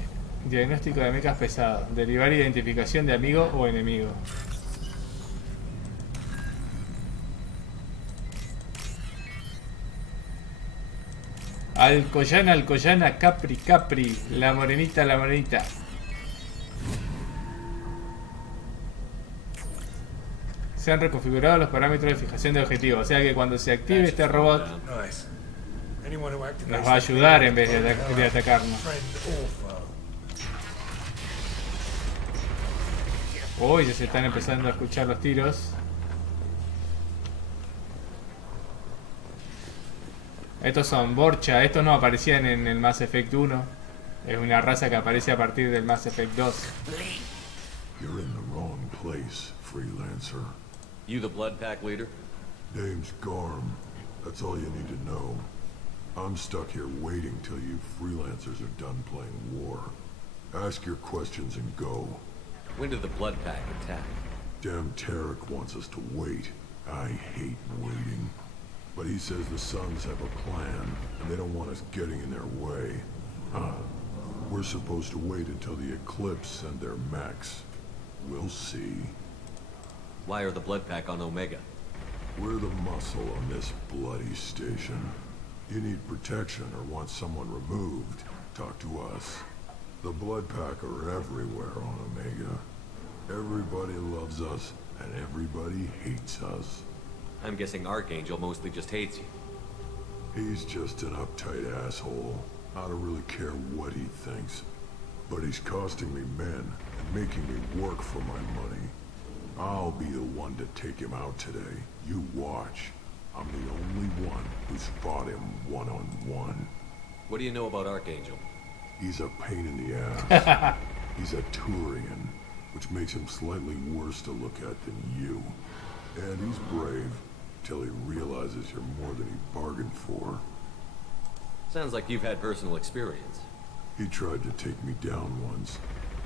diagnóstico de mechas pesados. Derivar identificación de amigo o enemigo. Alcoyana, Alcoyana, Capri, Capri. La morenita, la morenita. Se han reconfigurado los parámetros de fijación de objetivos. O sea que cuando se active este robot nos va a ayudar en vez de atacarnos. Uy, ya se están empezando a escuchar los tiros. Estos son Borcha. Estos no aparecían en el Mass Effect 1. Es una raza que aparece a partir del Mass Effect 2. You're in the wrong place, freelancer. You the Blood Pack leader? Name's Garm. That's all you need to know. I'm stuck here waiting till you freelancers are done playing war. Ask your questions and go. When did the Blood Pack attack? Damn Tarek wants us to wait. I hate waiting. But he says the Sons have a plan, and they don't want us getting in their way. We're supposed to wait until the Eclipse and their mechs. We'll see. Why are the Blood Pack on Omega? We're the muscle on this bloody station. You need protection or want someone removed, talk to us. The Blood Pack are everywhere on Omega. Everybody loves us, and everybody hates us. I'm guessing Archangel mostly just hates you. He's just an uptight asshole. I don't really care what he thinks. But he's costing me men and making me work for my money. I'll be the one to take him out today. You watch. I'm the only one who's fought him one-on-one. What do you know about Archangel? He's a pain in the ass. He's a Turian, which makes him slightly worse to look at than you. And he's brave, till he realizes you're more than he bargained for. Sounds like you've had personal experience. He tried to take me down once.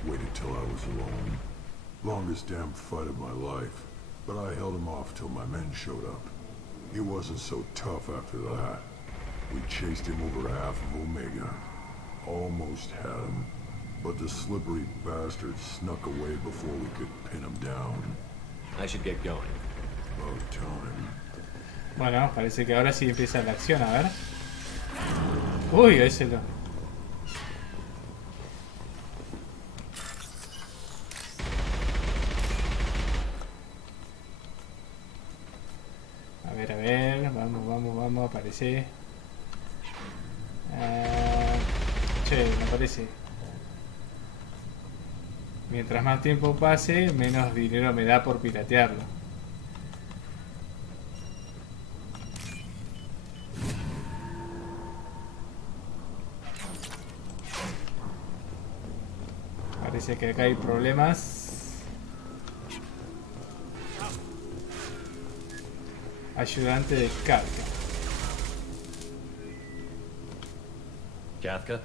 Waited till I was alone. Longest damn fight of my life. But I held him off till my men showed up. He wasn't so tough after that. We chased him over half of Omega. Almost had him. But the slippery bastard snuck away before we could pin him down. I should get going. About time. Bueno, parece que ahora sí empieza la acción, a ver. Uy, ese lo... A ver, vamos, aparece. Che, me parece. Mientras más tiempo pase, menos dinero me da por piratearlo. Parece que acá hay problemas. Ayudante de Kafka. Kafka?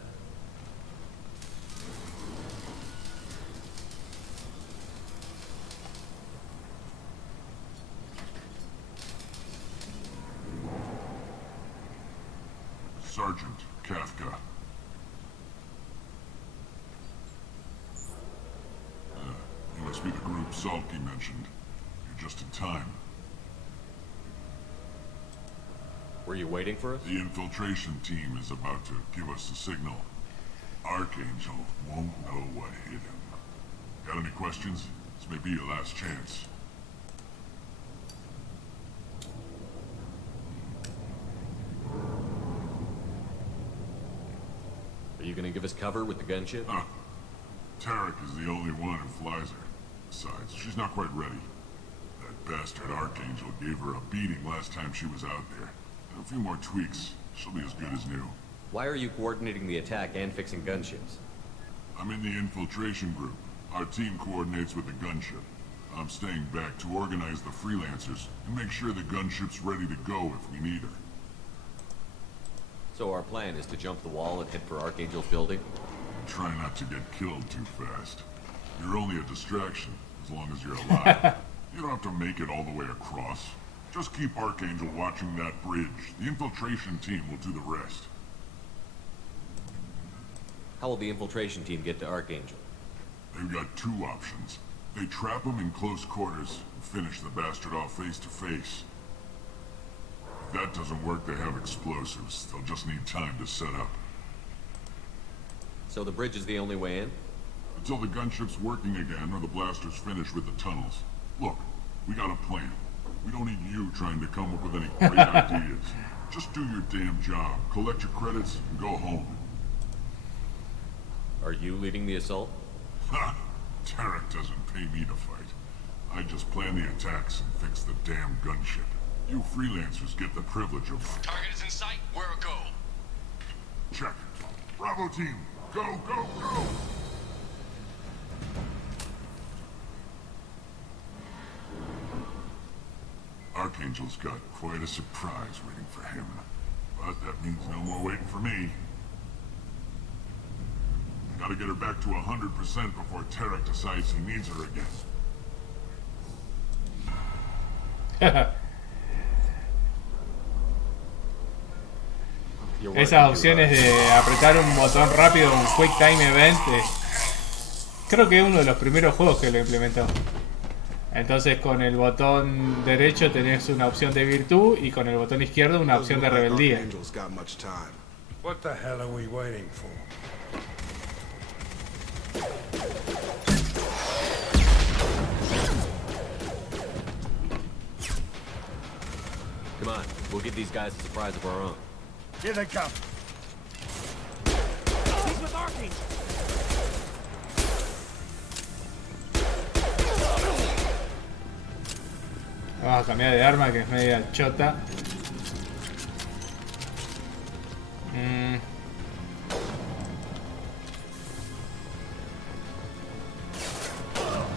Sergeant Kafka. You must be the group Salky mentioned. You're just in time. Were you waiting for us? The infiltration team is about to give us a signal. Archangel won't know what hit him. Got any questions? This may be your last chance. Are you gonna give us cover with the gunship? Tarek is the only one who flies her. Besides, she's not quite ready. That bastard Archangel gave her a beating last time she was out there. A few more tweaks, she'll be as good as new. Why are you coordinating the attack and fixing gunships? I'm in the infiltration group. Our team coordinates with the gunship. I'm staying back to organize the freelancers and make sure the gunship's ready to go if we need her. So our plan is to jump the wall and head for Archangel's building? Try not to get killed too fast. You're only a distraction, as long as you're alive. You don't have to make it all the way across. Just keep Archangel watching that bridge. The infiltration team will do the rest. How will the infiltration team get to Archangel? They've got two options. They trap him in close quarters and finish the bastard off face to face. If that doesn't work, they have explosives. They'll just need time to set up. So the bridge is the only way in? Until the gunship's working again or the blasters finish with the tunnels. Look, we got a plan. We don't need you trying to come up with any great ideas. Just do your damn job, collect your credits, and go home. Are you leading the assault? Ha! Tarek doesn't pay me to fight. I just plan the attacks and fix the damn gunship. You freelancers get the privilege of... Target is in sight. Where a go? Check. Bravo team, go, go, go! Archangel's got quite a surprise waiting for him. But that means no more waiting for me. Gotta get her back to 100% before Tarek decides he needs her again. Esas opciones de apretar un botón rápido, un Quick Time Event, creo que es uno de los primeros juegos que lo implementó. Entonces con el botón derecho tenés una opción de virtud y con el botón izquierdo una opción de rebeldía. What the hell are we waiting for? Come on, we'll give these guys a surprise of our own. Here they come. He's with Archangel. Vamos a cambiar de arma que es media chota.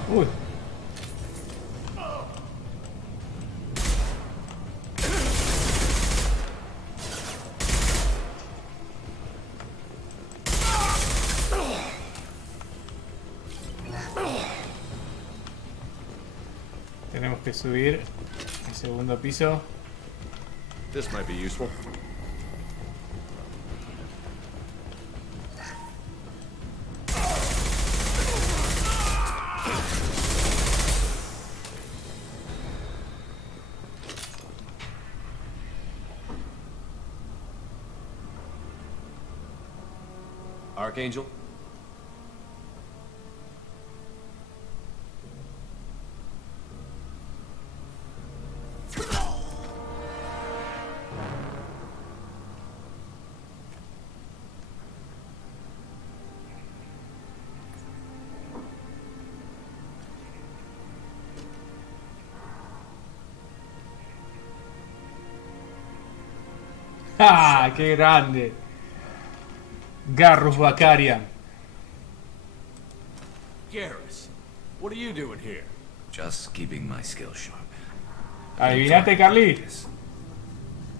Uy. Tenemos que subir al segundo piso. This might be useful. Archangel? ¡Ah! ¡Qué grande! Garrus Bacarian. Garrus, what are you doing here? Just keeping my skills sharp. ¿Adivinaste, Carly?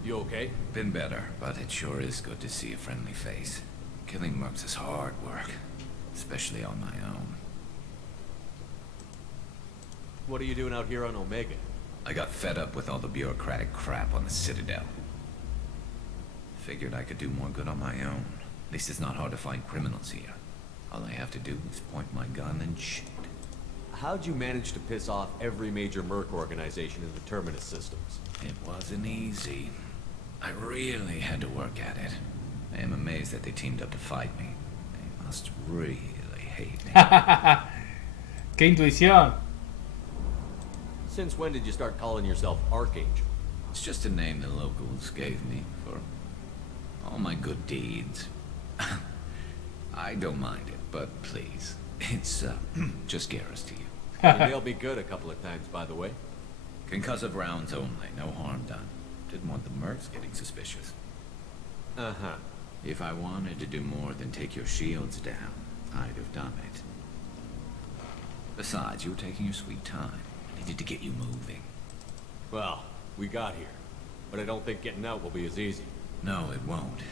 You okay? Been better, but it sure is good to see a friendly face. Killing mercs is hard work, especially on my own. What are you doing out here on Omega? I got fed up with all the bureaucratic crap on the Citadel. Figured I could do more good on my own. At least it's not hard to find criminals here. All I have to do is point my gun and shoot. How'd you manage to piss off every major merc organization in the Terminus systems? It wasn't easy. I really had to work at it. I am amazed that they teamed up to fight me. They must really hate me. ¡Qué intuición! Since when did you start calling yourself Archangel? It's just a name the locals gave me for all my good deeds. I don't mind it, but please, it's just Garrus to you. You nailed me good a couple of times, by the way. Concussive rounds only, no harm done. Didn't want the mercs getting suspicious. Uh-huh. If I wanted to do more than take your shields down, I'd have done it. Besides, you were taking your sweet time. Needed to get you moving. Well, we got here. But I don't think getting out will be as easy. No, it won't.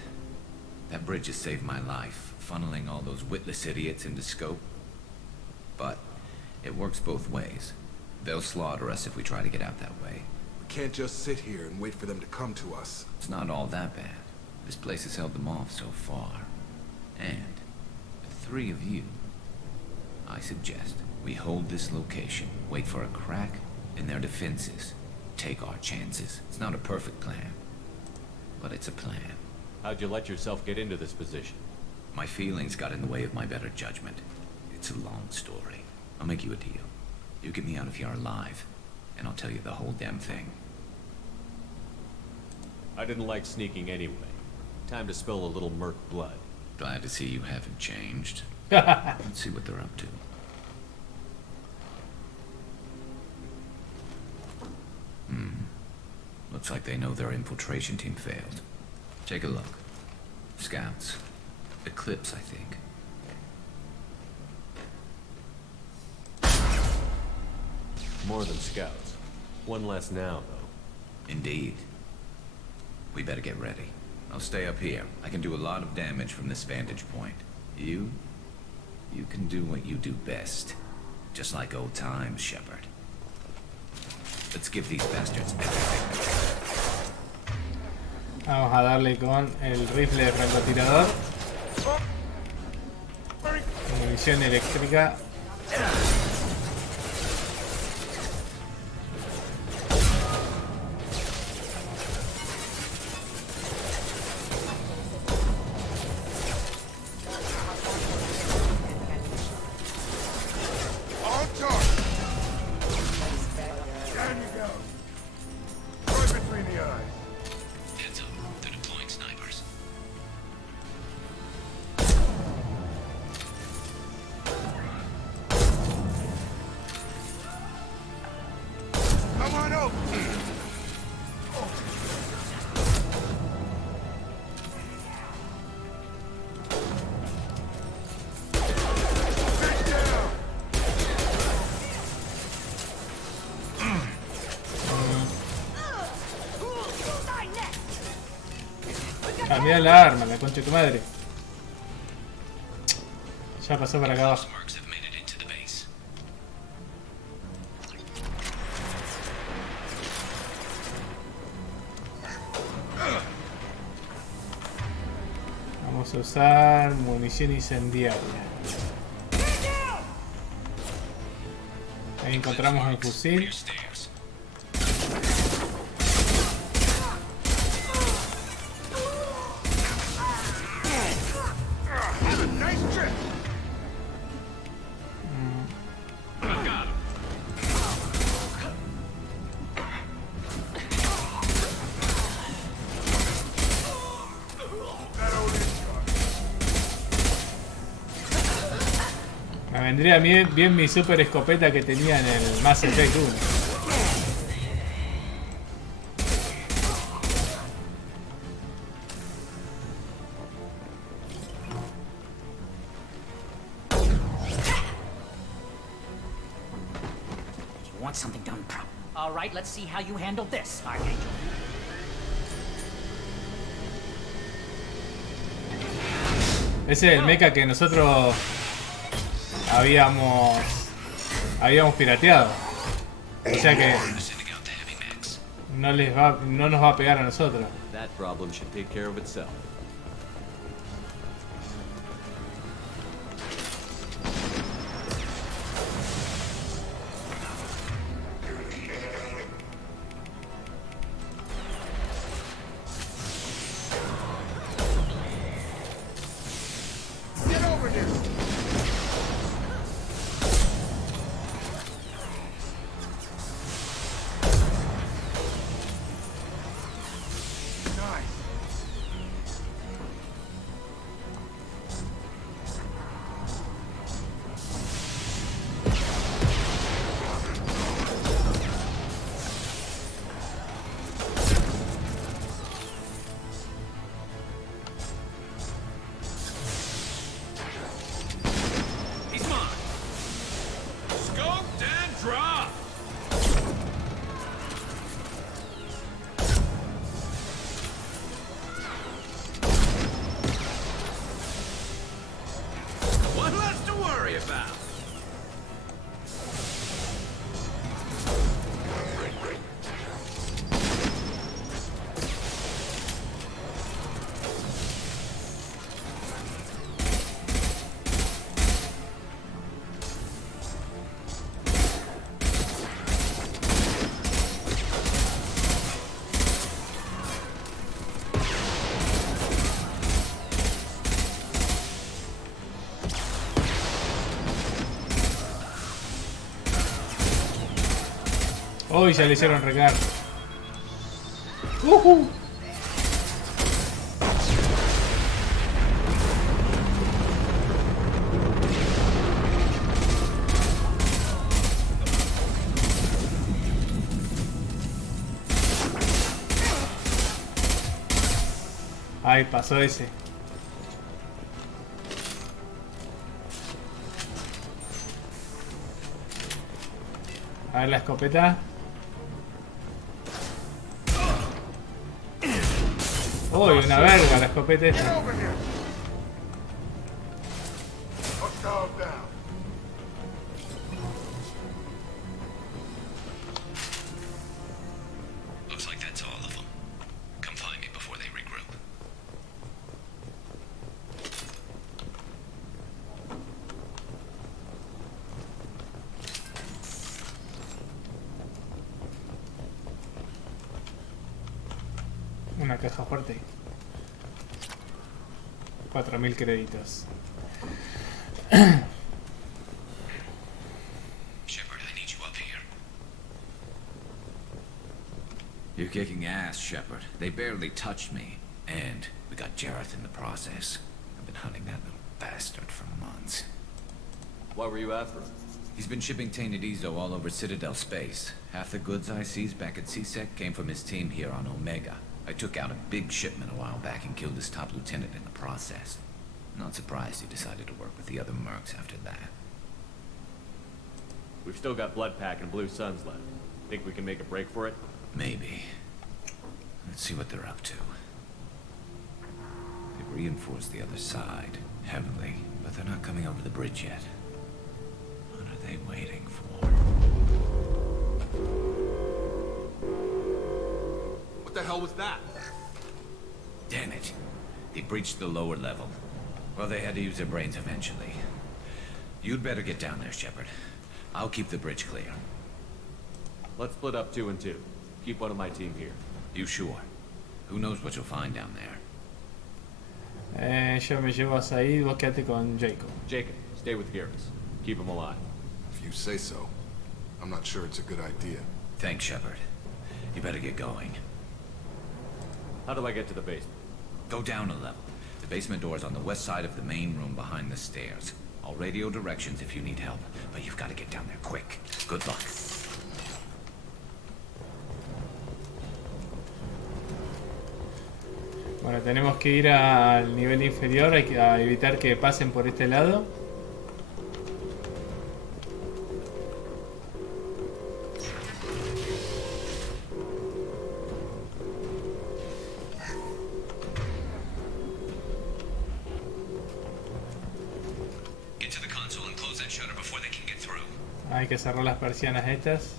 That bridge has saved my life, funneling all those witless idiots into scope. But it works both ways. They'll slaughter us if we try to get out that way. We can't just sit here and wait for them to come to us. It's not all that bad. This place has held them off so far. And with 3 of you, I suggest we hold this location, wait for a crack in their defenses, take our chances. It's not a perfect plan, but it's a plan. How'd you let yourself get into this position? My feelings got in the way of my better judgment. It's a long story. I'll make you a deal. You get me out of here alive, and I'll tell you the whole damn thing. I didn't like sneaking anyway. Time to spill a little merc blood. Glad to see you haven't changed. Let's see what they're up to. Looks like they know their infiltration team failed. Take a look. Scouts. Eclipse, I think. More than scouts. One less now, though. Indeed. We better get ready. I'll stay up here. I can do a lot of damage from this vantage point. You can do what you do best. Just like old times, Shepard. Let's give these bastards everything. Vamos a darle con el rifle de francotirador. Munición eléctrica. Cambia la arma, la concha de tu madre. Ya pasó para acá abajo. Vamos a usar munición incendiaria. Ahí encontramos un fusil. Me vendría bien mi super escopeta que tenía en el Mass Effect 1. You want something done proper. All right, let's see how you handle this, Archangel. Ese es el mecha que nosotros habíamos pirateado. O sea que no nos va a pegar a nosotros. That problem should take care of itself. Hoy ya le hicieron recarga. Ay, pasó ese. A ver la escopeta. Uy, una verga la escopeta esta. Looks like that's all of them. Come find me before they regroup. Una caja fuerte. 4000 créditos. Shepard, I need you up here. You're kicking ass, Shepard. They barely touched me. And we got Jareth in the process. I've been hunting that little bastard for months. What were you after? He's been shipping tainted Ezo all over Citadel space. Half the goods I seized back at CSEC came from his team here on Omega. I took out a big shipment a while back and killed his top lieutenant in the process. Not surprised he decided to work with the other mercs after that. We've still got Bloodpack and Blue Suns left. Think we can make a break for it? Maybe. Let's see what they're up to. reinforced the other side heavily, but they're not coming over the bridge yet. What are they waiting for? What the hell was that? Damn it. They breached the lower level. Well, they had to use their brains eventually. You'd better get down there, Shepard. I'll keep the bridge clear. Let's split up 2 and 2. Keep one of my team here. You sure? Who knows what you'll find down there? Yo me llevo a Said, vos quédate con Jacob. Jacob, stay with Garrus. Keep him alive. If you say so. I'm not sure it's a good idea. Thanks, Shepard. You better get going. How do I get to the basement? Go down a level. The basement door is on the west side of the main room behind the stairs. I'll radio directions if you need help, but you've got to get down there quick. Good luck. Bueno, tenemos que ir al nivel inferior, hay que evitar que pasen por este lado. Hay que cerrar las persianas estas.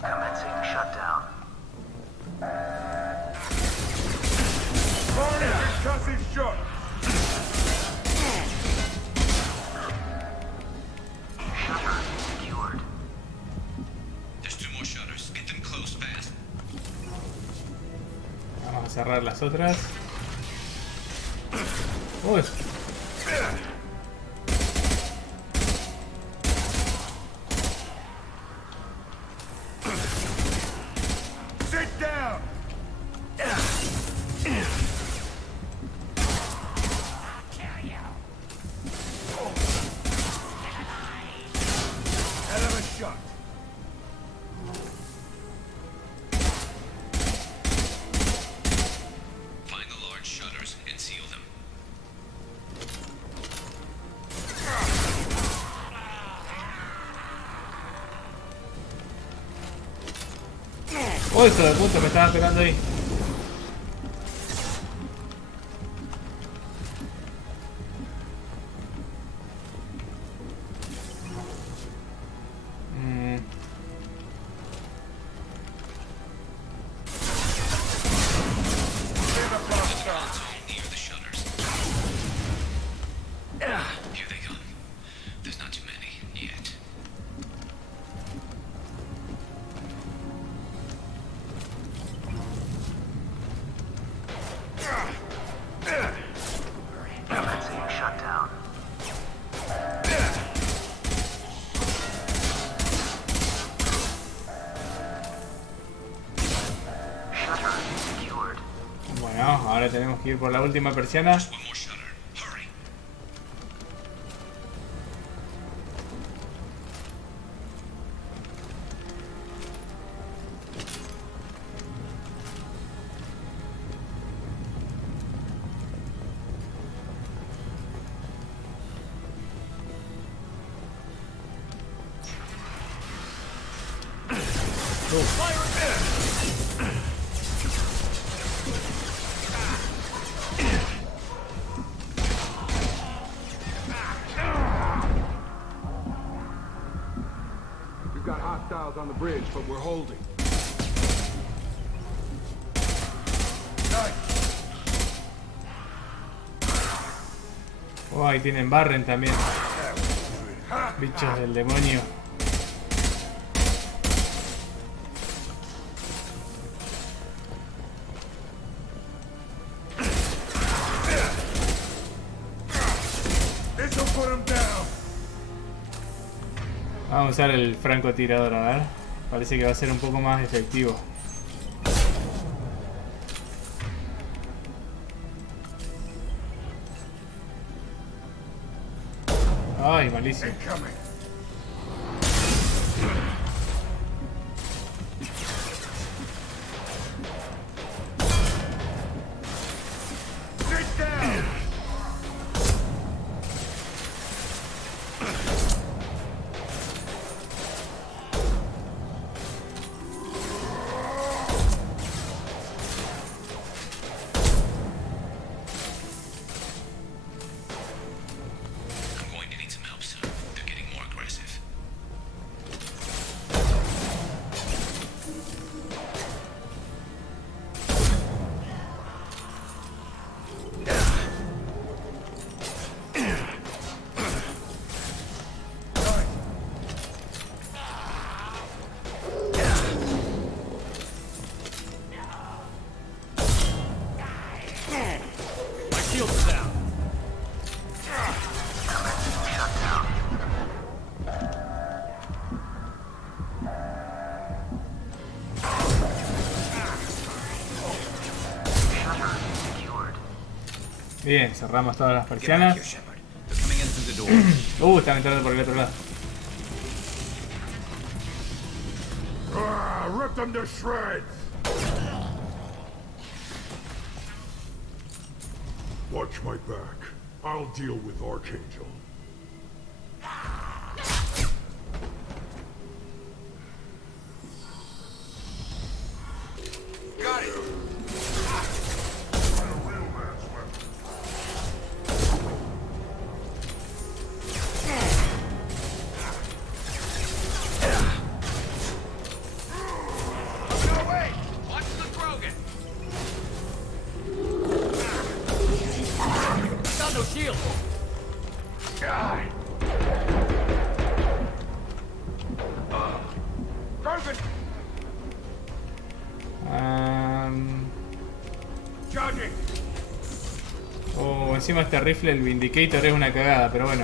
Commencing shutdown. Shut. Shutter secured. There's 2 more shutters. Get them closed fast. Vamos a cerrar las otras. Uy. Oh, hijo de puta, me estaba esperando ahí. Ahora tenemos que ir por la última persiana. On the bridge, but we're holding. Oh, ahí tienen Barren también. Bichos del demonio. Vamos a usar el francotirador, a ver. Parece que va a ser un poco más efectivo. Ay, malísimo. Bien, cerramos todas las persianas. Están entrando por el otro lado. Rip them to shreds! Watch my back. I'll deal with Archangel. Got it! Encima este rifle, el Vindicator, es una cagada, pero bueno.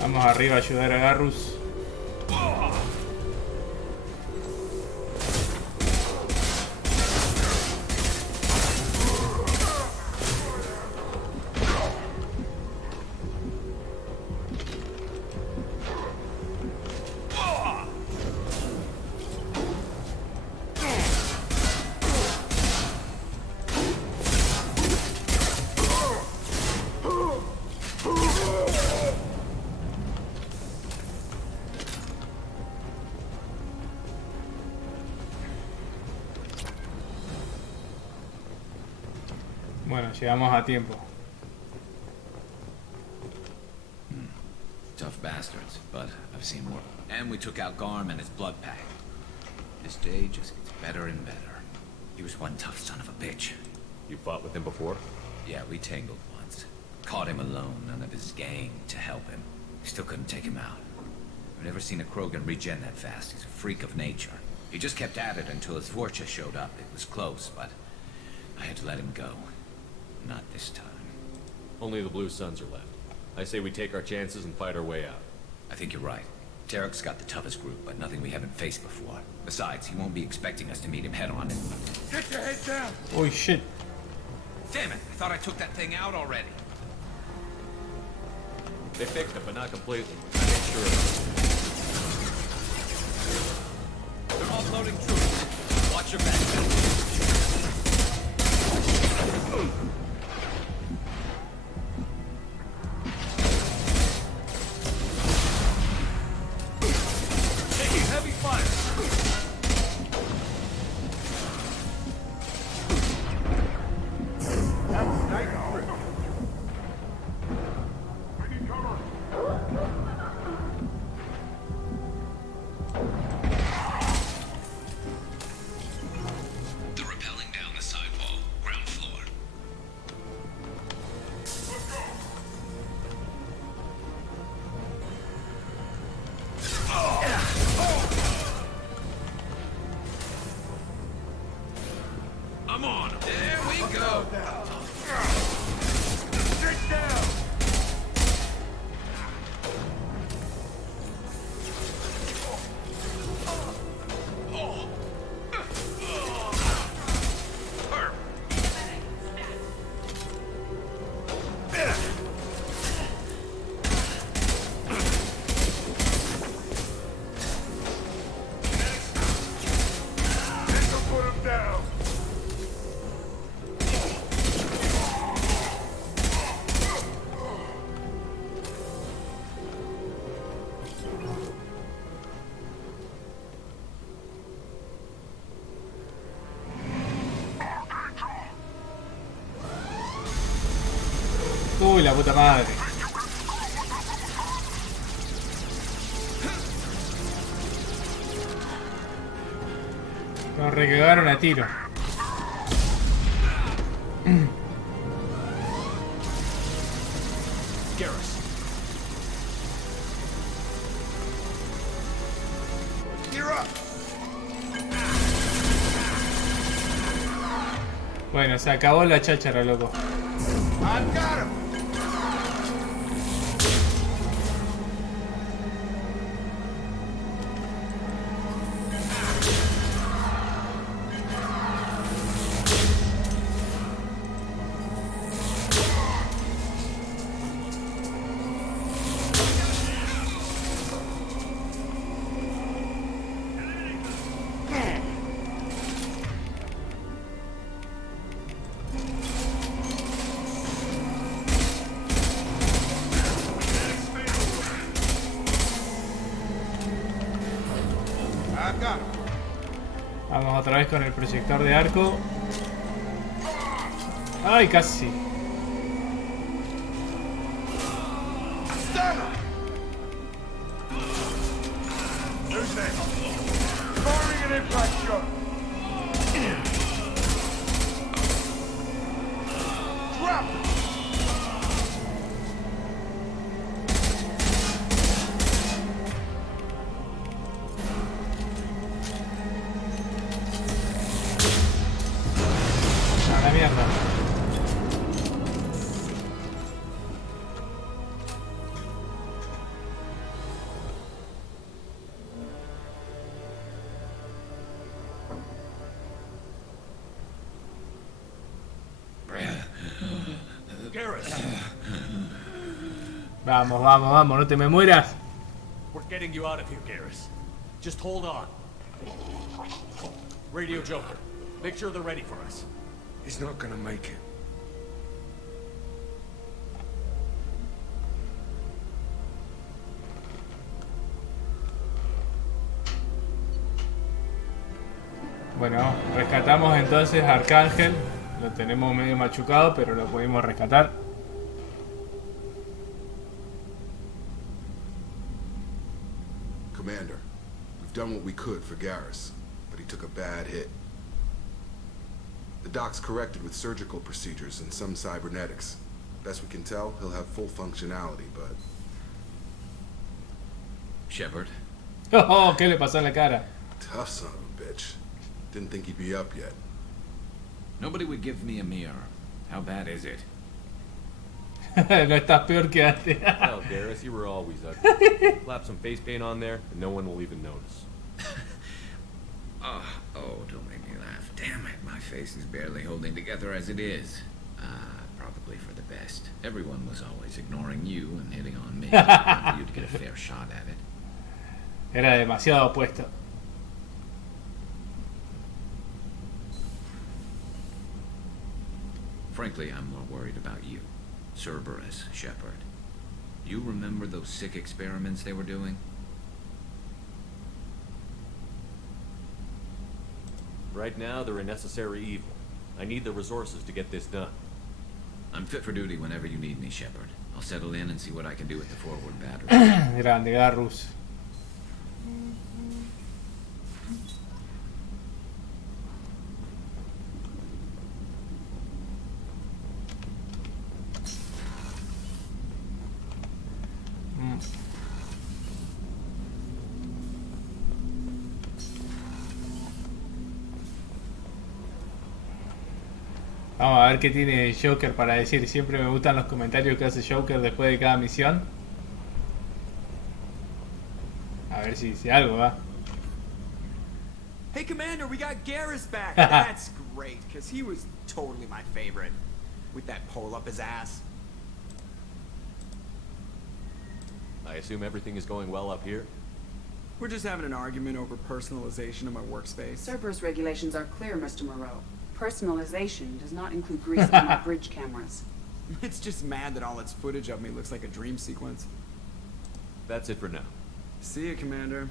Vamos arriba a ayudar a Garrus. Bueno, llegamos a tiempo. Tough bastards, but I've seen more. And we took out Garm and his blood pack. This day just gets better and better. He was one tough son of a bitch. You fought with him before? Yeah, we tangled once. Caught him alone, none of his gang to help him. We still couldn't take him out. I've never seen a Krogan regen that fast. He's a freak of nature. He just kept at it until his Vorcha showed up. It was close, but I had to let him go. Not this time. Only the Blue Suns are left. I say we take our chances and fight our way out. I think you're right. Tarek's got the toughest group, but nothing we haven't faced before. Besides, he won't be expecting us to meet him head-on. Get your head down! Oh shit. Damn it! I thought I took that thing out already. They fixed it, but not completely. I made sure of it. They're offloading troops. Watch your back. Taking heavy fire. That's nice. I need cover. They're rappelling down the sidewall, ground floor. Let's go. I'm on 'em. There we go. Sit down. Put him down. Uy, la puta madre. Nos recagaron a tiro. Garrus. Gear up. Bueno, se acabó la cháchara, loco. I've got him! Vamos otra vez con el proyector de arco. ¡Ay, casi! Vamos, vamos, vamos, no te me mueras. We're getting you out of here, Garrus. Just hold on. Radio Joker, make sure they're ready for us. He's not gonna make it. Bueno, rescatamos entonces a Arcángel. Lo tenemos medio machucado, pero lo pudimos rescatar. Commander, we've done what we could for Garrus, but he took a bad hit. The doc's corrected with surgical procedures and some cybernetics. Best we can tell, he'll have full functionality, but... Shepard? Oh, ¿qué le pasó en la cara? Tough son of a bitch. Didn't think he'd be up yet. Nobody would give me a mirror. How bad is it? No estás peor que antes. Hell, Garrus, you were always ugly. Slap some face paint on there, and no one will even notice. Oh, don't make me laugh. Damn it, my face is barely holding together as it is. Probably for the best. Everyone was always ignoring you and hitting on me. For you to get a fair shot at it. Era demasiado opuesto. Frankly, I'm more worried about you. Cerberus, Shepard. You remember those sick experiments they were doing? Right now, they're a necessary evil. I need the resources to get this done. I'm fit for duty whenever you need me, Shepard. I'll settle in and see what I can do with the forward battery. Grande, Garrus. Vamos a ver qué tiene Joker para decir. Siempre me gustan los comentarios que hace Joker después de cada misión. A ver si dice algo, va. Hey, Commander, we got Garrus back. That's great, because he was totally my favorite. With that pole up his ass. I assume everything is going well up here? We're just having an argument over personalization of my workspace. Cerberus regulations are clear, Mr. Moreau. Personalization does not include grease on my bridge cameras. It's just mad that all its footage of me looks like a dream sequence. That's it for now. See ya, Commander.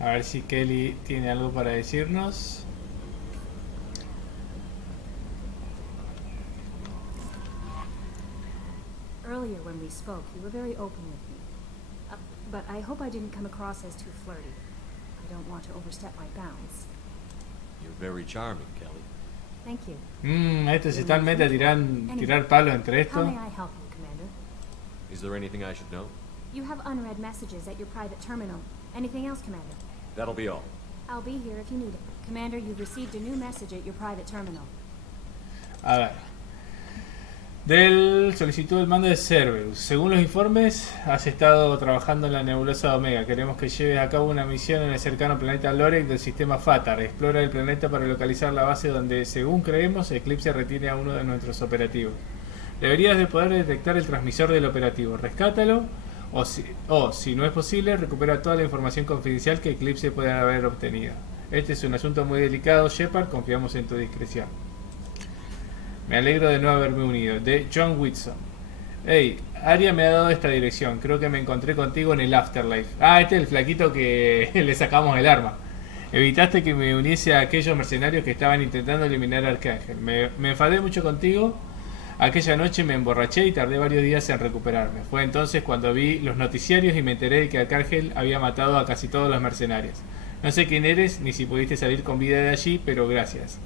A ver si Kelly tiene algo para decirnos. Earlier when we spoke, you were very open with me. But I hope I didn't come across as too flirty. I don't want to overstep my bounds. You're very charming, Kelly. Thank you. Estos están meta tirar palo entre esto. How may I help you, Commander? Is there anything I should know? You have unread messages at your private terminal. Anything else, Commander? That'll be all. I'll be here if you need it. Commander, you've received a new message at your private terminal. A ver. Del solicitud del mando de Cerberus. Según los informes, has estado trabajando en la nebulosa de Omega. Queremos que lleves a cabo una misión en el cercano planeta Lorek del sistema Fatar. Explora el planeta para localizar la base donde, según creemos, Eclipse retiene a uno de nuestros operativos. Deberías de poder detectar el transmisor del operativo. Rescátalo o si no es posible, recupera toda la información confidencial que Eclipse pueda haber obtenido. Este es un asunto muy delicado, Shepard. Confiamos en tu discreción. Me alegro de no haberme unido. De John Whitson. Hey, Aria me ha dado esta dirección. Creo que me encontré contigo en el Afterlife. Ah, este es el flaquito que le sacamos el arma. Evitaste que me uniese a aquellos mercenarios que estaban intentando eliminar a Arcángel. Me enfadé mucho contigo. Aquella noche me emborraché y tardé varios días en recuperarme. Fue entonces cuando vi los noticiarios y me enteré de que Arcángel había matado a casi todos los mercenarios. No sé quién eres ni si pudiste salir con vida de allí, pero gracias.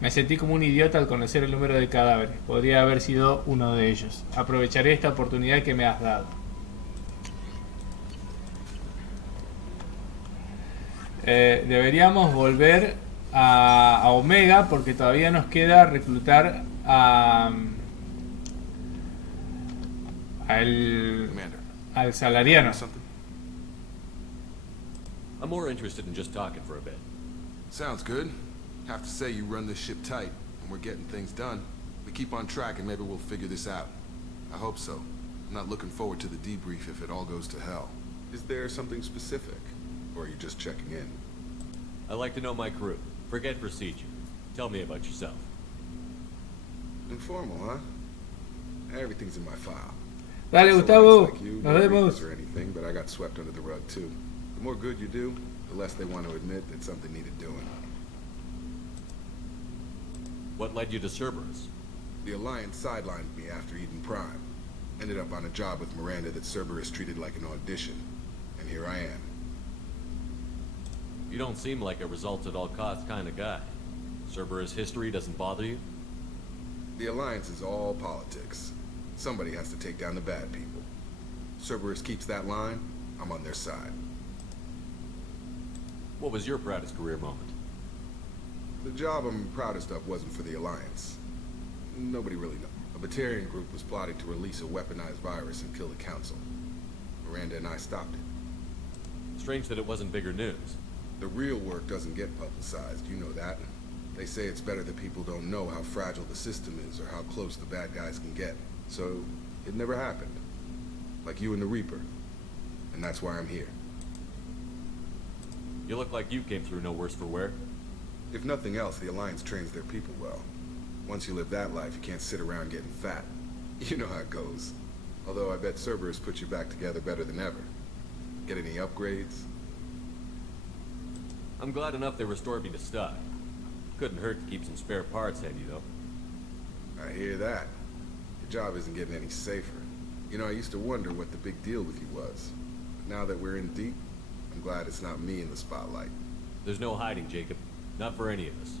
Me sentí como un idiota al conocer el número de cadáveres. Podría haber sido uno de ellos. Aprovecharé esta oportunidad que me has dado. Deberíamos volver a Omega porque todavía nos queda reclutar al salariano. I'm more interested in just talking for a bit. Sounds good. Have to say you run this ship tight, and we're getting things done. We keep on track and maybe we'll figure this out. I hope so. I'm not looking forward to the debrief if it all goes to hell. Is there something specific? Or are you just checking in? I like to know my crew. Forget procedure. Tell me about yourself. Informal, huh? Everything's in my file. Dale, Gustavo. Nos No vemos. reasons or anything, but I got swept under the rug too. The more good you do, the less they want to admit that something needed doing. What led you to Cerberus? The Alliance sidelined me after Eden Prime. Ended up on a job with Miranda that Cerberus treated like an audition. And here I am. You don't seem like a results-at-all-costs kind of guy. Cerberus history doesn't bother you? The Alliance is all politics. Somebody has to take down the bad people. Cerberus keeps that line, I'm on their side. What was your proudest career moment? The job I'm proudest of wasn't for the Alliance. Nobody really knows. A Batarian group was plotting to release a weaponized virus and kill the Council. Miranda and I stopped it. Strange that it wasn't bigger news. The real work doesn't get publicized, you know that. They say it's better that people don't know how fragile the system is or how close the bad guys can get. So, it never happened. Like you and the Reaper. And that's why I'm here. You look like you came through no worse for wear. If nothing else, the Alliance trains their people well. Once you live that life, you can't sit around getting fat. You know how it goes. Although I bet Cerberus put you back together better than ever. Get any upgrades? I'm glad enough they restored me to stock. Couldn't hurt to keep some spare parts handy, though. I hear that. Your job isn't getting any safer. You know, I used to wonder what the big deal with you was. But now that we're in deep, I'm glad it's not me in the spotlight. There's no hiding, Jacob. Not for any of us.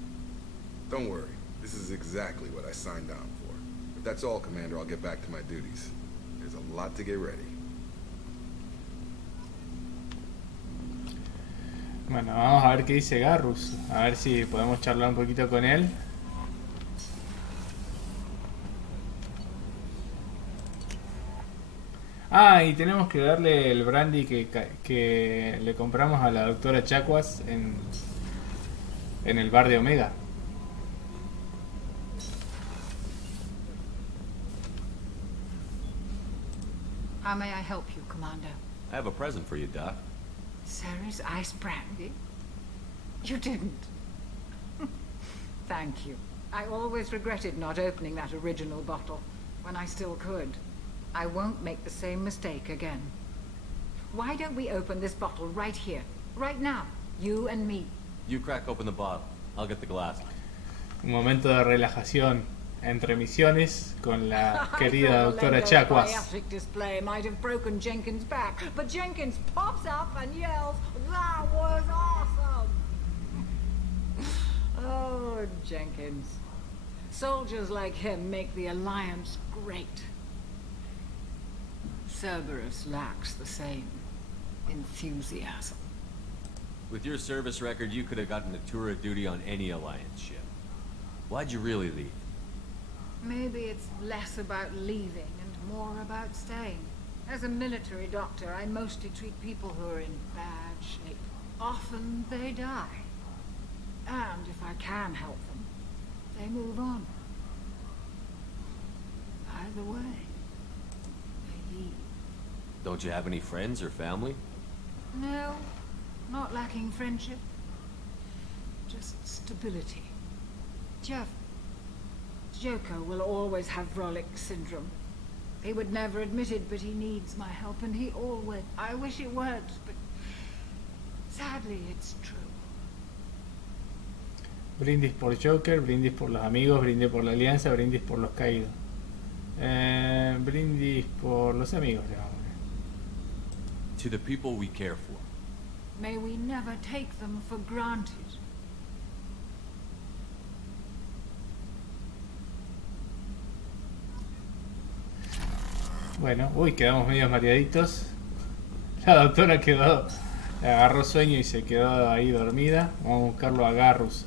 Don't worry. This is exactly what I signed on for. If that's all, Commander, I'll get back to my duties. There's a lot to get ready. Bueno, vamos a ver qué dice Garrus. A ver si podemos charlar un poquito con él. Ah, y tenemos que darle el brandy que le compramos a la doctora Chacuas en el bar de Omega. How may I help you, Commander? I have a present for you, Doc. Sarah's ice brandy? You didn't. Thank you. I always regretted not opening that original bottle when I still could. I won't make the same mistake again. Why don't we open this bottle right here, right now, you and me? You crack open the bottle. I'll get the glass. Un momento de relajación entre misiones con la querida doctora Chacuas. Biotic display might have broken Jenkins' back, but Jenkins pops up and yells, "That was awesome!" Oh, Jenkins. Soldiers like him make the Alliance great. Cerberus lacks the same enthusiasm. With your service record, you could have gotten a tour of duty on any Alliance ship. Why'd you really leave? Maybe it's less about leaving and more about staying. As a military doctor, I mostly treat people who are in bad shape. Often they die. And if I can help them, they move on. Either way, they leave. Don't you have any friends or family? No, not lacking friendship. Just stability. Jeff. Joko will always have Vrolic syndrome. He would never admit it, but he needs my help, and he always... I wish it weren't, but... sadly, it's true. Brindis por Joker, brindis por los amigos, brindis por la alianza, brindis por los caídos. Brindis por los amigos, le vamos a ver. To the people we care for. May we never take them for granted. Bueno, uy, quedamos medio mareaditos. La doctora quedó, le agarró sueño y se quedó ahí dormida. Vamos a buscarlo a Garrus.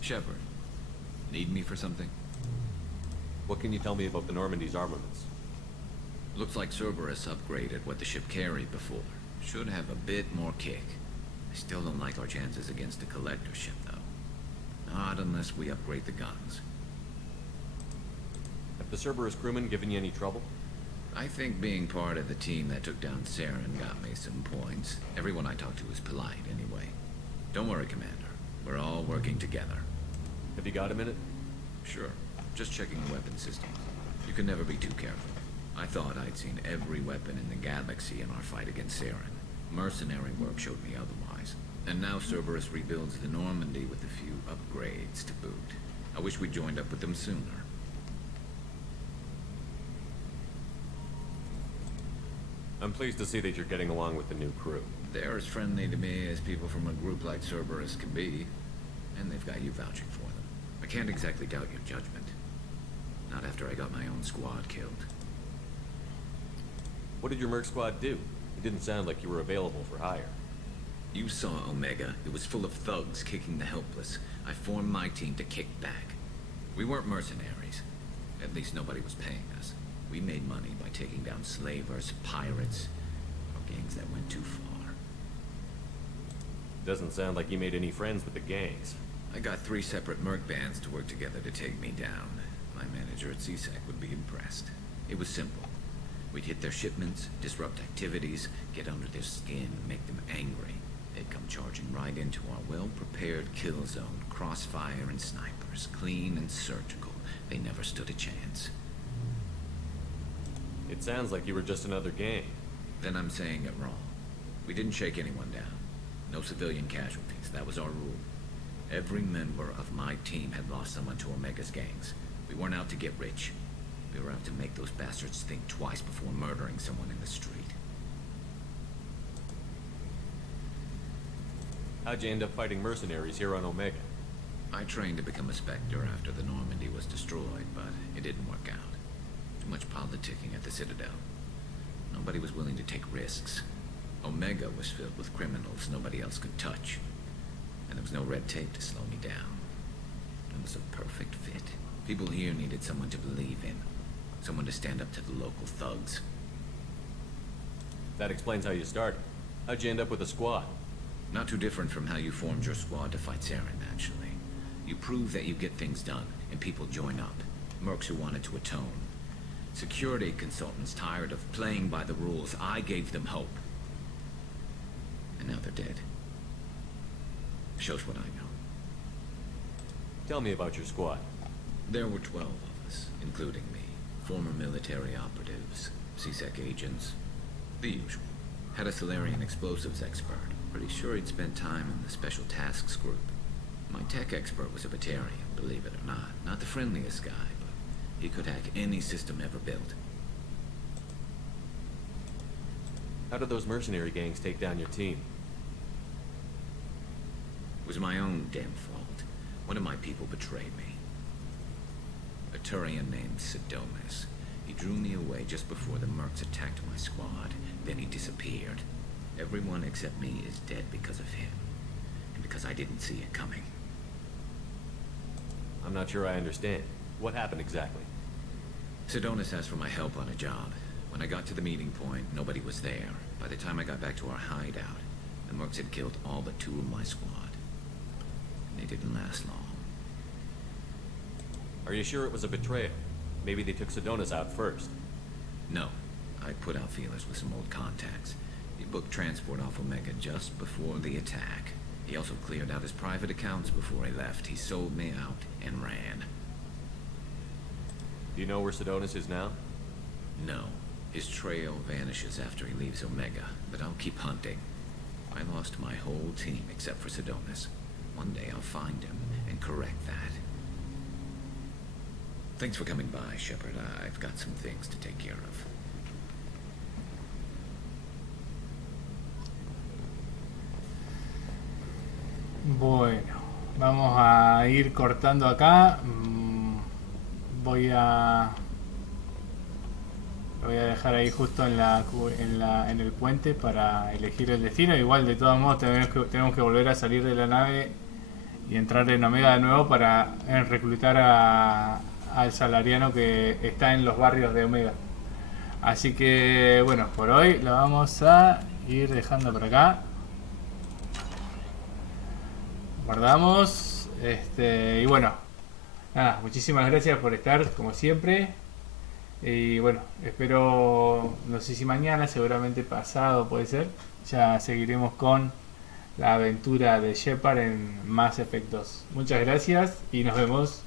Shepard, need me for something? What can you tell me about the Normandy's armaments? Looks like Cerberus upgraded what the ship carried before. Should have a bit more kick. I still don't like our chances against a collector ship, though. Not unless we upgrade the guns. Have the Cerberus crewmen given you any trouble? I think being part of the team that took down Saren got me some points. Everyone I talked to was polite, anyway. Don't worry, Commander. We're all working together. Have you got a minute? Sure. Just checking the weapon systems. You can never be too careful. I thought I'd seen every weapon in the galaxy in our fight against Saren. Mercenary work showed me otherwise. And now Cerberus rebuilds the Normandy with a few upgrades to boot. I wish we'd joined up with them sooner. I'm pleased to see that you're getting along with the new crew. They're as friendly to me as people from a group like Cerberus can be. And they've got you vouching for them. I can't exactly doubt your judgment. Not after I got my own squad killed. What did your merc squad do? It didn't sound like you were available for hire. You saw Omega. It was full of thugs kicking the helpless. I formed my team to kick back. We weren't mercenaries. At least nobody was paying us. We made money by taking down slavers, pirates, or gangs that went too far. Doesn't sound like you made any friends with the gangs. I got 3 separate merc bands to work together to take me down. My manager at CSEC would be impressed. It was simple. We'd hit their shipments, disrupt activities, get under their skin, make them angry. They'd come charging right into our well-prepared kill zone, crossfire and snipers, clean and surgical. They never stood a chance. It sounds like you were just another gang. Then I'm saying it wrong. We didn't shake anyone down. No civilian casualties. That was our rule. Every member of my team had lost someone to Omega's gangs. We weren't out to get rich. We were out to make those bastards think twice before murdering someone in the street. How'd you end up fighting mercenaries here on Omega? I trained to become a Spectre after the Normandy was destroyed, but it didn't work out. Too much politicking at the Citadel. Nobody was willing to take risks. Omega was filled with criminals nobody else could touch. And there was no red tape to slow me down. It was a perfect fit. People here needed someone to believe in. Someone to stand up to the local thugs. That explains how you started. How'd you end up with a squad? Not too different from how you formed your squad to fight Saren, actually. You prove that you get things done, and people join up. Mercs who wanted to atone. Security consultants tired of playing by the rules. I gave them hope. And now they're dead. Shows what I know. Tell me about your squad. There were 12 of us, including me. Former military operatives, CSEC agents, the usual. Had a Solarian explosives expert. Pretty sure he'd spent time in the Special Tasks Group. My tech expert was a Batarian, believe it or not. Not the friendliest guy, but he could hack any system ever built. How did those mercenary gangs take down your team? It was my own damn fault. One of my people betrayed me. A Turian named Sidonis. He drew me away just before the mercs attacked my squad. Then he disappeared. Everyone except me is dead because of him. And because I didn't see it coming. I'm not sure I understand. What happened exactly? Sedonis asked for my help on a job. When I got to the meeting point, nobody was there. By the time I got back to our hideout, the mercs had killed all but 2 of my squad. And they didn't last long. Are you sure it was a betrayal? Maybe they took Sedonis out first. No. I put out feelers with some old contacts. He booked transport off Omega just before the attack. He also cleared out his private accounts before he left. He sold me out and ran. Do you know where Sedonis is now? No. His trail vanishes after he leaves Omega, but I'll keep hunting. I lost my whole team except for Sedonis. One day I'll find him and correct that. Thanks for coming by, Shepard. I've got some things to take care of. Bueno, vamos a ir cortando acá. Voy a lo voy a dejar ahí justo en el puente para elegir el destino. Igual de todos modos tenemos que volver a salir de la nave y entrar en Omega de nuevo para reclutar al salariano que está en los barrios de Omega. Así que bueno, por hoy lo vamos a ir dejando por acá. Guardamos. Y bueno, nada, muchísimas gracias por estar como siempre. Y bueno, espero, no sé si mañana, seguramente pasado puede ser, ya seguiremos con la aventura de Shepard en Mass Effect 2. Muchas gracias y nos vemos.